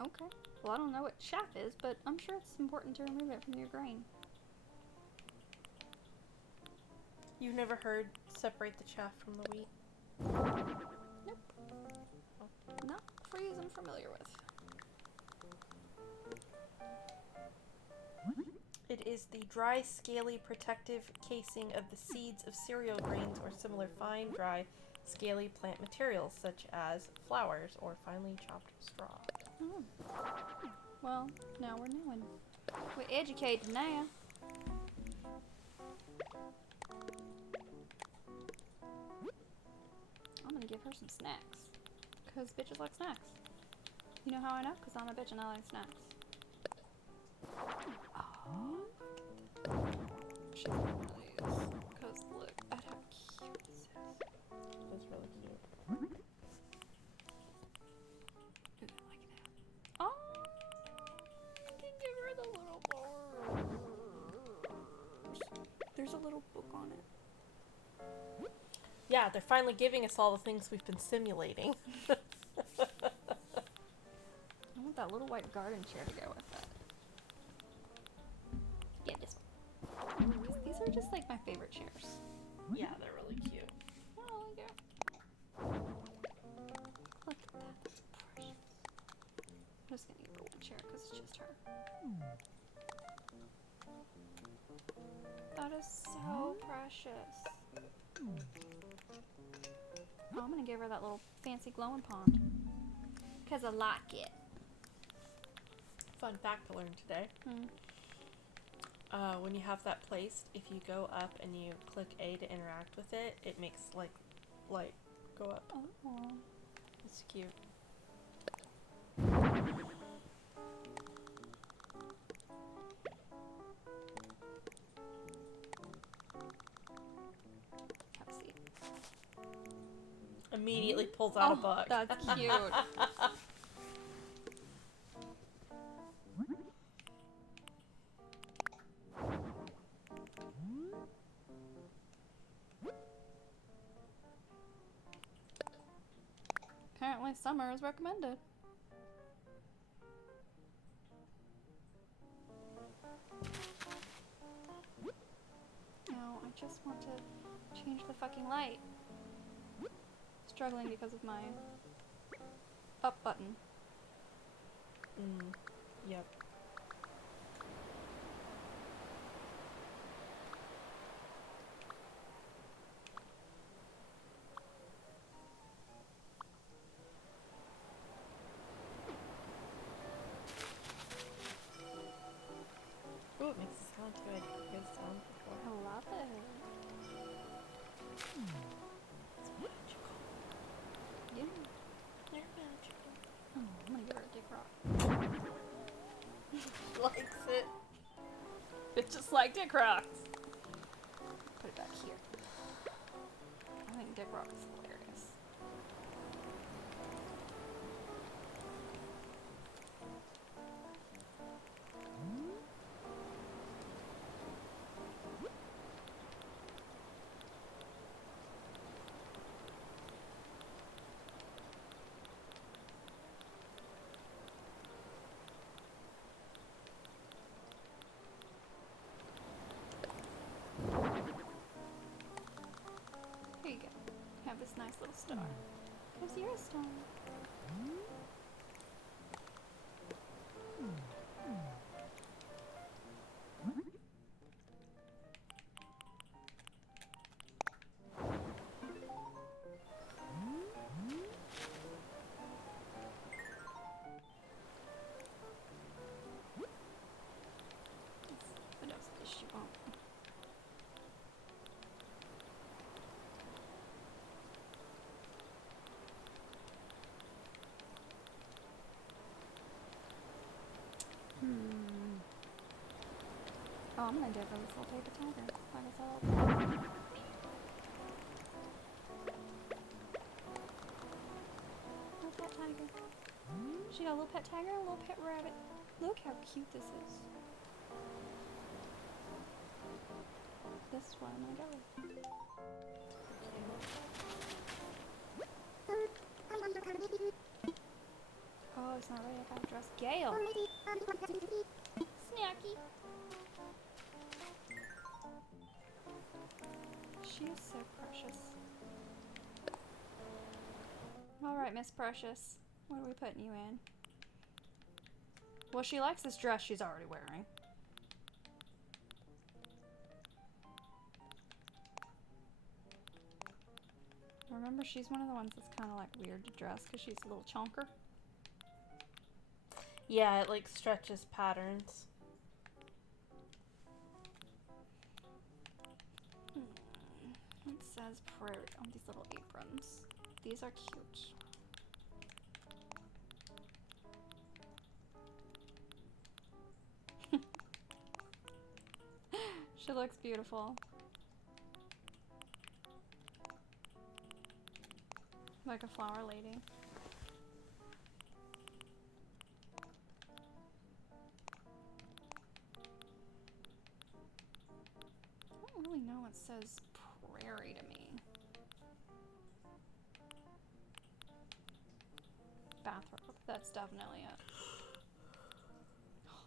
Okay. Well, I don't know what chaff is, but I'm sure it's important to remove it from your grain. You've never heard separate the chaff from the wheat? Nope. Not phrase I'm familiar with. It is the dry, scaly, protective casing of the seeds of cereal grains or similar fine, dry, scaly plant materials such as flowers or finely chopped straw. Oh. Well, now we're knowing. We're educated now. I'm gonna give her some snacks. Because bitches like snacks. You know how I know? Because I'm a bitch and I like snacks. Oh. She's one of these. Because look at how cute this is. That's really cute. Ooh, I like that. Oh! I can give her the little bars. There's a little book on it. Yeah, they're finally giving us all the things we've been simulating. I want that little white garden chair to go with it. Yeah, this one. 'Cause these are just like my favorite chairs. Yeah, they're really cute. Oh, yeah. Look at that. That's precious. I'm just gonna give her one chair because it's just her. That is so precious. Oh, I'm gonna give her that little fancy glowing pond. Because I like it. Fun fact to learn today. When you have that placed, if you go up and you click A to interact with it, it makes like light go up. Oh. It's cute. Have a seat. Immediately pulls out a book. That's cute. Apparently summer is recommended. No, I just want to change the fucking light. Struggling because of my up button. Yep. Ooh, it makes it sound good. Good sound before. I love it. It's magical. Yeah. They're magical. Oh, I'm gonna give her a dick rock. Likes it. It's just like dick rocks. Put it back here. I think dick rock is hilarious. go. You have this nice little star. Because you're a star. What else does she want? Oh, I'm gonna do it for this little paper tiger. Like I said, little pet tiger. She got a little pet tiger and a little pet rabbit. Look how cute this is. This one I'm gonna go with. Oh, it's not ready. I gotta dress Gayle. Snacky. She is so precious. Alright, Miss Precious. What are we putting you in? Well, she likes this dress she's already wearing. Remember, she's one of the ones that's kind of like weird to dress because she's a little chonker. Yeah, it like stretches patterns. It says prairie on these little aprons. These are cute. She looks beautiful. Like a flower lady. I don't really know what says prairie to me. Bathrobe. That's definitely it. Oh,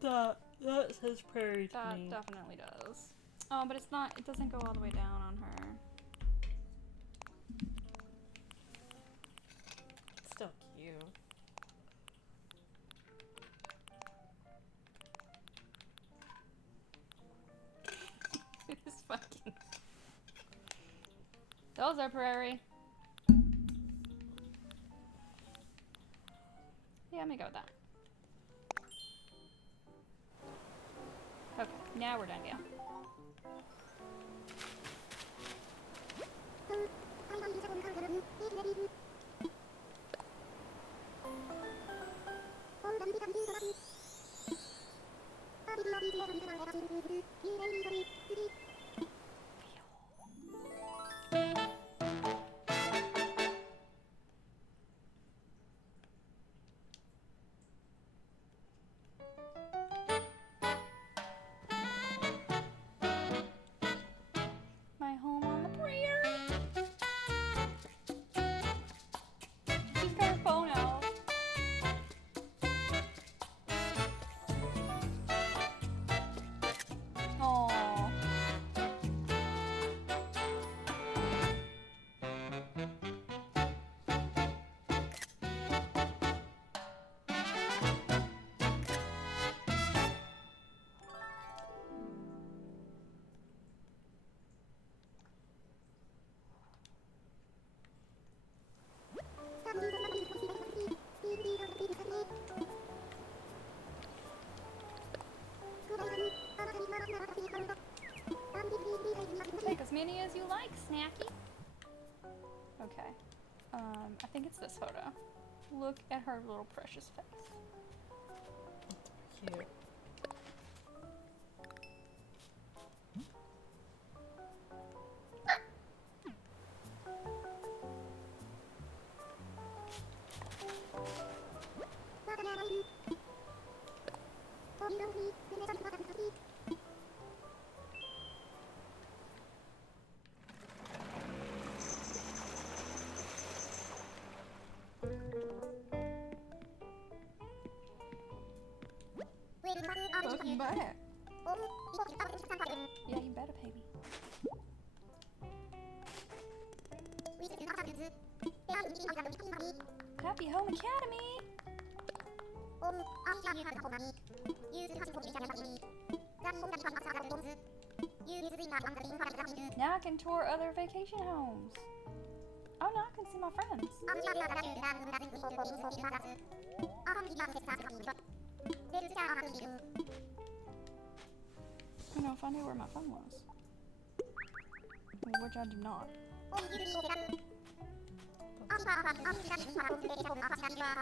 these. That says prairie to That me. definitely does. Oh, but it's not, it doesn't go all the way down on her. It's still cute. It's fucking. Those are prairie. Yeah, let me go with that. Okay, now we're done, Gayle. My home on the prairie. She's got her phone out. Aww. Take as many as you like, Snacky. Okay. I think it's this photo. Look at her little precious face. Cute. Welcome back. Yeah, you better pay me. Happy Home Academy! Now I can tour other vacation homes. Oh, now I can see my friends. You know, if I knew where my phone was. Which I do not.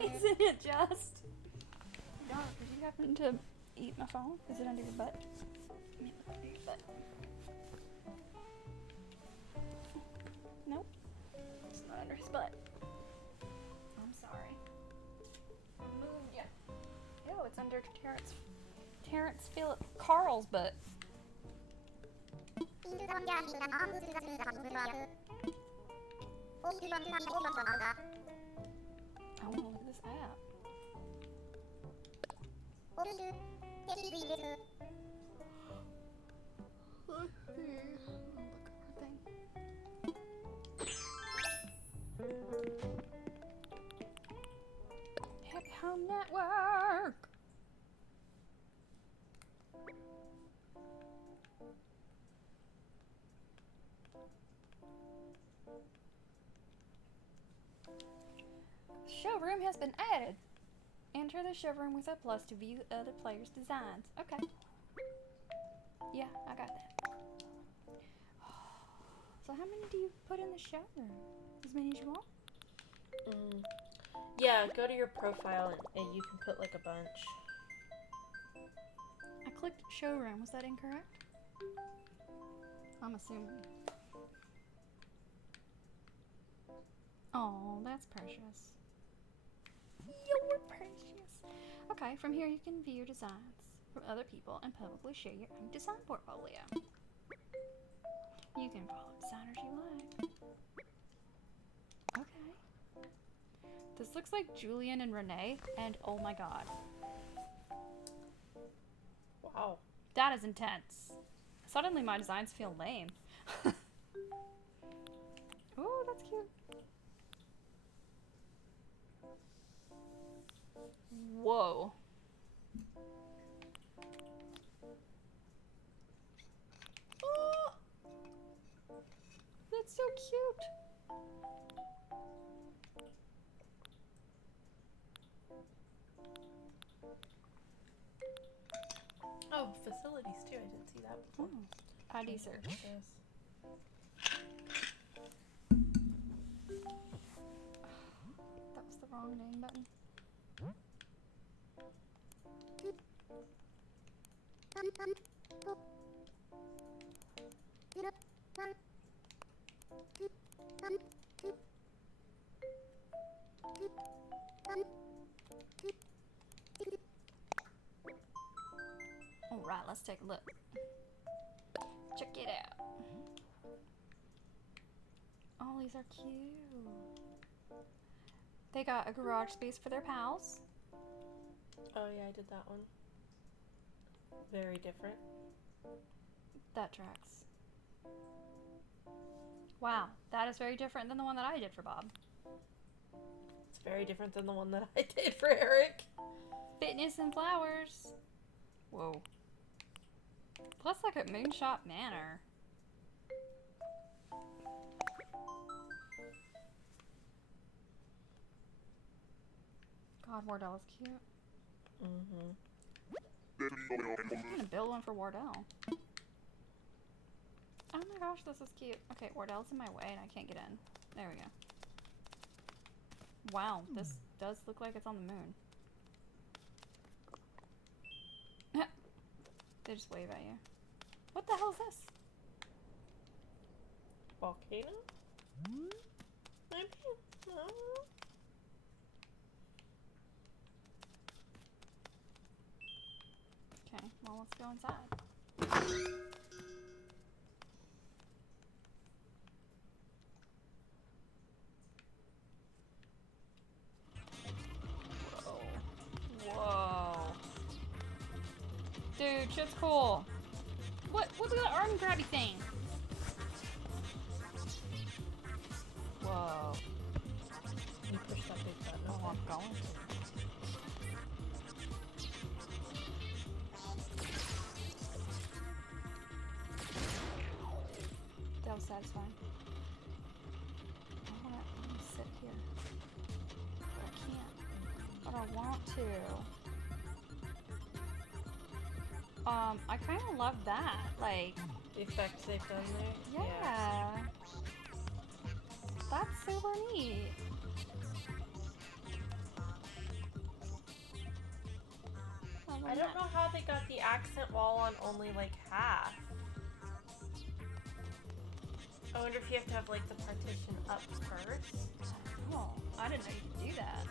Isn't it just? Dark, did you happen to eat my phone? Is it under your butt? Let me look under your butt. Nope. It's not under his butt. I'm sorry. I moved ya. Ew, it's under Terrence Philip Carl's butt. I want to look at this app. Let's see. Look at everything. Happy Home Network. Showroom has been added. Enter the showroom with a plus to view other players' designs. Okay. Yeah, I got that. So how many do you put in the showroom? As many as you want? Yeah, go to your profile and you can put like a bunch. I clicked showroom. Was that incorrect? I'm assuming. Oh, that's precious. You're precious. Okay, from here you can view your designs from other people and publicly share your own design portfolio. You can follow designers you like. Okay. This looks like Julian and Renee, and oh my god. Wow. That is intense. Suddenly my designs feel lame. Oh, that's cute. Whoa. Oh, that's so cute. Oh, facilities too. I didn't see that before. ID search. That was the wrong name button. Alright, let's take a look. Check it out. Oh, these are cute. They got a garage space for their pals. Oh yeah, I did that one. Very different. That tracks. Wow, that is very different than the one that I did for Bob. It's very different than the one that I did for Eric. Fitness and flowers. Whoa. Plus like a Moonshot Manor. God, Wardell is cute. I'm gonna build one for Wardell. Oh my gosh, this is cute. Okay, Wardell's in my way and I can't get in. There we go. Wow, this does look like it's on the moon. They just wave at you. What the hell is this? Volcano? Maybe? No. Okay, well let's go inside. Whoa. Dude, shit's cool. What's that arm grabby thing? Whoa. I'm going to. That was satisfying. I want to sit here. But I can't. But I want to. I kind of love that. Like, The effects they've done there. yeah. That's super neat. I don't know how they got the accent wall on only like half. I wonder if you have to have like the partition up first. Oh, I didn't know you could do that.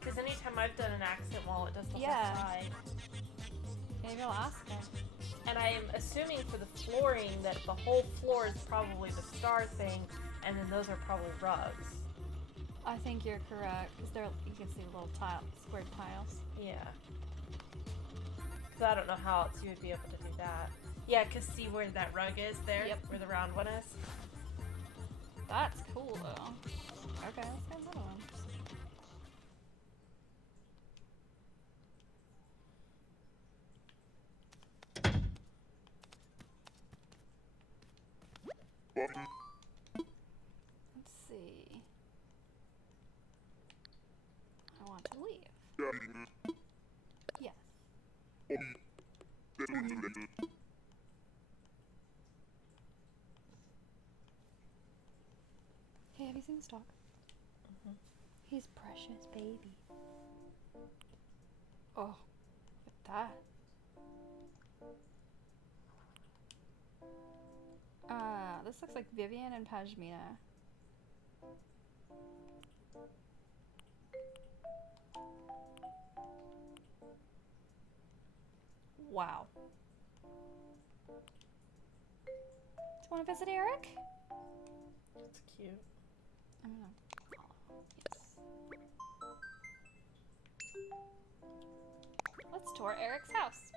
Because anytime I've done an accent wall, it does the Yeah. whole side. Maybe I'll ask her. And I am assuming for the flooring that the whole floor is probably the star thing, and then those are probably rugs. I think you're correct, because you can see little squared tiles. Yeah. Because I don't know how else you would be able to do that. Yeah, because see where that rug is there? Yep. Where the round one is? That's cool, though. Okay, let's get another one. Let's see. I want to leave. Yes. Hey, have you seen this dog? Mm-hmm. He's precious, baby. Oh, look at that. This looks like Vivian and Pashmina. Wow. Do you want to visit Eric? That's cute. I'm gonna follow. Yes. Let's tour Eric's house.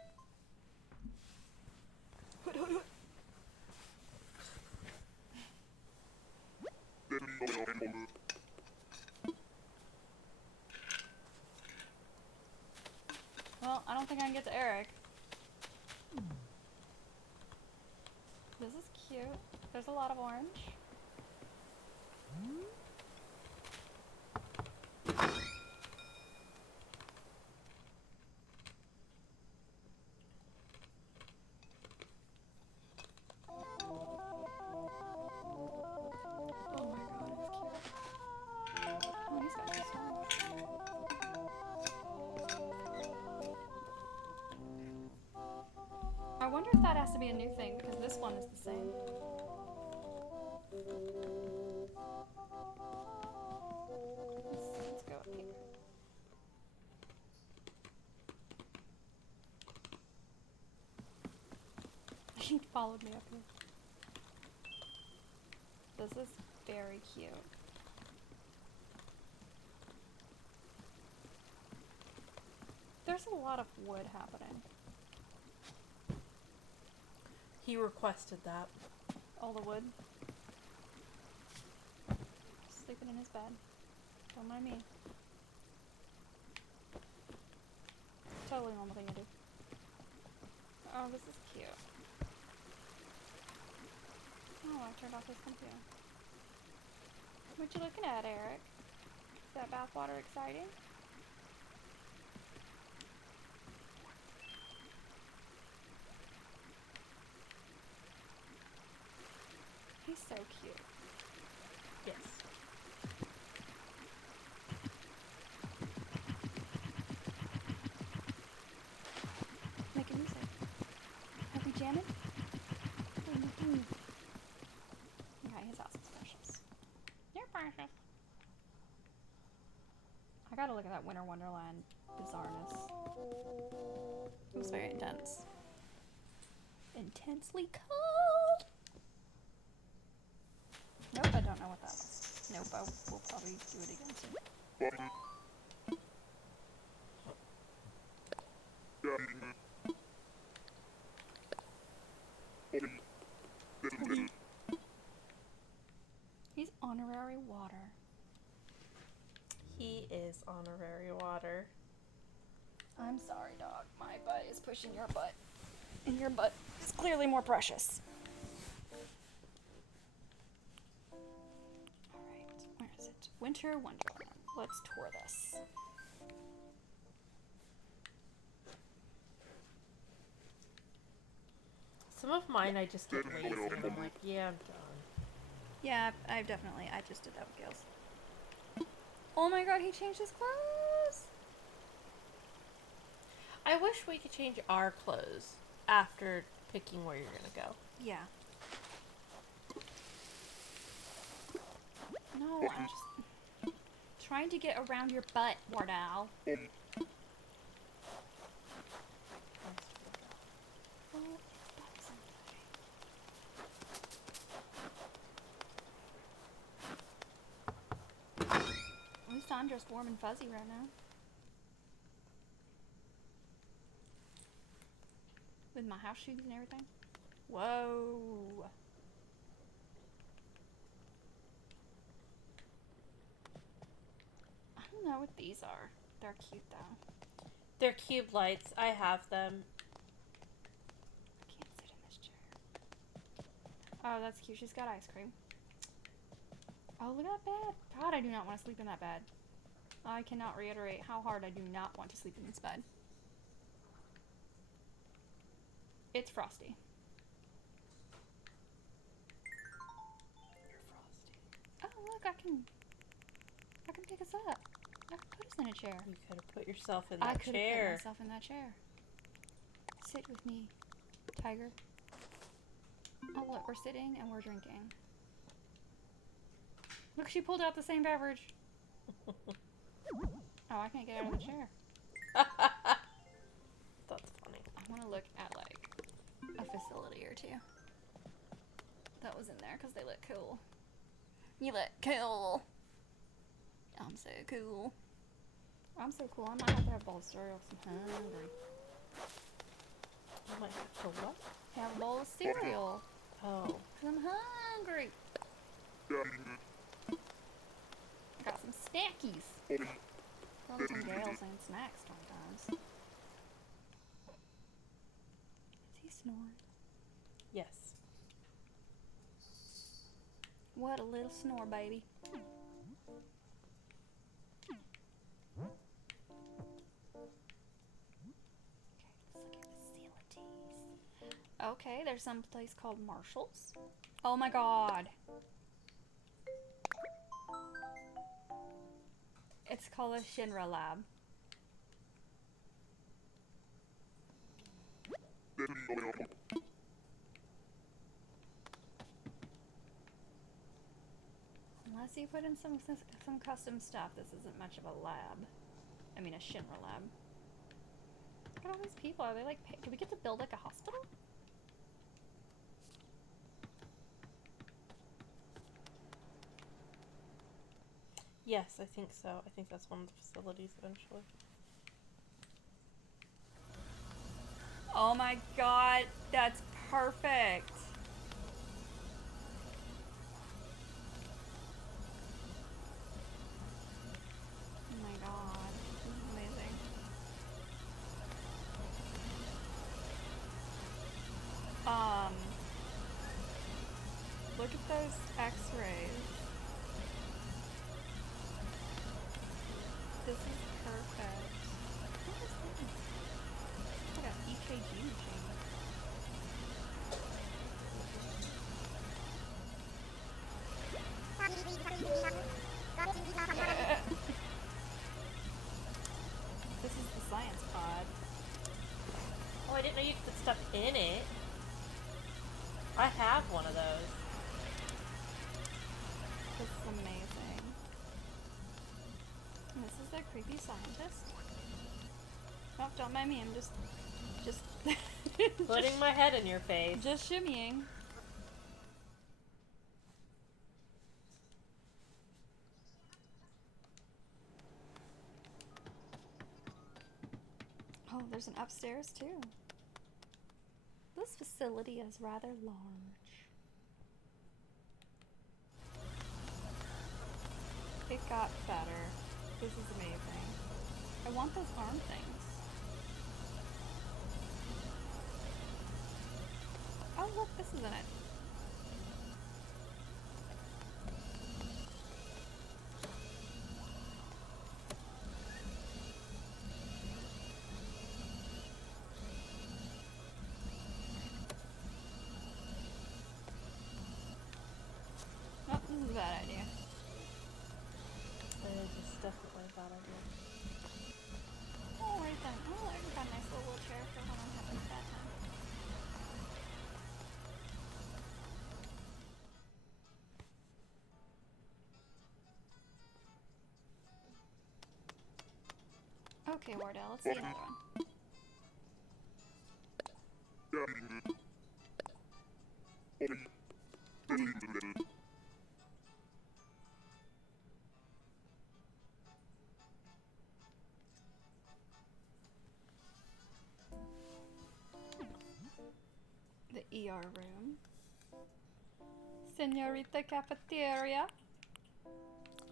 Well, I don't think I can get to Eric. This is cute. There's a lot of orange. Oh my god, it's cute. Oh, he's got this one. I wonder if that has to be a new thing, because this one is the same. Let's go up here. He followed me up here. This is very cute. There's a lot of wood happening. He requested that. All the wood. Sleeping in his bed. Don't mind me. Totally normal thing to do. Oh, this is cute. Oh, I turned off his computer. What you looking at, Eric? Is that bathwater exciting? He's so cute. Yes. Making music. Are we jamming? Okay, his house is precious. You're precious. I gotta look at that Winter Wonderland bizarreness. It was very intense. Intensely cold! Nope, I don't know what that was. Nope, I will probably do it again soon. He's honorary water. He is honorary water. I'm sorry, dog. My butt is pushing your butt. And your butt is clearly more precious. Alright, where is it? Winter Wonderland. Let's tour this. Some of mine I just get lazy and I'm like, yeah, I'm done. Yeah, I just did that with Gales. Oh my god, he changed his clothes! I wish we could change our clothes after picking where you're gonna go. Yeah. No, I'm just trying to get around your butt, Wardell. At least I'm just warm and fuzzy right now. With my house shoes and everything. Whoa. I don't know what these are. They're cute though. They're cube lights. I have them. I can't sit in this chair. Oh, that's cute. She's got ice cream. Oh, look at that bed. God, I do not want to sleep in that bed. I cannot reiterate how hard I do not want to sleep in this bed. It's frosty. You're frosty. Oh, look, I can pick us up. I can put us in a chair. You could have put yourself in I that could have chair. put myself in that chair. Sit with me, tiger. Oh, look, we're sitting and we're drinking. Look, she pulled out the same beverage. Oh, I can't get out of the chair. That's funny. I want to look at, like, a facility or two that was in there because they look cool. You look cool. I'm so cool. I'm so cool. I might have to have a bowl of cereal because I'm hungry. You might have to what? Have a bowl of cereal. Oh. Because I'm hungry. Got some snackies. Probably some Gales and snacks sometimes. Is he snoring? Yes. What a little snore, baby. Okay, there's some place called Marshall's. Oh my god. It's called a Shinra Lab. Unless you put in some custom stuff, this isn't much of a lab. I mean, a Shinra Lab. Look at all these people. Are they like, do we get to build like a hospital? Yes, I think so. I think that's one of the facilities eventually. Oh my god, that's perfect. Oh my god, this is amazing. Look at those x-rays. This is perfect. What is this? It's like an EKG machine. This is the science pod. Oh, I didn't know you could put stuff in it. I have one of those. This is amazing. And this is their creepy scientist. Oh, don't mind me, I'm just Putting my head in your face. just shimmying. Oh, there's an upstairs too. This facility is rather large. It got better. This is amazing. I want those arm things. Oh look, this is in it. Oh, this is a bad idea. It is definitely a bad idea. Oh, right then. Oh, I got a nice little wheelchair for when I'm having a bad time. Okay, Wardell, let's see another one. The ER room. Senorita Cafeteria.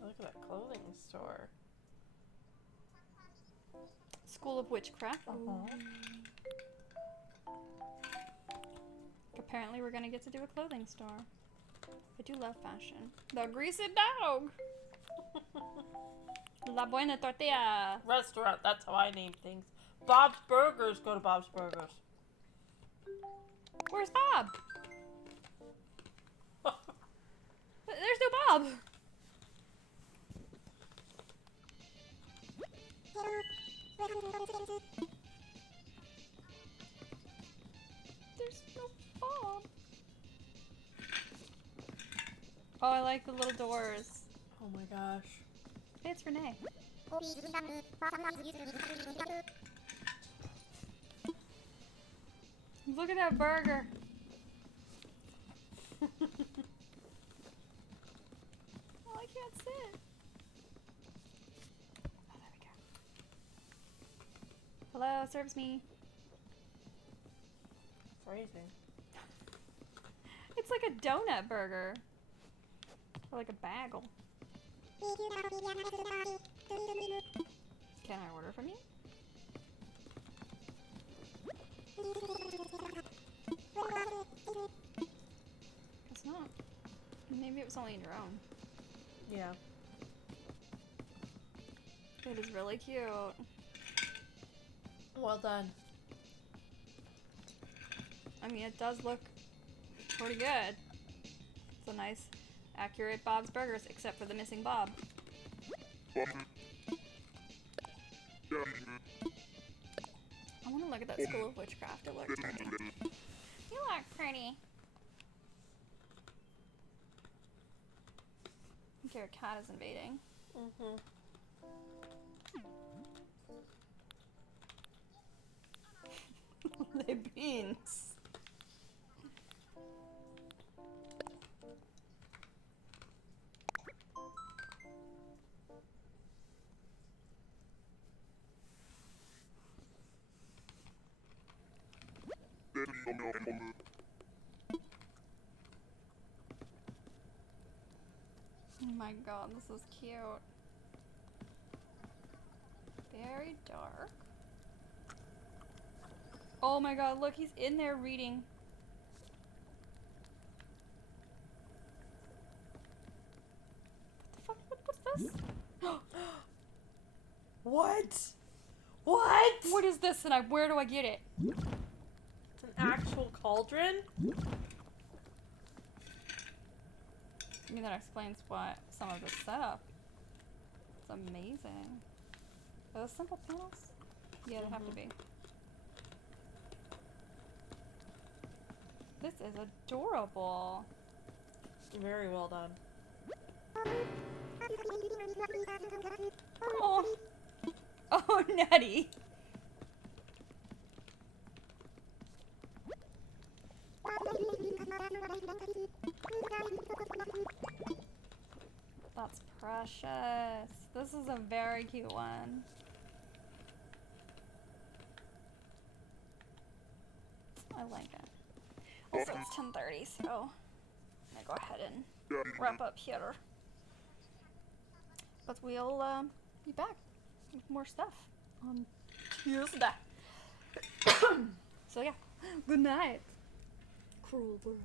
Look at that clothing store. School of Witchcraft. Apparently we're gonna get to do a clothing store. I do love fashion. The Greasy Dog! La Buena Tortilla! Restaurant, that's how I name things. Bob's Burgers, go to Bob's Burgers. Where's Bob? There's no Bob! There's no Bob. Oh, I like the little doors. Oh my gosh. Hey, it's Renee. Look at that burger. Oh, I can't sit. Oh, there we go. Hello, serves me. Phrasing. It's like a donut burger. Or like a bagel. Can I order from you? It's not. Maybe it was only in your own. Yeah. It is really cute. Well done. I mean, it does look pretty good. It's a nice, accurate Bob's Burgers, except for the missing Bob. I want to look at that School of Witchcraft. It looks pretty. You look pretty. I think your cat is invading. Mm-hmm. They beans. Oh my god, this is cute. Very dark. Oh my god, look, he's in there reading. What the fuck? What's this? What? What? What is this and where do I get it? It's an actual cauldron? I mean, that explains what some of the setup. It's amazing. Are those simple panels? Yeah, they have to be. This is adorable. Very well done. Oh, oh, Nettie. That's precious. This is a very cute one. I like it. Also, it's 10:30, so I'm gonna go ahead and wrap up here. But we'll be back with more stuff on Tuesday. So yeah, good night, cruel world.